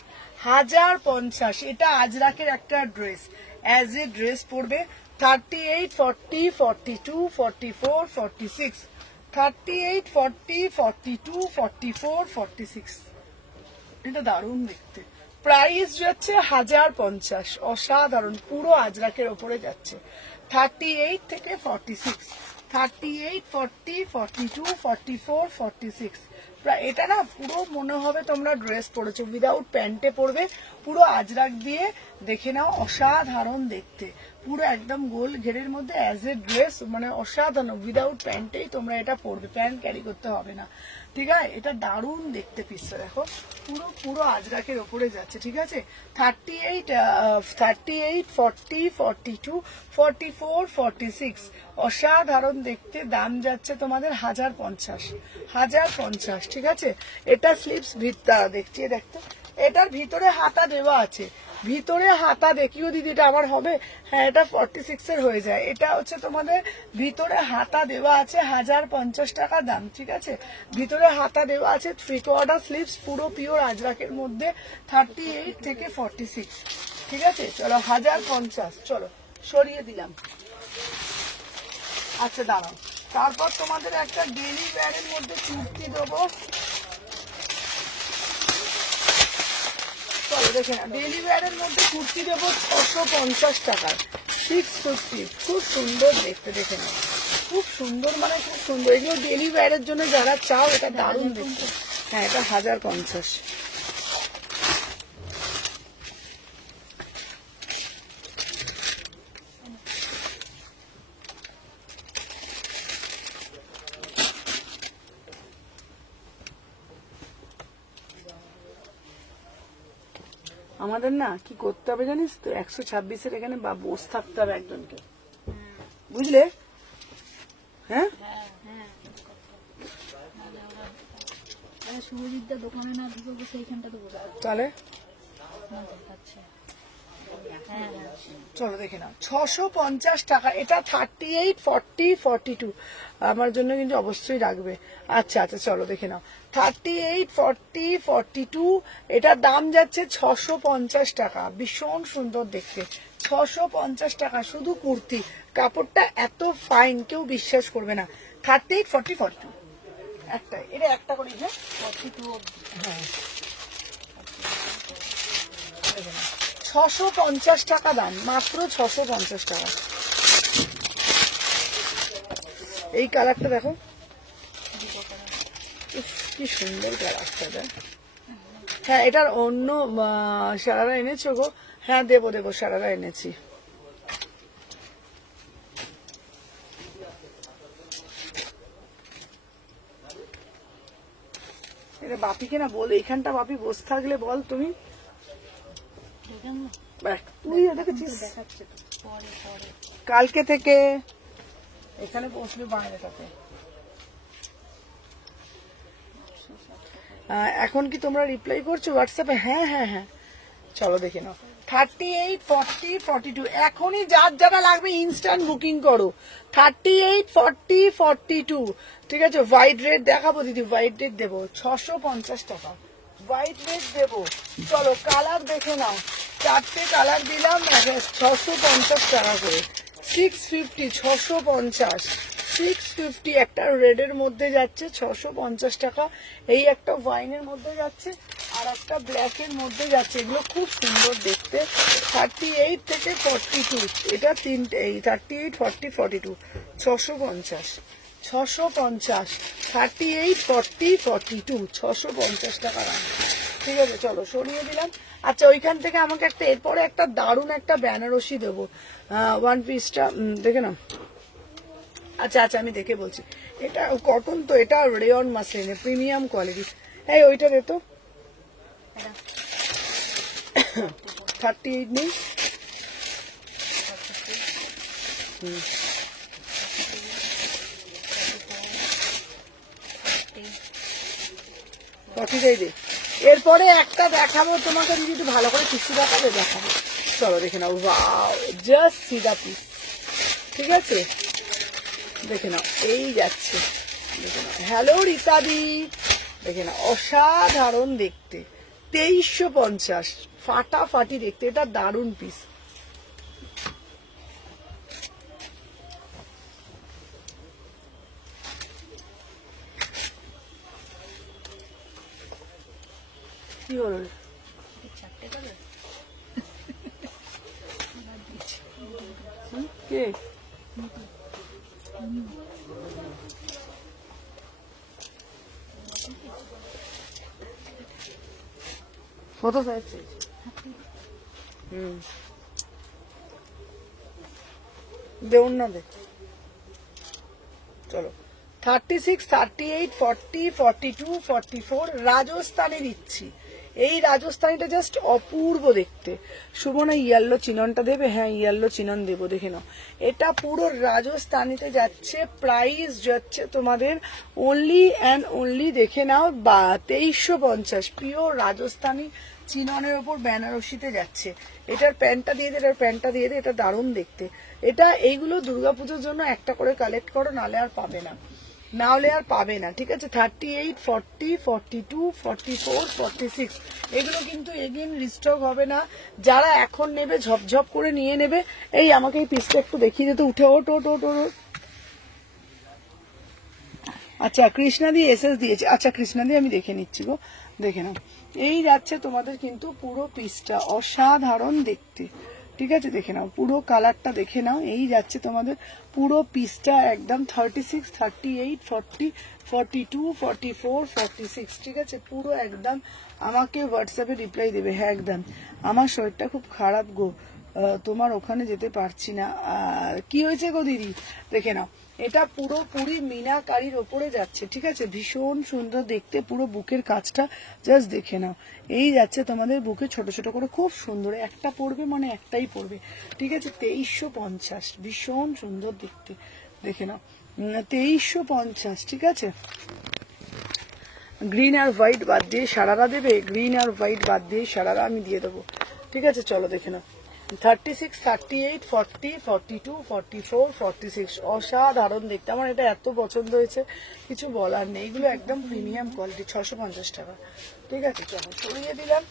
1050। এটা আজরাকের একটা ড্রেস, অ্যাজ এ ড্রেস পড়বে। 38, 40, 42, 44, 46, 38, 40, 42, 44, 46। এটা দারুণ দেখতে। প্রাইস যাচ্ছে 1050, অসাধারণ, পুরো আজরাকের ওপরে যাচ্ছে। 38 থেকে 46, 38, 40, 42, 44, 46। এটা না পুরো মনে হবে তোমরা ড্রেস পরেছো, উইদাউট প্যান্টে পরবে, পুরো আজরাক দিয়ে, দেখে নাও, অসাধারণ দেখতে, পুরো একদম গোল ঘেরের মধ্যে অ্যাজ এ ড্রেস, মানে অসাধারণ, উইদাউট প্যান্টেই তোমরা এটা পরবে, প্যান্ট ক্যারি করতে হবে না, ঠিক আছে? এটা দারুণ দেখতে পিসটা দেখো, পুরো পুরো আজরাকের ওপরে যাচ্ছে, ঠিক আছে? 38, 38, 40, 42, 44, 46, অসাধারণ দেখতে। দাম যাচ্ছে তোমাদের 1050, 1050, ঠিক আছে? এটা স্লিপস ভিতটা দেখছি, দেখতে, এটার ভিতরে হাতা দেওয়া আছে, ভিতরে হাতা দেখিও দিদি, এটা আমার হবে? হ্যাঁ, এটা 46 এর হয়ে যায়। এটা হচ্ছে তোমাদের ভিতরে হাতা দেওয়া আছে, 1050 টাকা দাম, ঠিক আছে? ভিতরে হাতা দেওয়া আছে, 3/4 স্লিভস, পুরো পিওর আজরাকের মধ্যে, 38 থেকে 46, ঠিক আছে? চলো 1050, চলো সরিয়ে দিলাম। আচ্ছা দাঁড়াও, তারপর তোমাদের একটা ডেলি ওয়্যারের মধ্যে কুর্তি দেবো, চলো দেখে না, ডেলি ওয়্যারের মধ্যে কুর্তি দেবো 650 টাকার, 650, খুব সুন্দর দেখতে, দেখে না, খুব সুন্দর, মানে খুব সুন্দর। এগুলো ডেলি ওয়্যারের জন্য যারা চাও, এটা দারুণ দেখতে। হ্যাঁ, এটা 1050। আমাদের না কি করতে হবে জানিস তো, 126-এর এখানে বসে থাকতে হবে একজনকে, বুঝলে? হ্যাঁ, শুভজিৎদার দোকানে না ঢুকে সেইখানটা তো বোঝা তাহলে যাচ্ছে। চলো দেখে নাও, 650 টাকা। এটা 38, 40, 42 আমার জন্য কিন্তু অবশ্যই রাখবে। আচ্ছা আচ্ছা, চলো দেখে নাও, 38, 40, 42, এটার দাম যাচ্ছে 650 টাকা। ভীষণ সুন্দর দেখতে, 650 টাকা শুধু কুর্তি, কাপড়টা এত ফাইন, কেউ বিশ্বাস করবে না। 38, 40, 42 একটা, এটা একটা করে, হ্যাঁ 42, হ্যাঁ 650 টাকা দাম, মাত্র 650 টাকা। এই কালারটা দেখো, কি সুন্দর কালারটা দেখ। হ্যাঁ, এটার অন্য সারারা এনেছো গো? হ্যাঁ দেবো দেবো, সারারা এনেছি। এটা বাপিকে না বল, এইখানটা বাপি বসে থাকলে বল তুমি, তুই দেখেছিস কালকে থেকে এখানে বসবে বাংলাটাতে। এখন কি তোমরা রিপ্লাই করছো হোয়াটসঅ্যাপে? হ্যাঁ হ্যাঁ হ্যাঁ, চলো দেখে নাও। 38, 40, 42, এখনই যার যারা লাগবে ইনস্ট্যান্ট বুকিং করো। 38, 40, 42, ঠিক আছে? হোয়াইট রেড দেখাবো দিদি, হোয়াইট রেড দেবো 650 টাকা, হোয়াইট রেড দেবো। চলো কালার দেখে নাও, 4টে কালার দিলাম 650 টাকা করে। 650, 650, 650 একটা রেডের মধ্যে যাচ্ছে 650 টাকা, এই একটা ওয়াইনের মধ্যে যাচ্ছে, আর একটা ব্ল্যাকের মধ্যে যাচ্ছে। এগুলো খুব সুন্দর দেখতে। 38 থেকে 42, এটা তিনটে, এই 38, 40, 42, 650, 650, 38, 40, 42, 650 টাকা দাম, ঠিক আছে? চলো সরিয়ে দিলাম। আচ্ছা ওইখান থেকে আমাকে একটা, এরপরে একটা দারুণ একটা বেনারসি দেবো, ওয়ান পিসটা দেখে নাও। আচ্ছা আচ্ছা, আমি দেখে বলছি, এটা কটন তো, এটা রেয়ন মাসলিনে, প্রিমিয়াম কোয়ালিটি। এই ওইটা দে তো, 38 নেই? 40টাই দে। এরপরে একটা দেখাবো তোমাকে, দিদি একটু ভালো করে টিস্যু দেখাবে, দেখাবো। চলো দেখে নাও, wow just see the piece, ঠিক আছে দেখে নাও, এই যাচ্ছে দেখে নাও। হ্যালো রীতাদি, দেখে নাও অসাধারণ দেখতে, 2350, ফাটাফাটি দেখতে, এটা দারুণ পিস। কি হলো রে? চারটে কালার কে কত সাইজ? দেউন না দে। চলো 36, 38, 40, 42, 44 রাজস্থানে দিচ্ছি। এই রাজস্থানীটা জাস্ট অপূর্ব দেখতে। সুমনা ইয়েলো চিননটা দেবে? হ্যাঁ ইয়েলো চিনন দেবো, দেখে নাও। এটা পুরো রাজস্থানীতে যাচ্ছে, প্রাইস যাচ্ছে তোমাদের অনলি অ্যান্ড অনলি, দেখে নাও 2350, পিওর রাজস্থানী চিননের ওপর বেনারসিতে যাচ্ছে। এটার প্যান্টটা দিয়ে দে, এটার প্যান্টটা দিয়ে দে, এটা দারুণ দেখতে। এটা এইগুলো দুর্গাপুজোর জন্য একটা করে কালেক্ট করো, নাহলে আর পাবে না, না হলে আর পাবে না, ঠিক আছে। 38, 40, 42, 44, 46 এগুলো কিন্তু এগেন রিস্টক হবে না। যারা এখন নেবে ঝপঝপ করে নিয়ে নেবে। এই আমাকে এই পিসটা একটু দেখিয়ে দিতে, উঠে ওট ওট ওট ওট। আচ্ছা কৃষ্ণা দিয়ে এসএস দিয়েছে, আচ্ছা কৃষ্ণা দিয়ে আমি দেখে নিচ্ছি গো, দেখে নাও। এই যাচ্ছে তোমাদের কিন্তু পুরো পিসটা, অসাধারণ দেখতে, ঠিক আছে দেখে নাও, পুরো কালারটা দেখে নাও। এই যাচ্ছে তোমাদের পুরো পিসটা একদম 36, 38, 40, 42, 44, 46, ঠিক আছে পুরো একদম। আমাকে হোয়াটসঅ্যাপে রিপ্লাই দেবে, হ্যাঁ একদম। আমার শরীরটা খুব খারাপ গো, তোমার ওখানে যেতে পারছি না। কি হয়েছে গো দিদি? দেখে নাও, এটা পুরোপুরি মিনাকারির ওপরে যাচ্ছে, ঠিক আছে, ভীষণ সুন্দর দেখতে, পুরো বুকের কাজটা জাস্ট দেখে নাও। এই যাচ্ছে তোমাদের বুকে ছোট ছোট করে, খুব সুন্দর, একটা পড়বে মানে একটাই পড়বে, ঠিক আছে। 2350, ভীষণ সুন্দর দেখতে, দেখে নাও 2350, ঠিক আছে। গ্রিন আর হোয়াইট বাদ দিয়ে সারারা দেবে, গ্রিন আর হোয়াইট বাদ দিয়ে সারারা আমি দিয়ে দেবো, ঠিক আছে। চলো দেখে নাও 36, 38, 40, 42, 44, 46 অসাধারণ দেখতে। আমার এটা এত পছন্দ হয়েছে, কিছু বলার নেই। এগুলো একদম প্রিমিয়াম কোয়ালিটি, 650 টাকা, ঠিক আছে। চলো সরিয়ে দিলাম।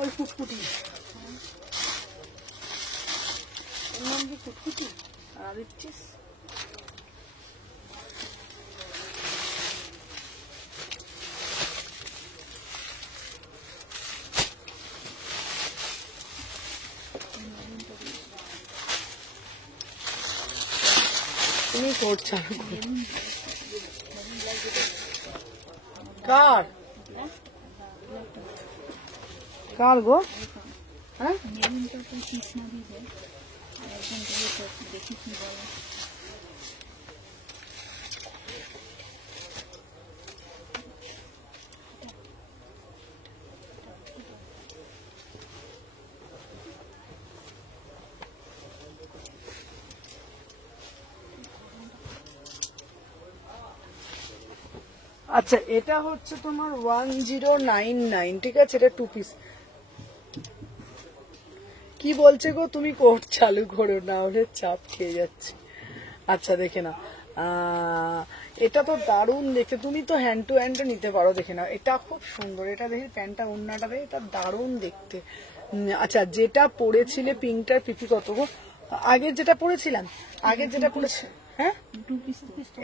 ওই ফুটফুটি, এর নাম কি ফুটফুটি? আর দিচ্ছিস তুমি করছো কার কার গো? হ্যাঁ মেরুনটা তো কৃষ্ণা দিবে, আর একজন দিয়ে তো দেখি কি বলে। আচ্ছা এটা হচ্ছে তোমার 1099, ঠিক আছে, এটা 2 পিস। কি বলছে গো? তুমি কোড চালু করো, না হলে চাপ খেয়ে যাচ্ছে। আচ্ছা দেখে নাও, এটা তো দারুণ দেখতে, তুমি তো হ্যান্ড টু হ্যান্ড নিতে পারো, দেখে নাও এটা খুব সুন্দর। এটা দেখি প্যান্টটা ওড়নাটা দেখে, এটা দারুণ দেখতে। আচ্ছা যেটা পরেছিলে পিঙ্কটার পিপি কত গো? আগের যেটা পরেছিলাম, আগের যেটা পরেছি, হ্যাঁ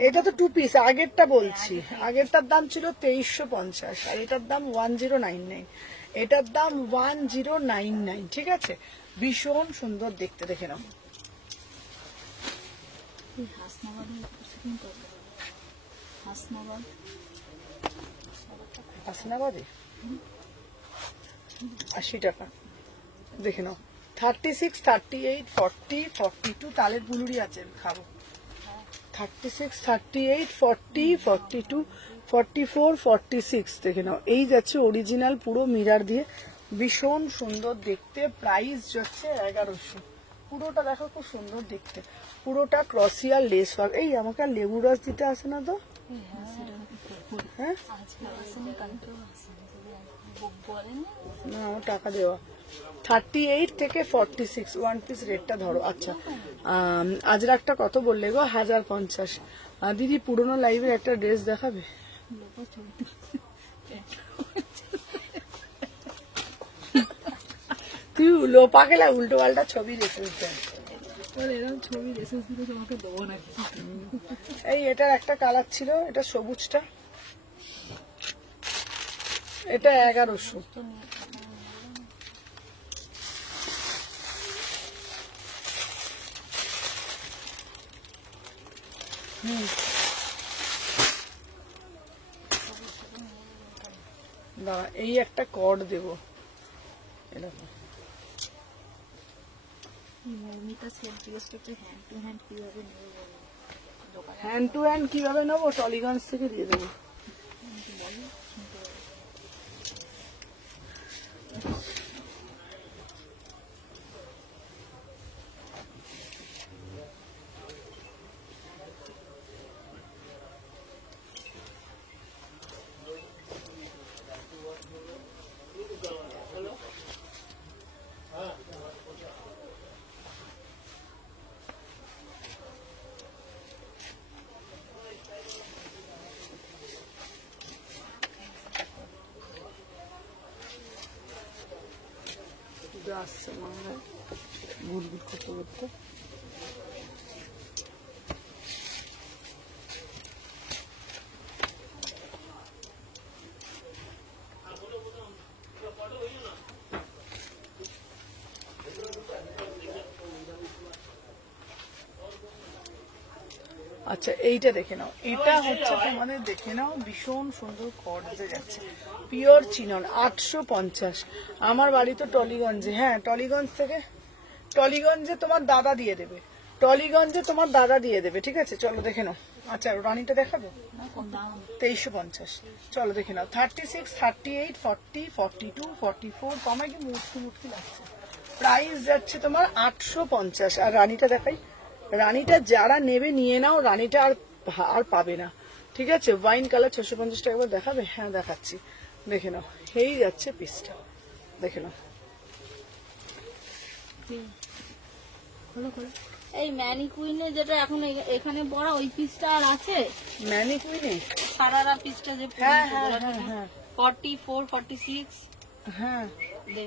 এটা তো 2 পিস, আগেরটা বলছি, আগেরটার দাম ছিল 2350 আর এটার দাম 1099, এটার দাম 1099, ঠিক আছে। ভীষণ সুন্দর দেখতে, দেখে নাও। হাসনাবাদে 80 টাকা, দেখে নাও। 36, 38, 40, 42 তালের বুলুরি আছে, খাবো। 36, 38, 40, 42, 44, 46 দেখে নাও। এই যাচ্ছে অরিজিনাল পুরো মিরার দিয়ে, ভীষণ সুন্দর দেখতে। প্রাইস যাচ্ছে 1100, পুরোটা দেখো খুব সুন্দর দেখতে, পুরোটা ক্রসিয়ার লেস ওয়ার্ক। এই আমাকে আর লেবু রস দিতে আসে না তো? হ্যাঁ না, আমার টাকা দেওয়া। 38 থেকে 46 ওয়ান পিস রেটটা ধরো। আচ্ছা আজরাকটা কত বললে গো? 1050। দিদি পুরোনো লাইভের একটা ড্রেস দেখাবে? তুই লোপা গেলা উল্টো পাল্টা ছবি রেখেছিস। এরকম ছবি রেসেস দিলে তোমাকে দেবো নাকি? এই এটার একটা কালার ছিল, এটা সবুজটা, এটা 1100। দাঁড়া, এই একটা কর্ড দেবো এরকম। মৌমিতা সেট জিজ্ঞেস করছে হ্যান্ড টু হ্যান্ড কিভাবে নেবো বলো? দোকানে হ্যান্ড টু হ্যান্ড কিভাবে নেবো? টলিগঞ্জ থেকে দিয়ে দেবো। বলো, শুনতে পাবো। আসছে মনে হয় গুড় গুড় করতে করতে। আচ্ছা এইটা দেখে নাও, এটা হচ্ছে তোমাদের দেখে নাও, ভীষণ সুন্দর কর্ডে যাচ্ছে, পিওর চিনন। 850। আমার বাড়ি তো টলিগঞ্জে। হ্যাঁ টলিগঞ্জ থেকে, টলিগঞ্জে তোমার দাদা দিয়ে দেবে, টলিগঞ্জে তোমার দাদা দিয়ে দেবে। ঠিক আছে চলো দেখে নাও। আচ্ছা রানিটা দেখাবো? 2350। চলো দেখে নাও। 36, 38, 40, 42, 44। কমায় কি মুটকি লাগছে। প্রাইস যাচ্ছে তোমার 850। আর রানিটা দেখাই, রানিটা যারা নেবে নিয়ে নাও, রানিটা আর পাবে না। ঠিক আছে ওয়াইন কালার 650 টাকা। একবার দেখাবে? হ্যাঁ দেখাচ্ছি, দেখে নাও। এই যাচ্ছে পিসটা, দেখে নাও। এই ম্যানিকুইনে যেটা এখন এখানে পড়া ওই পিসটা আর আছে? ম্যানিকুইনে সারারা পিসটা যে হ্যাঁ হ্যাঁ হ্যাঁ হ্যাঁ 44 46 হ্যাঁ দে।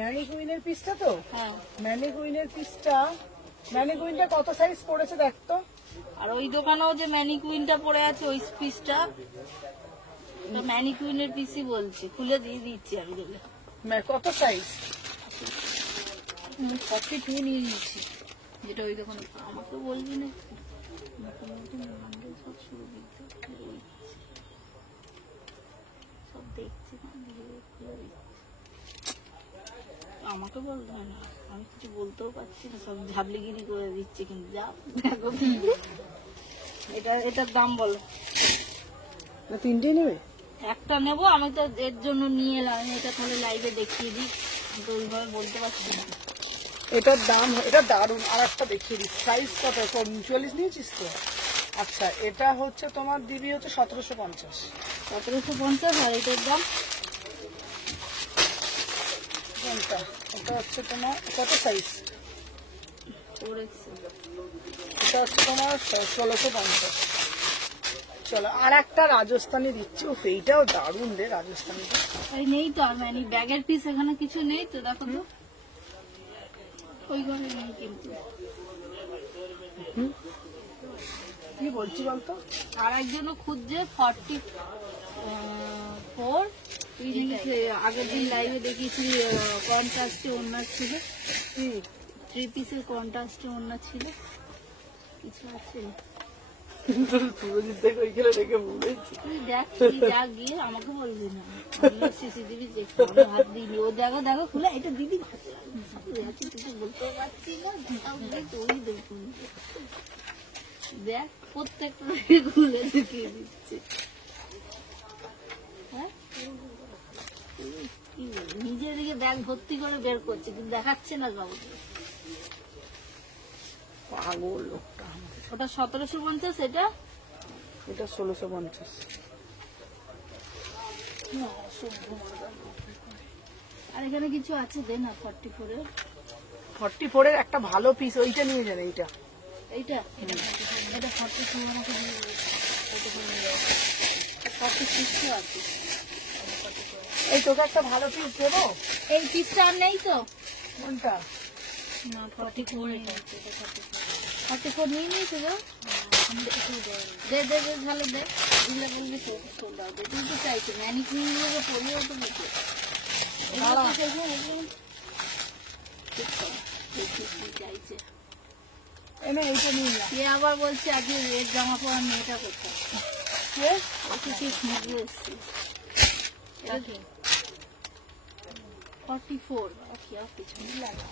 ম্যানিকুইনের পিসটা তো, হ্যাঁ ম্যানিকুইনের পিসটা, ম্যানিকুইনটা কত সাইজ পড়েছে দেখ তো। আর ওই দোকানেও যে ম্যানিকুইনটা পড়ে আছে ওই পিসটা ম্যানিকুইনের পিসই বলছি, খুলে দিয়ে দিচ্ছি আমি দেখলে। কত সাইজ? 42 নিয়ে নিয়েছি, যেটা ওই দোকানে। আমাকে বলবি না সব দেখছি না, খুলে দিচ্ছি। আমাকে বলবে না, আমি কিছু বলতেও পারছি না, সব ঝাবলিগিরি করে দিচ্ছে। কিন্তু যা দেখো এটার দাম বলো। তিনটে নেবে? একটা নেবো, আমি তো এর জন্য নিয়ে এলাম। আমি এটা তাহলে লাইভে দেখিয়ে দিই, আমি তো ওইভাবে বলতে পারছি না। এটার দাম, এটা দারুন। আর একটা দেখিয়ে দিই, সাইজ কত? 39 নিয়েছিস তো? আচ্ছা এটা হচ্ছে তোমার দিবি হচ্ছে 1750। 1750। আর এটার দাম কোনটা? এটা হচ্ছে তোমার কত সাইজ? 4XL। এটা হচ্ছে তোমার 1650। চলো আর একটা রাজস্থানি দিচ্ছি। ও এইটাও দারুন রে রাজস্থানিটা। এই নেই তো আর মানে ব্যাগের পিস এখানে কিছু নেই তো, দেখো তো ওই ঘরে নেই। কিন্তু কি বলছি বলতো? আর একজনও খুঁজছে 44। আগের দিন লাইভে দেখেছি কন্ট্রাস্টে ওড়না ছিল, 3 পিসের কন্ট্রাস্টে ওড়না ছিল। কিছু আছে? সুরজিৎ দেখো ওইখানে রেখে বলেছি। তুই দেখ, তুই দেখ গিয়ে আমাকে বলবি না। সিসিটিভি চেক করে হাত দিবি। ও দেখো দেখো খুলে এটা দিদি কিছু বলতে পারছি না। তুই দেখুন দেখ প্রত্যেকটা খুলে দেখিয়ে দিচ্ছে। হ্যাঁ নিজের দিকে ব্যাগ ভর্তি করে বের করছে কিন্তু দেখাচ্ছে না কাউকে। পাগল লোকটা আমাদের। ওটা 1750, এটা এটা 1650। আর এখানে কিছু আছে দে না 44 এর 44 এর একটা ভালো পিস, ওইটা নিয়ে যান। এইটা এইটা এটা 44 আমাকে দিয়ে দিবি। 46 আছে। এই তোকে একটা ভালো পিস দেবো। এই পিসটা আর নেই তো? কোনটা? না 44 এটা 44 নিয়ে নিয়েছে গো। দে দে দে তাহলে দে, এগুলো বলবি সোল্ড আউট। তুই তো চাইছো ম্যানিকুইন গুলো পরিও তো দেখে এগুলো তো চাইছো, এগুলো ঠিক করে দেখি কি চাইছে। এনে এইটা নিয়ে যা। সে আবার বলছে আজকে রেড জামা পরা মেয়েটা কোথায়? কে? ওকে কি খুঁজে এসছি। এটা কি 44? ওকে ওকে ছবি লাগা।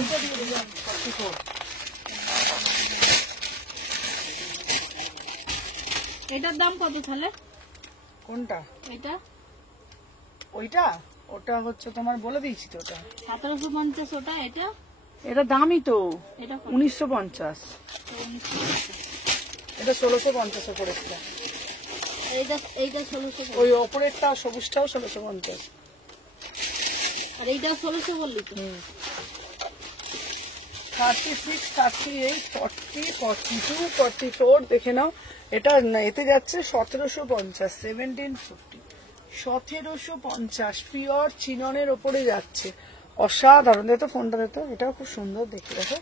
এইটা দিয়ে দিলাম 44। এটার দাম কত তাহলে? কোনটা? এটা ওইটা? ওটা হচ্ছে তোমার বলে দিয়েছি তো। ওটা 1750, ওটা এটা এটা দামই তো এটা কত? 1950। 1950। এটা 1650 করেছিল। এইটা এইটা 1650 ওই ওপরেরটা সবুজটাও 1650। আর এইটা 1600 বললি তো? 36, 38, 40, 42, 44 দেখে নাও। এটা এতে যাচ্ছে 1750, 1750, 1750 পিওর চিননের ওপরে যাচ্ছে। অসাধারণ। দেখো ফোনটা, দেখো এটাও খুব সুন্দর দেখতে। দেখো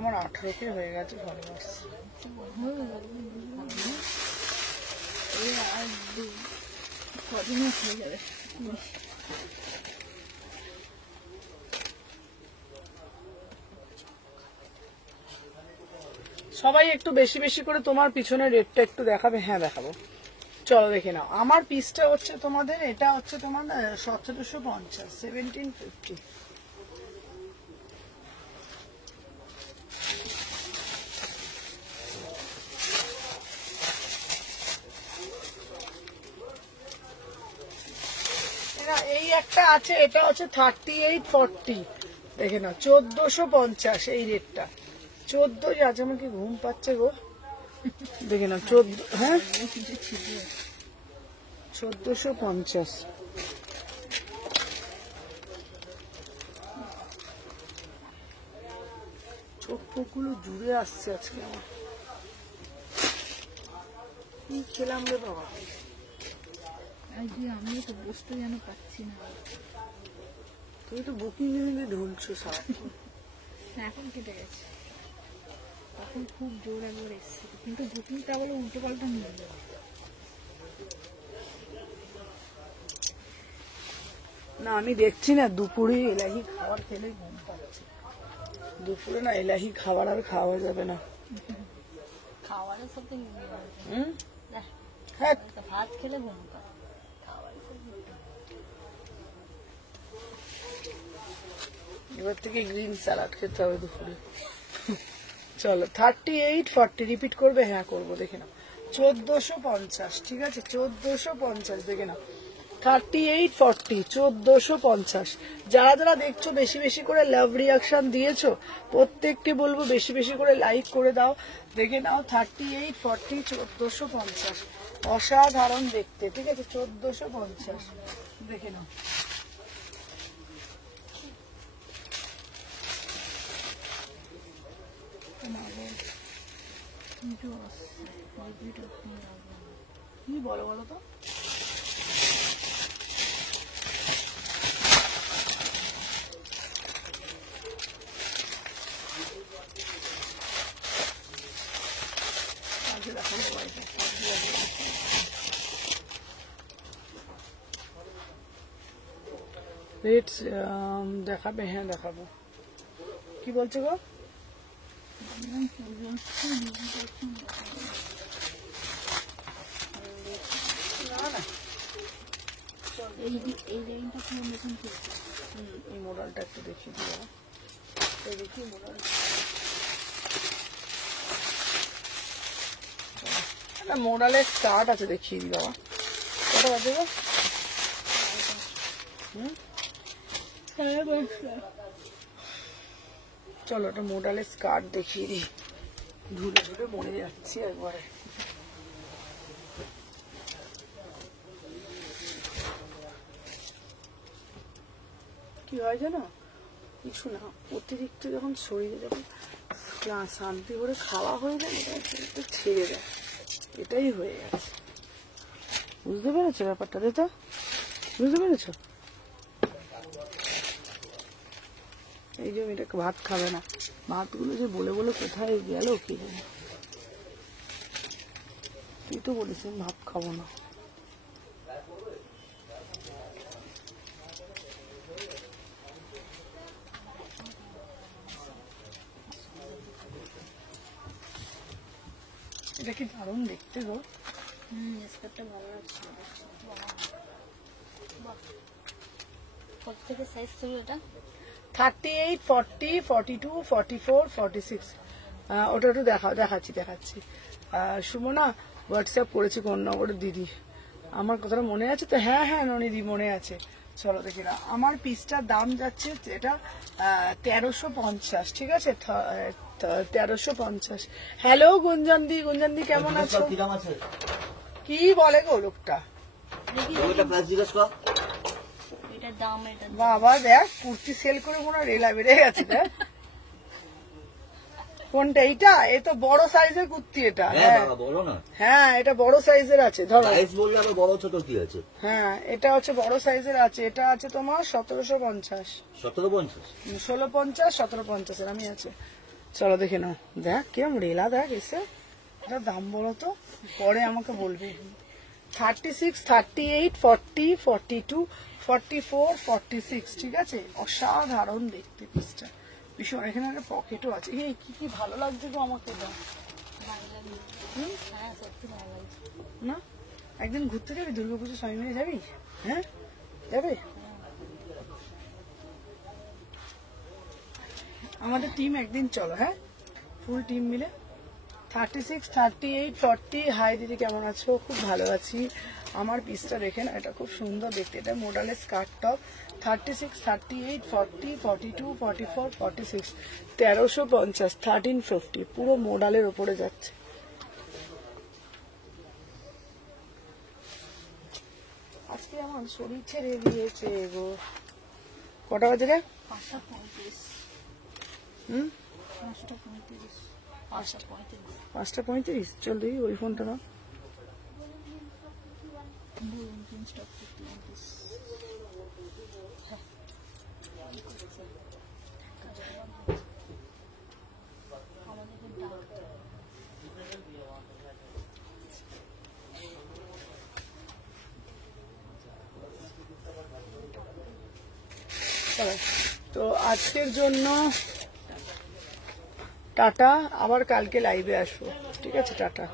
আমার 18 হয়ে গেছে ফলোয়ার্স। এই আর কদিনে হয়ে যাবে। সবাই একটু বেশি বেশি করে তোমার পিছনের রেটটা একটু দেখাবে। হ্যাঁ দেখাবো, চলো দেখে নাও। আমার পিসটা হচ্ছে তোমাদের, এটা হচ্ছে তোমার 1750, 1750। এই একটা আছে, এটা হচ্ছে 3840 দেখে নাও, 1450 এই রেটটা। 14 আজ আমার কি ঘুম পাচ্ছে গো। দেখে নাও 14, হ্যাঁ 1450। চোখ গুলো জুড়ে আসছে আজকে আমার। কি খেলাম রে বাবা। আজকে আমি তো বসতে যেন পাচ্ছি না। তুমি তো বুকিং নিয়ে ঢুলছো সারাক্ষণ। এখন কেটে গেছে, তখন খুব জোর একবার এসেছিল, কিন্তু বুকিংটা বলে উল্টো পাল্টা নিয়ে গেল। না আমি দেখছি না, দুপুরে এলাহি খাবার খেলে ঘুম পাচ্ছে। দুপুরে না এলাহি খাবার আর খাওয়া যাবে না। খাওয়ারের সাথে হুম, হ্যাঁ ভাত খেলে ঘুম পায়। এবার থেকে গ্রিন স্যালাড খেতে হবে দুপুরে। চলো 3840 রিপিট করবে? হ্যাঁ করবো, দেখে নাও 1450। ঠিক আছে 1450 দেখে নাও। 3840, 1450। যারা যারা দেখছো বেশি বেশি করে লাভ রিয়াকশন দিয়েছো, প্রত্যেককে বলবো বেশি বেশি করে লাইক করে দাও। দেখে নাও 3840, 1450। অসাধারণ দেখতে। ঠিক আছে 1450 দেখে নাও। কি বলো বলো তো? রেট দেখাবে? হ্যাঁ দেখাবো। কি বলছো গো? এই লাইনটা পুরো নতুন করছে। এই মডেলটা একটু দেখিয়ে দিই বাবা। এই দেখি মডেল, একটা মডেলের স্কার্ট আছে, দেখিয়ে দিই বাবা। কত বাজে গো? চলো একটা মডেলের স্কার্ট দেখিয়ে দিই, ধুলে ধুলে মরে যাচ্ছি একবারে। কি হয় জানো, কিছু না, অতিরিক্ত যখন শরীরে যখন শান্তি করে খাওয়া হয়ে যায় এটা একটু ছেড়ে দেয়, এটাই হয়ে গেছে। বুঝতে পেরেছো ব্যাপারটা? দিদা বুঝতে পেরেছো? এই যে মেয়েটা ভাত খাবে না, ভাতগুলো যে বলে বলে কোথায় গেল কি জানি। তুই তো বলিস আমি ভাত খাবো না। এটা কি দারুণ দেখতে গো। স্কার্টটা ভালো লাগছে। কত থেকে সাইজ ছিল এটা? 38, 40, 42, 44, 46। ওটা একটু দেখাচ্ছি। সুমনা হোয়াটসঅ্যাপ করেছি কোন নম্বরে দিদি, আমার কথাটা মনে আছে তো? হ্যাঁ ননিদি মনে আছে। চলো দেখি না, আমার পিসটার দাম যাচ্ছে এটা 1350, ঠিক আছে? 1350। হ্যালো গুঞ্জনদি, গুঞ্জনদি কেমন আছো? কি বলে গো লোকটা? এটার দাম, এটা বাবা দেখ কুর্তি সেল করে মনে হয় রেলা বেড়ে গেছে। দেখ কোনটা? এইটা? এ তো বড় সাইজের কুর্তি এটা। হ্যাঁ এটা বড় সাইজের আছে, ধরো। বড় ছোট কি আছে? হ্যাঁ এটা হচ্ছে বড় সাইজের আছে, এটা আছে তোমার 1750। 1650, 1750 এর আমি আছে। চলো দেখে নাও। দেখ কিরম রেলা, দেখ এসে। এটা দাম বলো তো, পরে আমাকে বলবে। 36, 38, 40, 42, 44, 46, ঠিক আছে? অসাধারণ দেখতে পিসটা, ভীষণ। এখানে একটা পকেটও আছে। এই কি ভালো লাগছে গো আমাকে এটা। হ্যাঁ সত্যি ভালো লাগছে। না একদিন ঘুরতে যাবি? দুর্গাপুজো সবাই মিলে যাবি? হ্যাঁ যাবে? আমাদের টিম একদিন চলো, হ্যাঁ ফুল টিম মিলে। 36, 38, 40। হাই দিদি কেমন আছো? খুব ভালো আছি। আমার পিসটা দেখে না, এটা খুব সুন্দর দেখতে। এটা মডেলের স্কার্ট টপ। 36, 38, 40, 42, 44, 46, 1350, 1350, পুরো মডেলের ওপরে যাচ্ছে। আজকে আমার শরীর ছেড়ে দিয়েছে গো। কটা বাজে রে? 5:35। 5:35। 5:35। চল দেখি ওই ফোনটা না। তো আজকের জন্য টাটা, আবার কালকে লাইভে আসবো, ঠিক আছে? টাটা।